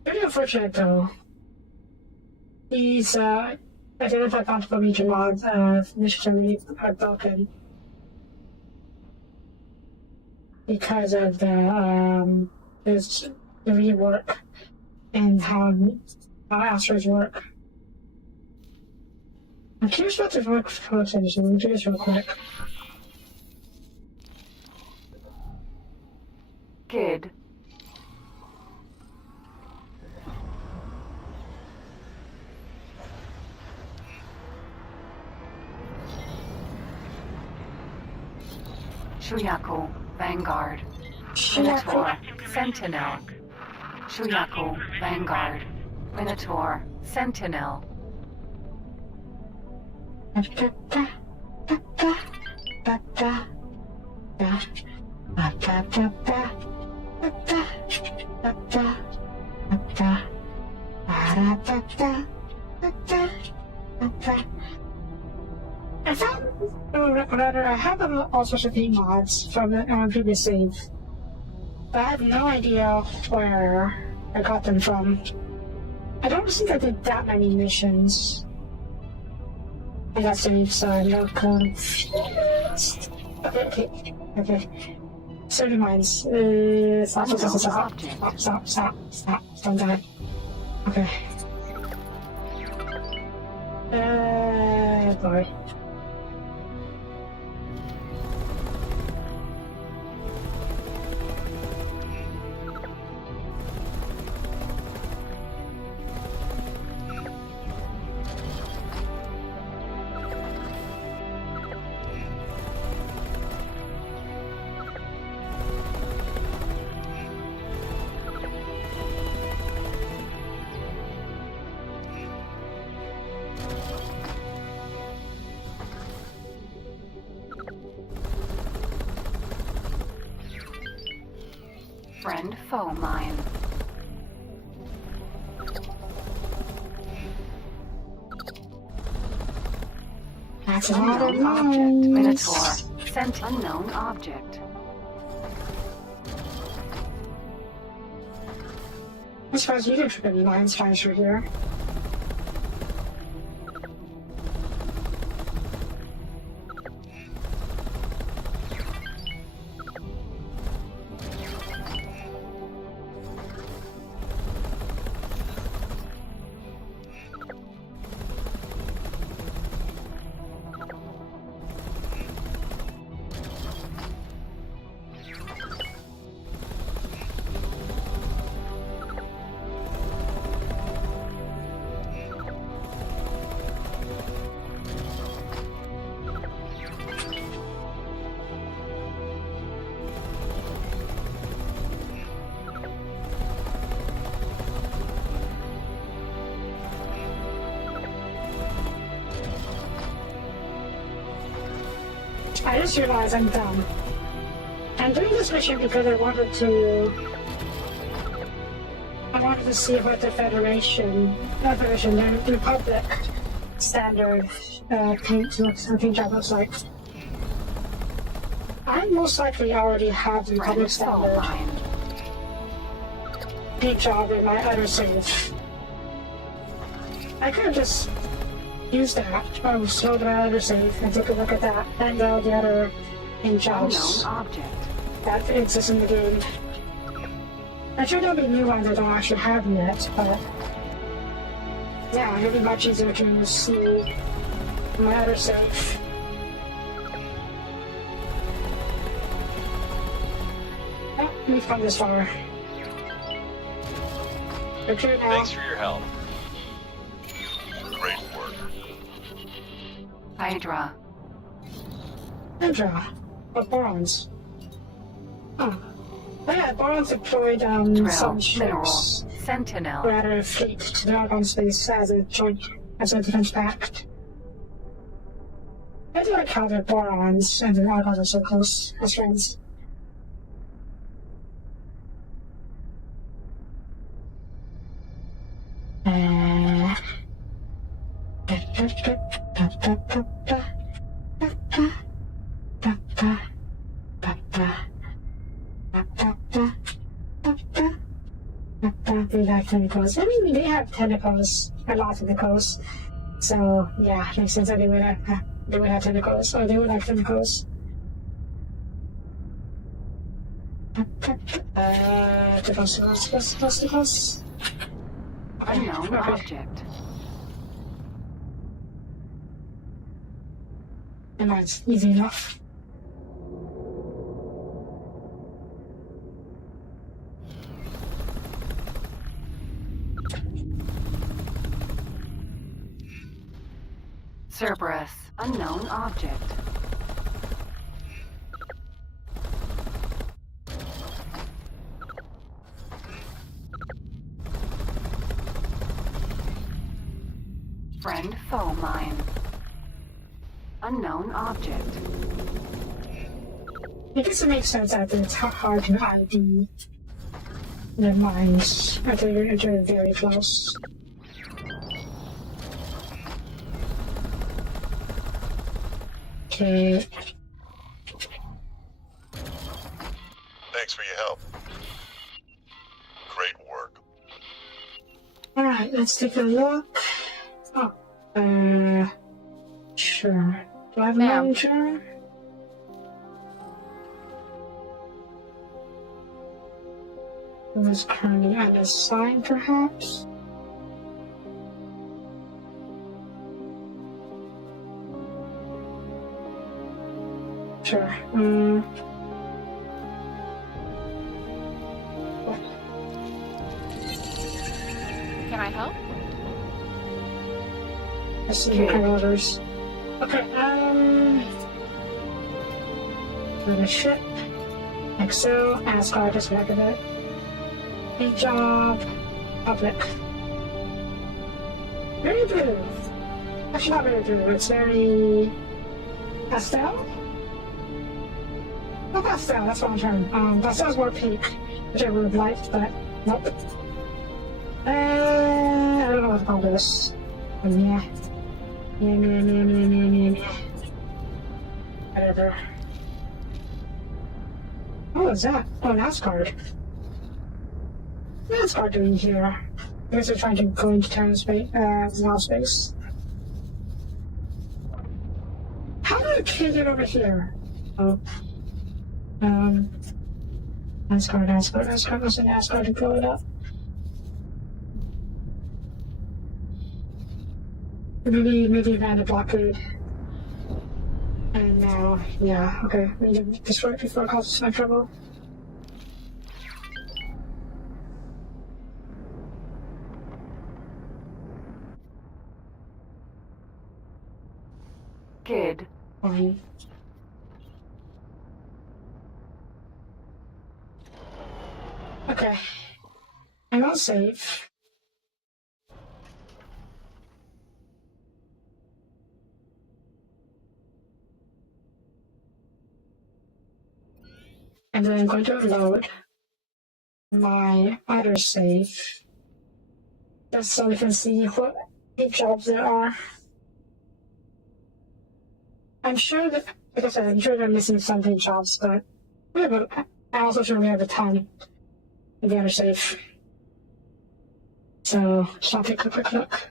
Very unfortunate though. These identified multiple region mods missions are broken because of the rework and how asteroids work. I'm curious about the work process, so we'll do this real quick. Kid. Shuyaku, Vanguard. Minotaur, Sentinel. Shuyaku, Vanguard. Minotaur, Sentinel. I found I have all sorts of paint mods from the previous save, but I have no idea where I got them from. I don't think I did that many missions in that save, so I'm not confused. Okay. Certain mines. Stop. Don't die. Okay. Boy. Friend foe mine. That's a lot of Unknown object. mines. Minotaur. Sent unknown object. I'm surprised you didn't forget lines flash through here. I just realized I'm dumb. I'm doing this mission because I wanted to see what the the Republic standard paint job looks like. I most likely already have the Republic standard paint job in my other save. I could have just used that. Oh, slow to my other save and take a look at that and the other paint jobs that exist in the game. I'm sure there'll be new ones I don't actually have yet, but yeah, it'll be much easier to see my other save. Oh, we've come this far. Okay, now. Thanks for your help. Great work. Hydra. Hydra. Or Barons. Oh. Oh yeah, Barons deployed some ships. Sentinel. Rather a fleet to the Argon space as a defense pact. I do like how the Barons and the Argons are so close as friends. They like tentacles. I mean, they have tentacles, a lot of tentacles. So, yeah, it makes sense that they would have tentacles, or they would have tentacles. Tentacles. Unknown object. And that's easy enough. Cerberus. Unknown object. Friend foe mine. Unknown object. I guess it makes sense that it's hard to ID their minds until you're very close. Okay. Thanks for your help. Great work. Alright, let's take a look. Oh, sure. Do I have a manager? Who is currently unassigned, perhaps? Sure. Can I help? I see the orders. Okay, go to ship. Excel, Asgard, just back of it. Big job. Public. Very blue. Actually, not very blue, it's very pastel? Not pastel, that's what I'm trying. Pastel's more pink, which I would have liked, but nope. I don't know what to call this. Yeah. Whatever. What was that? Oh, an Asgard. What's Car doing here? I guess they're trying to go into town space, space. How did the kid get over here? Oh. NASCAR. Listen, NASCAR to blow it up. Maybe ran a blockade. And now, yeah, okay. We need to destroy it before it causes my trouble. Kid. Fine. Okay. I'm all safe. And then I'm going to load my other save just so we can see what jobs there are. I'm sure that, like I said, I'm sure they're missing some paint jobs, but I'm also sure we have a ton in the other save. So, just want to take a quick look.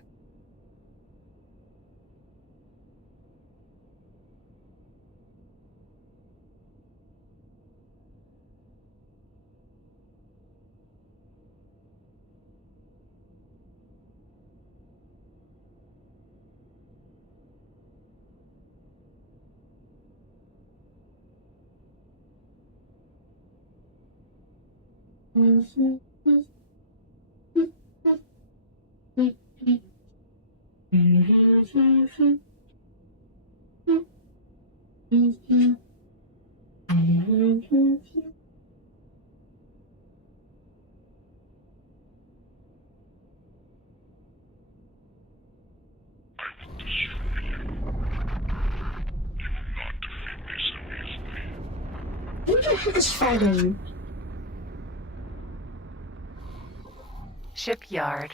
Who the heck is fighting? Shipyard.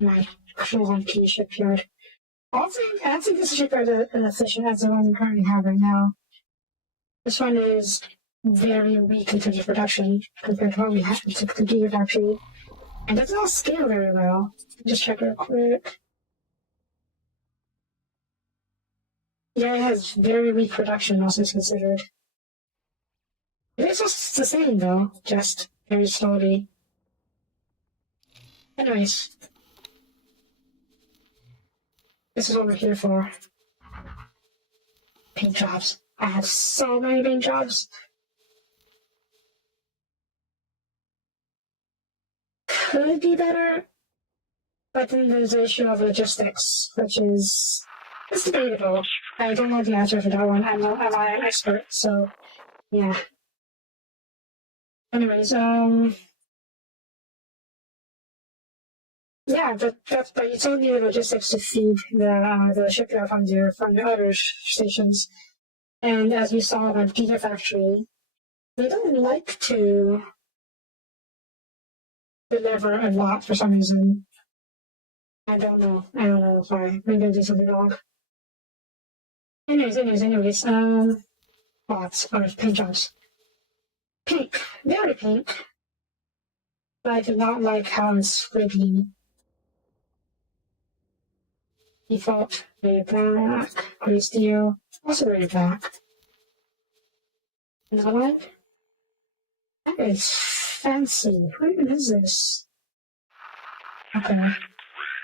My clunky shipyard. I think this shipyard is as efficient as the one we currently have right now. This one is very weak in terms of production compared to what we have to do it actually. And doesn't all scale very well. Just check real quick. Yeah, it has very weak production, also is considered. It is just the same though, just very slowly. Anyways. This is what we're here for. Paint jobs. I have so many paint jobs. Could be better, but then there's the issue of logistics, which is it's debatable. I don't know the answer for that one. I'm not an expert, so yeah. Anyways, yeah, but you still need logistics to feed the shipyard from the other stations. And as we saw at Gigafactory, they don't like to deliver a lot for some reason. I don't know why. Maybe I did something wrong. Anyways, lots of paint jobs. Pink, very pink. But I do not like how it's squiggly. Default, very black. Gray steel, also very black. Another one? That is fancy. What even is this? Okay.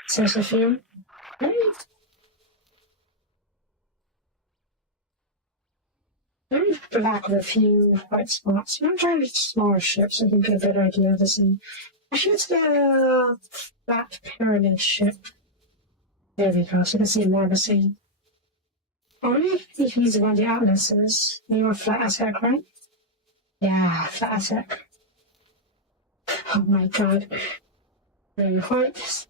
So there's a few. Very black with a few white spots. I'm trying to get smaller ships so I can get a better idea of the scene. Actually, let's get a flat pyramid ship. There we go, so you can see more of the scene. Only if he's one of the atlases. You want flat Aztec, right? Yeah, flat Aztec. Oh my god. Very white.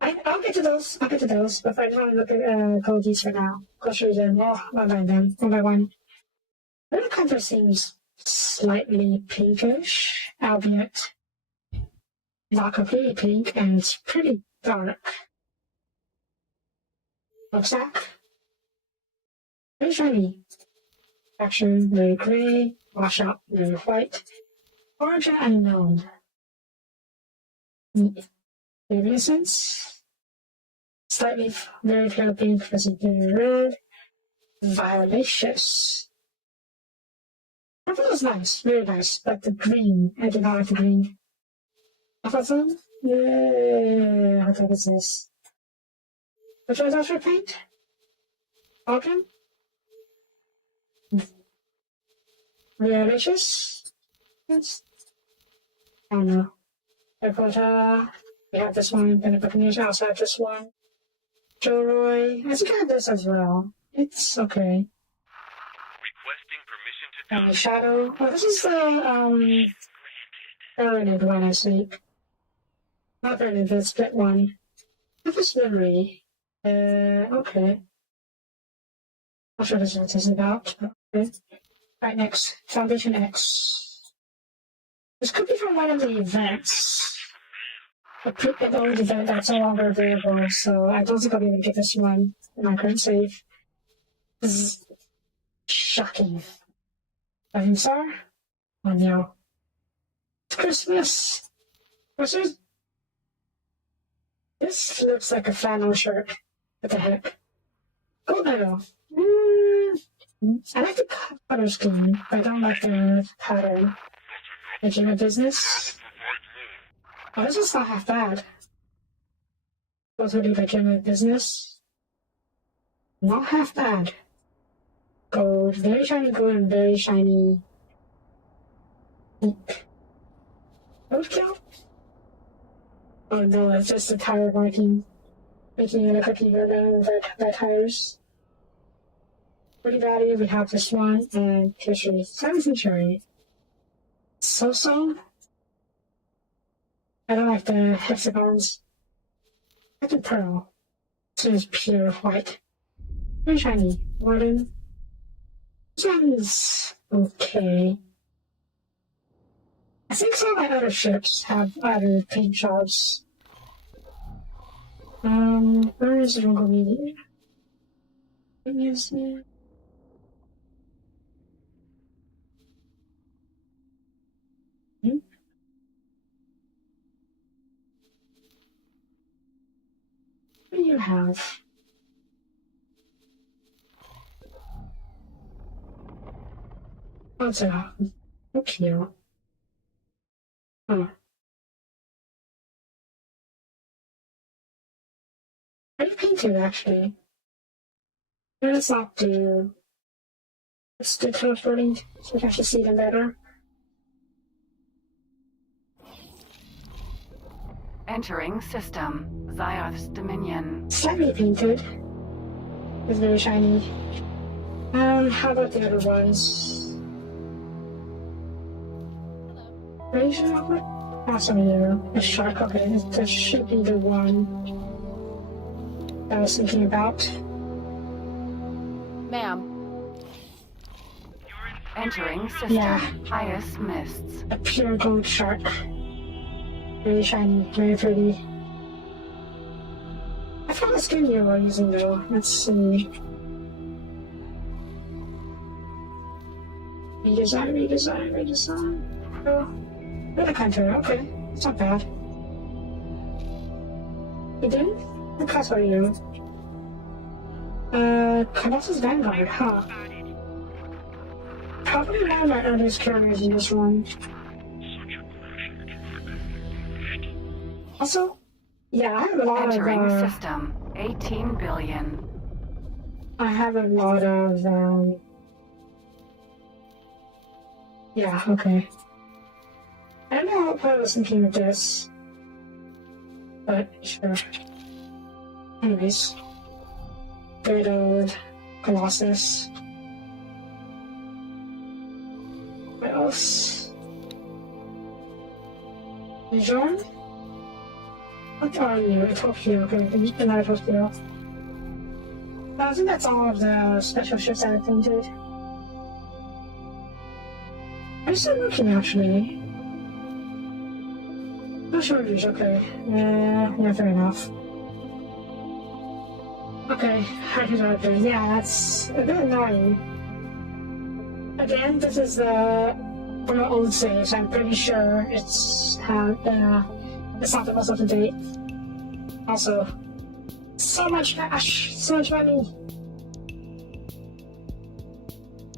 I'll get to those, but I just want to look at Goldies for now. Go through them one by one. The color seems slightly pinkish, albeit not completely pink, and it's pretty dark. Rucksack. Very shiny. Action, very gray. Wash out, very white. Origin unknown. Luminescence. Slightly very pale pink, fuzzy blue red. Violacious. Purple is nice, very nice, but the green, I did not like the green. I thought so? Yeah, what type is this? Which one's also paint? Origin? Violacious? Yes. I don't know. We have this one, and the Buccaneers also have this one. Joe Roy, I think I have this as well. It's okay. Requesting permission to Shadow. Oh, this is the, Earned one, I think. Not Earned, the split one. Office Memory. Okay. Not sure what this is about. Okay. Right, next. Foundation X. This could be from one of the events. The old event that's no longer available, so I don't think I'll be able to get this one in my current save. This is shocking. Living Star? Oh no. It's Christmas! Christmas? This looks like a flannel shirt. What the heck? Gold medal. I like the color scheme, but I don't like the pattern. Legitimate business? Oh, this is not half bad. Both would be legitimate business. Not half bad. Gold, very shiny gold and very shiny ink. Roadkill? Oh no, it's just the tire marking. Making it a cookie with bad tires. Pretty value, we have this one, and Fishery. Simon's Cherry. So-so? I don't like the hexagons. I like the pearl. This is pure white. Very shiny. Warden. This one's okay. I think some of my other ships have other paint jobs. Where is it going to be? Museum. What do you have? What's that? So cute. Huh. Are you painted actually? Let's not do. Let's do transporting so we can actually see them better. Entering system. Zioth's Dominion. Slightly painted. It's very shiny. How about the other ones? Are you sure of it? Awesome, yeah. A shark, okay. This should be the one that I was thinking about. Ma'am. Entering system. Yeah. Highest mists. A pure gold shark. Very shiny, very pretty. I found the skin you were using though. Let's see. Redesign. Oh, really hunter, okay. It's not bad. You did? What class are you? Colossus Vanguard, huh? Probably one of my earliest characters in this one. Also, yeah, I have a lot Entering of, system. 18 billion. I have a lot of, yeah, okay. I don't know what I was thinking of this, but sure. Anyways, good old Colossus. What else? Dijon? What are you? A Tokyo, okay, another Tokyo. I think that's all of the special ships that I painted. I'm still looking actually. No shortage, okay. Yeah, fair enough. Okay, Hackers out there. Yeah, that's a bit annoying. Again, this is the from my old saves. I'm pretty sure it's not the most up to date. Also, so much cash, so much money.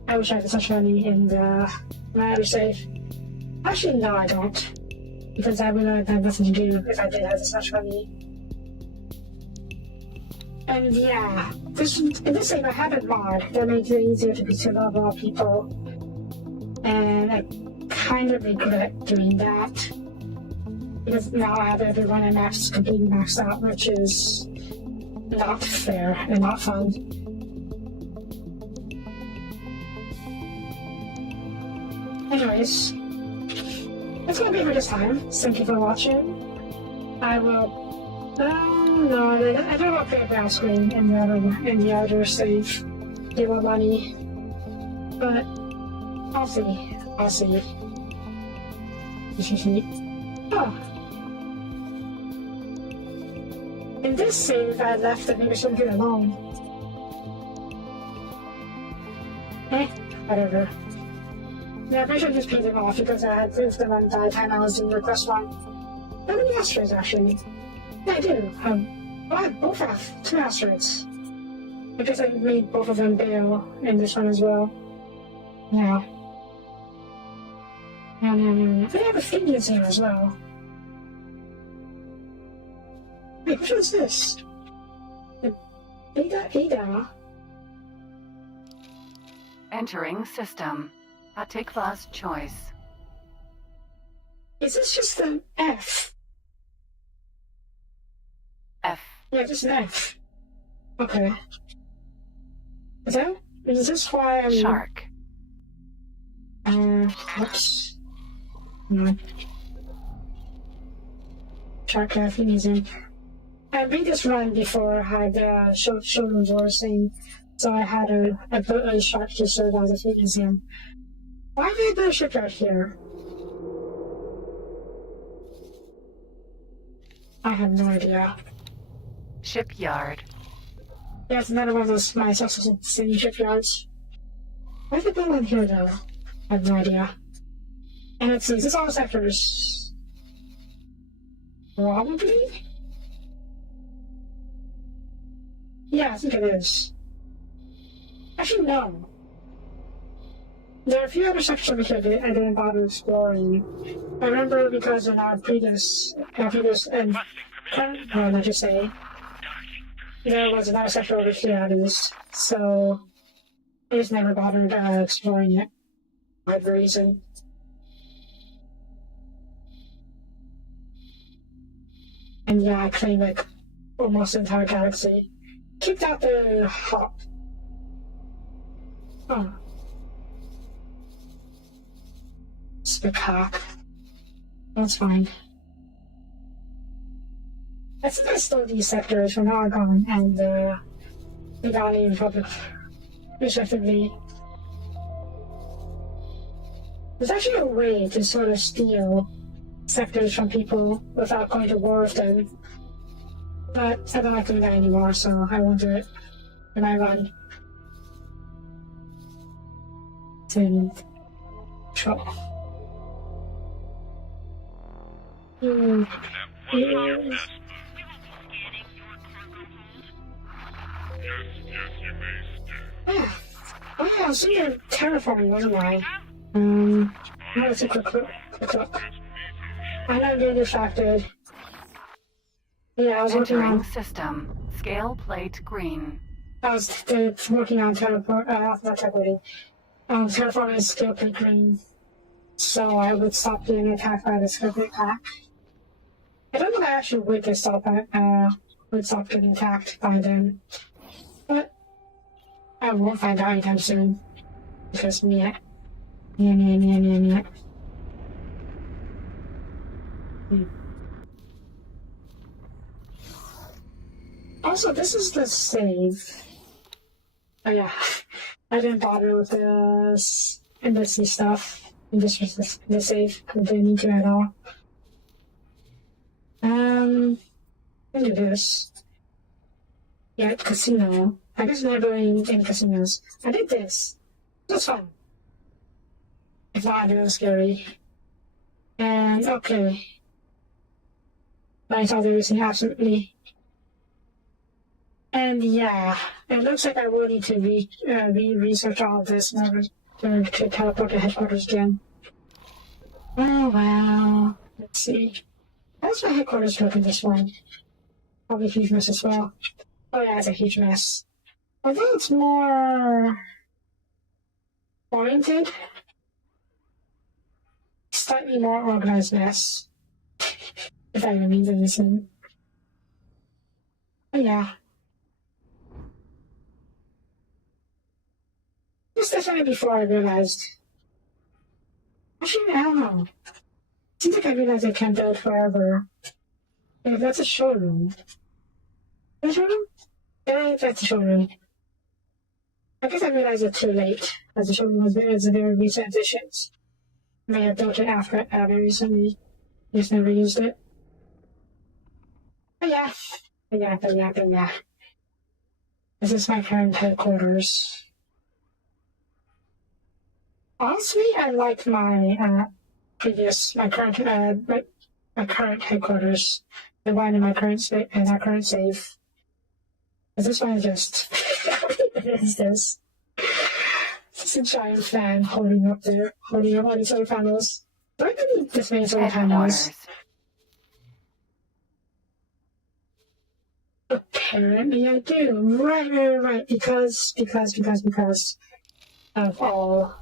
I wish I had such money in my other save. Actually, no, I don't, because I would have had nothing to do if I did have this much money. And yeah, in this save I have a mod that makes it easier to level up people, and I kind of regret doing that, because now I have everyone at max completely maxed out, which is not fair and not fun. Anyways, that's gonna be for this time. Thank you for watching. I will. No, I don't want to pay a brown screen in the other save. Give more money, but I'll see. I'll see. Oh. In this save, I left the nigger here alone. Whatever. Yeah, I'm pretty sure I just paid them off because I had proved them on the time I was doing request one. How many asteroids, actually? Yeah, I do. I both have 2 asteroids. I guess I made both of them bail in this one as well. Yeah. And they have a Phoenix here as well. Wait, which one's this? Ada? Entering system. Atikva's choice. Is this just an F? F. Yeah, just an F. Okay. Is this why I'm... Shark. Whoops. No. Shark F, easy. I made this run before I had children's thing, so I had a shark to serve as a food museum. Why did I build a shipyard here? I have no idea. Shipyard. Yeah, it's another one of those my self-sustaining shipyards. Why did I build one here though? I have no idea. And let's see, is this all sectors? Probably? Yeah, I think it is. Actually, no. There are a few other sections over here that I didn't bother exploring. I remember because in our previous and not just say, there was another sector over here at least, so I just never bothered exploring it for whatever reason. And yeah, I claimed like almost the entire galaxy. Kicked out the hop. Oh. Spectac. That's fine. I think I stole these sectors from Argon and the Valley Republic, respectively. There's actually a way to sort of steal sectors from people without going to war with them. But I don't like doing that anymore, so I won't do it when I run. Sure. Yeah. Oh, I was doing terraforming, wasn't I? Let's take a quick look. I know I'm getting distracted. Yeah, I was working on system. Scale plate green. I was working on terraforming scale plate green, so I would stop getting attacked by the scale plate pack. I don't know if I actually would stop getting attacked by them, but I won't find out anytime soon because yeah. Also, this is the save. Oh yeah, I didn't bother with this embassy stuff. This was the save. I didn't need to at all. Let me do this. Yeah, casino. I guess never in casinos. I did this. That's fun. It's not really scary. And okay. I saw everything absolutely. And yeah, it looks like I will need to research all of this in order to teleport to headquarters again. Oh well, let's see. How's my headquarters look in this one? Probably a huge mess as well. Oh yeah, it's a huge mess. Although it's more oriented, slightly more organized mess. If that even means anything. Oh yeah. Just definitely before I realized. Actually, I don't know. Seems like I realized I can't build forever. If that's a showroom. A showroom? Yeah, that's a showroom. I guess I realized it too late, as the showroom was a very recent addition. May have built it after very recently. Just never used it. But yeah. But yeah. This is my current headquarters. Honestly, I like my current headquarters, the one in my current safe. This one is just what is this? It's a giant fan holding up all these solar panels. Do I need this many solar panels? Apparently I do. Right. Because of all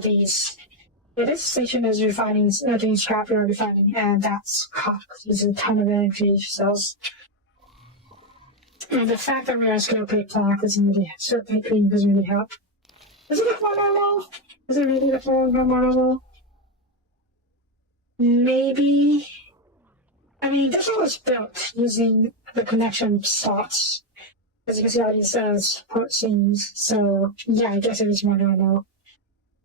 these. Yeah, this station is doing scrapyard refining, and that's uses a ton of energy cells. And the fact that we are scale plate plant doesn't really help. Does it look more normal? Does it really look more normal? Maybe. I mean, this one was built using the connection slots. As you can see, all these port seams. So yeah, I guess it is more normal.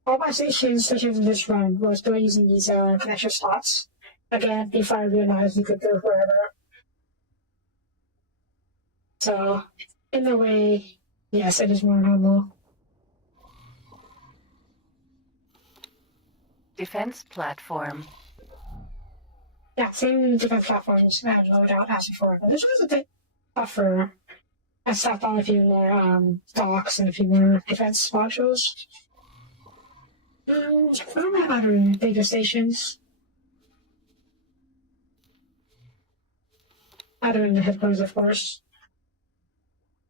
All my stations in this run was built using these connection slots. Again, before I realized you could go forever. So, in a way, yes, it is more normal. Defense platform. Yeah, same defense platforms I had loadout as before, but this was a bit tougher. I slapped on a few more docks and a few more defense modules. What are my other bigger stations? Other than the headquarters, of course.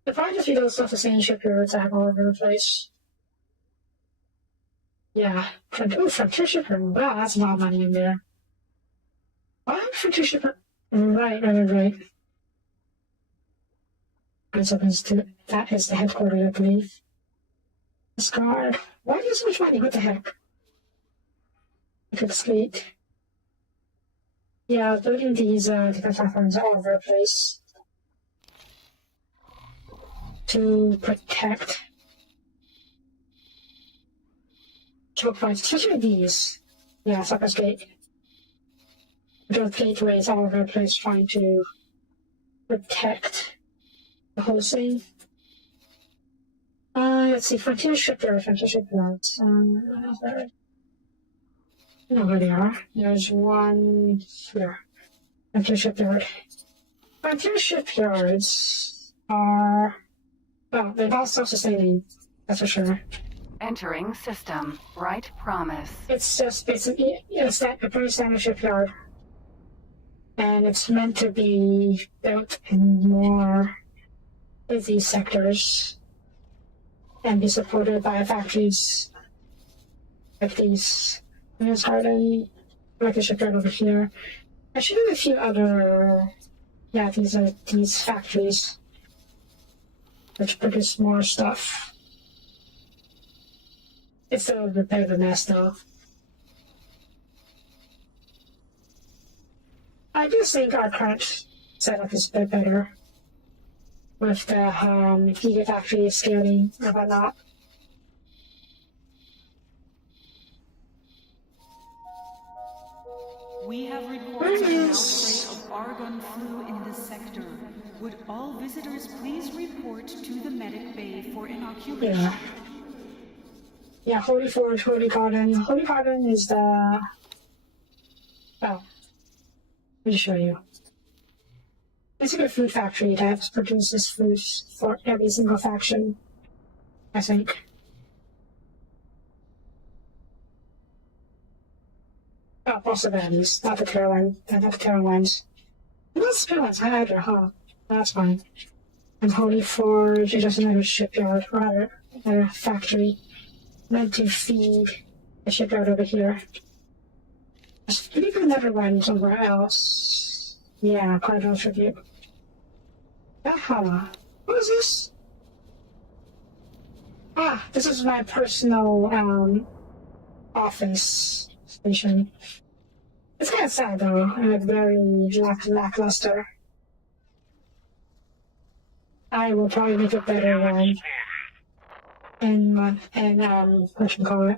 The probably just be those self-sustaining shipyards I have all over the place. Yeah. Frontier shipyard. Wow, that's a lot of money in there. Why frontier shipyard? Right. That is the headquarters, I believe. Discard. Why do you so much money? What the heck? I could escape. Yeah, building these defense platforms all over the place to protect choke points, especially these. Yeah, Sucker's Gate. Build gateways all over the place trying to protect the whole thing. Let's see, Frontier Shipyards. I know where they are. There's one here. Frontier Shipyard. Frontier Shipyards are... well, they're not self-sustaining, that's for sure. Entering system. Right promise. It's a pretty standard shipyard. And it's meant to be built in more busy sectors and be supported by factories like these. There's Garden, like a shipyard over here. I should have a few other, these factories which produce more stuff. It's still a bit of a mess though. I do think our current setup is a bit better with the Gigafactory scaling and whatnot. We have reported an outbreak of argon flu in this sector. Would all visitors please report to the medic bay for inoculation? Yeah. Yeah, Holy Forge, Holy Garden. Holy Garden is the... Oh. Let me show you. It's like a food factory that produces food for every single faction, I think. Oh, also baddies, not the Caroline, not the Carolines. Not the Carolines either, huh? That's fine. And Holy Forge is just another shipyard, or another factory meant to feed the shipyard over here. There's maybe another one somewhere else. Yeah, Cardinal Tribute. Aha! What is this? Ah, this is my personal, office station. It's kind of sad though, and very lackluster. I will probably make a better one. What you call it?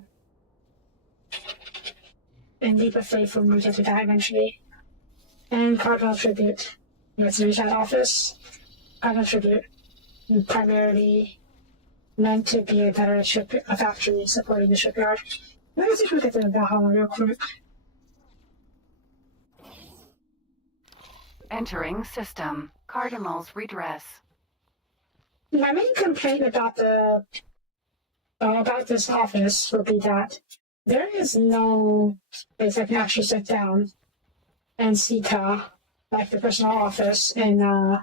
And Leap of Faith when we get to that eventually. And Cardinal Tribute. Let's reach that office. Cardinal Tribute. Primarily meant to be a better a factory supporting the shipyard. Let me see if we get to Valhalla real quick. Entering system. Cardinal's redress. My main complaint about this office would be that there is no place I can actually sit down and see like the personal office in the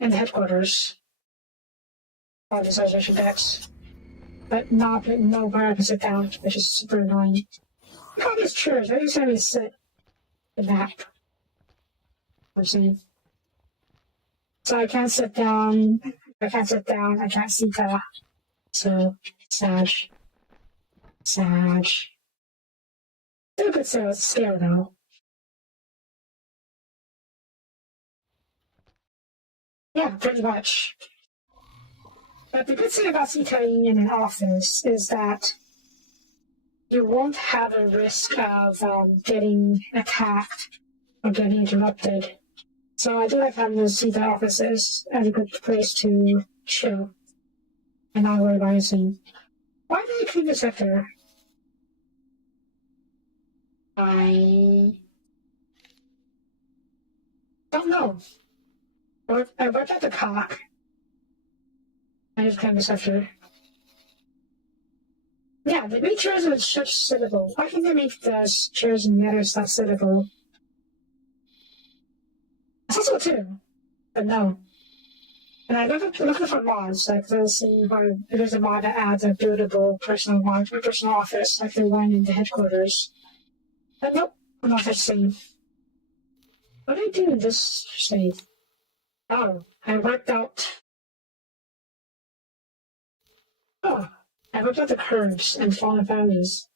headquarters of the association decks, but not nowhere I can sit down, which is super annoying. Look at all these chairs. I used to sit in that. I'm saying. So I can't sit down. I can't see ta. So sad. Still a good scale though. Yeah, pretty much. But the good thing about sitting in an office is that you won't have a risk of getting attacked or getting interrupted. So I do like having those Sita offices as a good place to chill and not worry about anything. Why did I clean the sector? I don't know. I worked at the cock. I just cleaned the sector. Yeah, they make chairs with such sittable. Why can't they make the chairs and the other stuff sittable? I thought so too, but no. And I looking for mods, like there's a mod that adds a buildable personal office, like the one in the headquarters. But nope, not such thing. What did I do in this state? Oh, I worked out the curves and fallen families.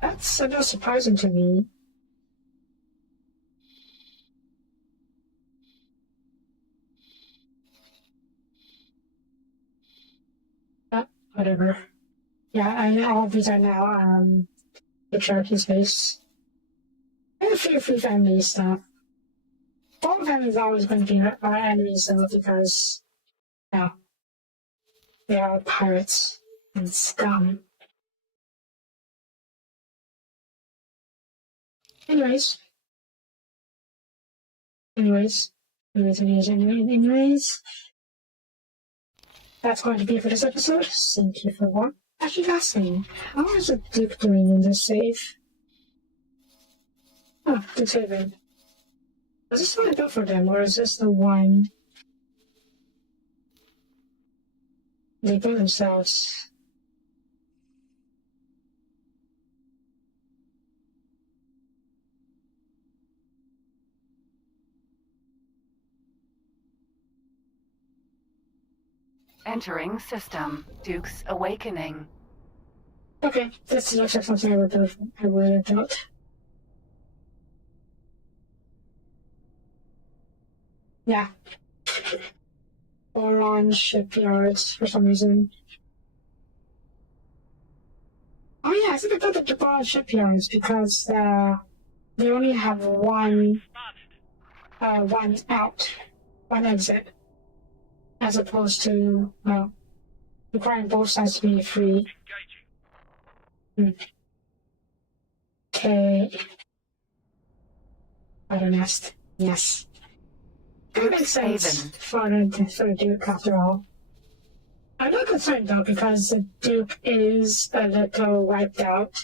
That's a little surprising to me. Whatever. Yeah, all of these are now patriarchy space. And a few free family stuff. Fallen family is always going to be our enemies though, because they are pirates and scum. Anyways. That's going to be it for this episode. Thank you for watching. Actually, last thing. How is the Duke doing in this save? Oh, Duke saving. Is this what I built for them, or is this the one they built themselves? Entering system. Duke's Awakening. Okay, this looks like something I would have built. Yeah. Boron shipyards for some reason. Oh yeah, I think I built the Boron shipyards because they only have one exit. as opposed to, well, requiring both sides to be free. Okay. Other nest. Yes. That makes sense for the Duke after all. I'm not concerned though because the Duke is a little wiped out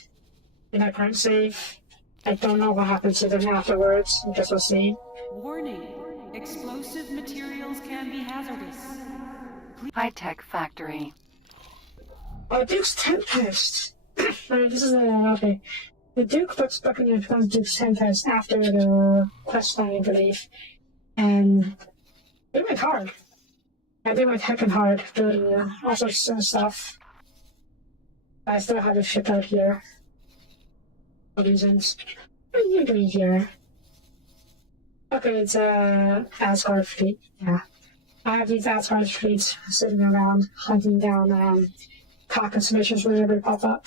in that current save. I don't know what happens to them afterwards. I guess we'll see. Warning. Explosive materials can be hazardous. High-tech factory. Oh, Duke's Tempest. This is okay. The Duke looks Buccaneer becomes Duke's Tempest after the quest line, I believe. And they went hard. And they went heckin' hard doing all sorts of stuff. I still have it shipped out here. For reasons. What are you doing here? Okay, it's Asgard fleet. Yeah. I have these Asgard fleets sitting around hunting down carcass missions whenever they pop up.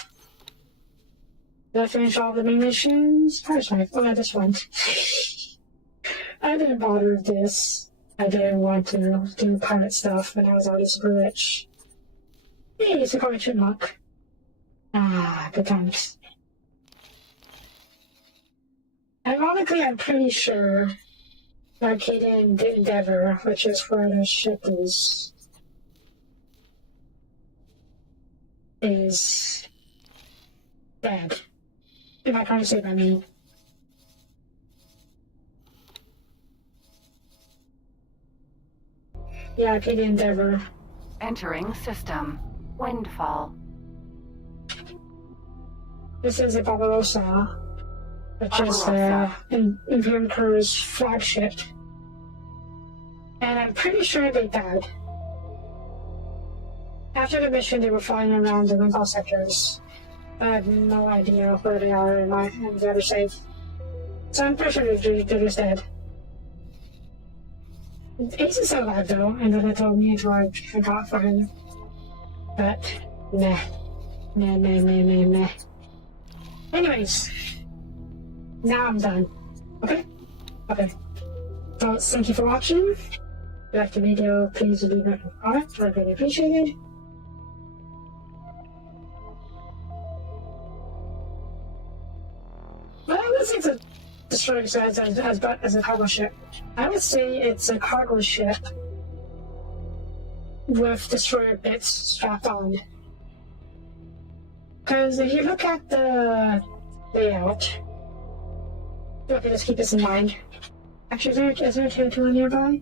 Did I finish all the main missions? First one. Oh yeah, this one. I didn't bother with this. I didn't want to do pirate stuff when I was already super rich. Hey, it's a coin chipmunk. Ah, good times. Ironically, I'm pretty sure Arcadian Endeavor, which is where the ship is dead. If I can't say by me. Yeah, Arcadian Endeavor. Entering system. Windfall. This is a Barbarossa, which is Imperium Crew's flagship. And I'm pretty sure they died. After the mission, they were flying around the Windfall sectors. I have no idea where they are in the other save. So I'm pretty sure they're just dead. Ace is still alive though, and the little miniature I got for him. But, meh. Meh. Anyways, now I'm done. Okay? Okay. So, thank you for watching. If you liked the video, please leave a comment, I'd really appreciate it. Well, I would say it's a destroyer as a cargo ship. I would say it's a cargo ship with destroyer bits strapped on. Because if you look at the layout, okay, just keep this in mind. Actually, is there a tier 2 nearby?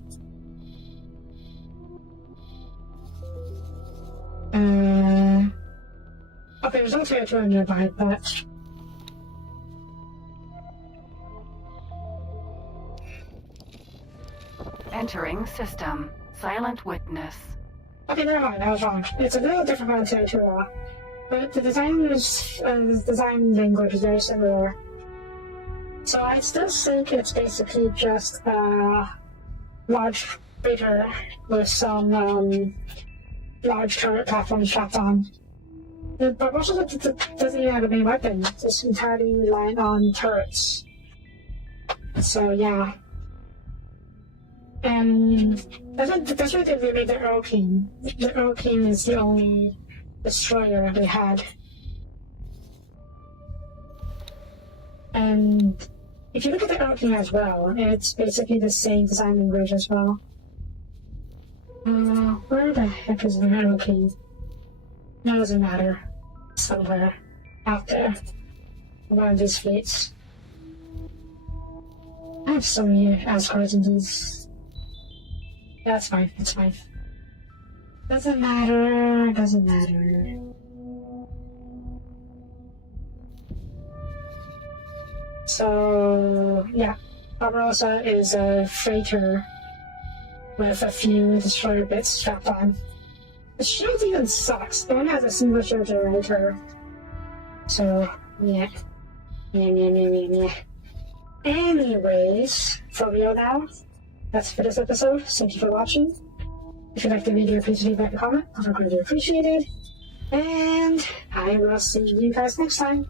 Okay, there's no tier 2 nearby, but Entering system. Silent witness. okay, never mind, I was wrong. It's a little different from tier 2, but the design language is very similar. So I still think it's basically just a large freighter with some large turret platform strapped on. But also doesn't even have a main weapon. It's entirely reliant on turrets. So yeah. And that's why they made the Earl King. The Earl King is the only destroyer they had. And if you look at the Earl King as well, it's basically the same design language as well. Where the heck is the Earl King? It doesn't matter. Somewhere out there. One of these fleets. I have so many Asgards in these. Yeah, it's fine, it's fine. Doesn't matter. So, yeah. Barbarossa is a freighter with a few destroyer bits strapped on. The shield even sucks. It only has a single shield generator. So, yeah. Anyways, for real now, that's for this episode. Thank you for watching. If you liked the video, please leave a comment. I would greatly appreciate it. And I will see you guys next time.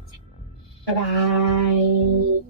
Bye-bye.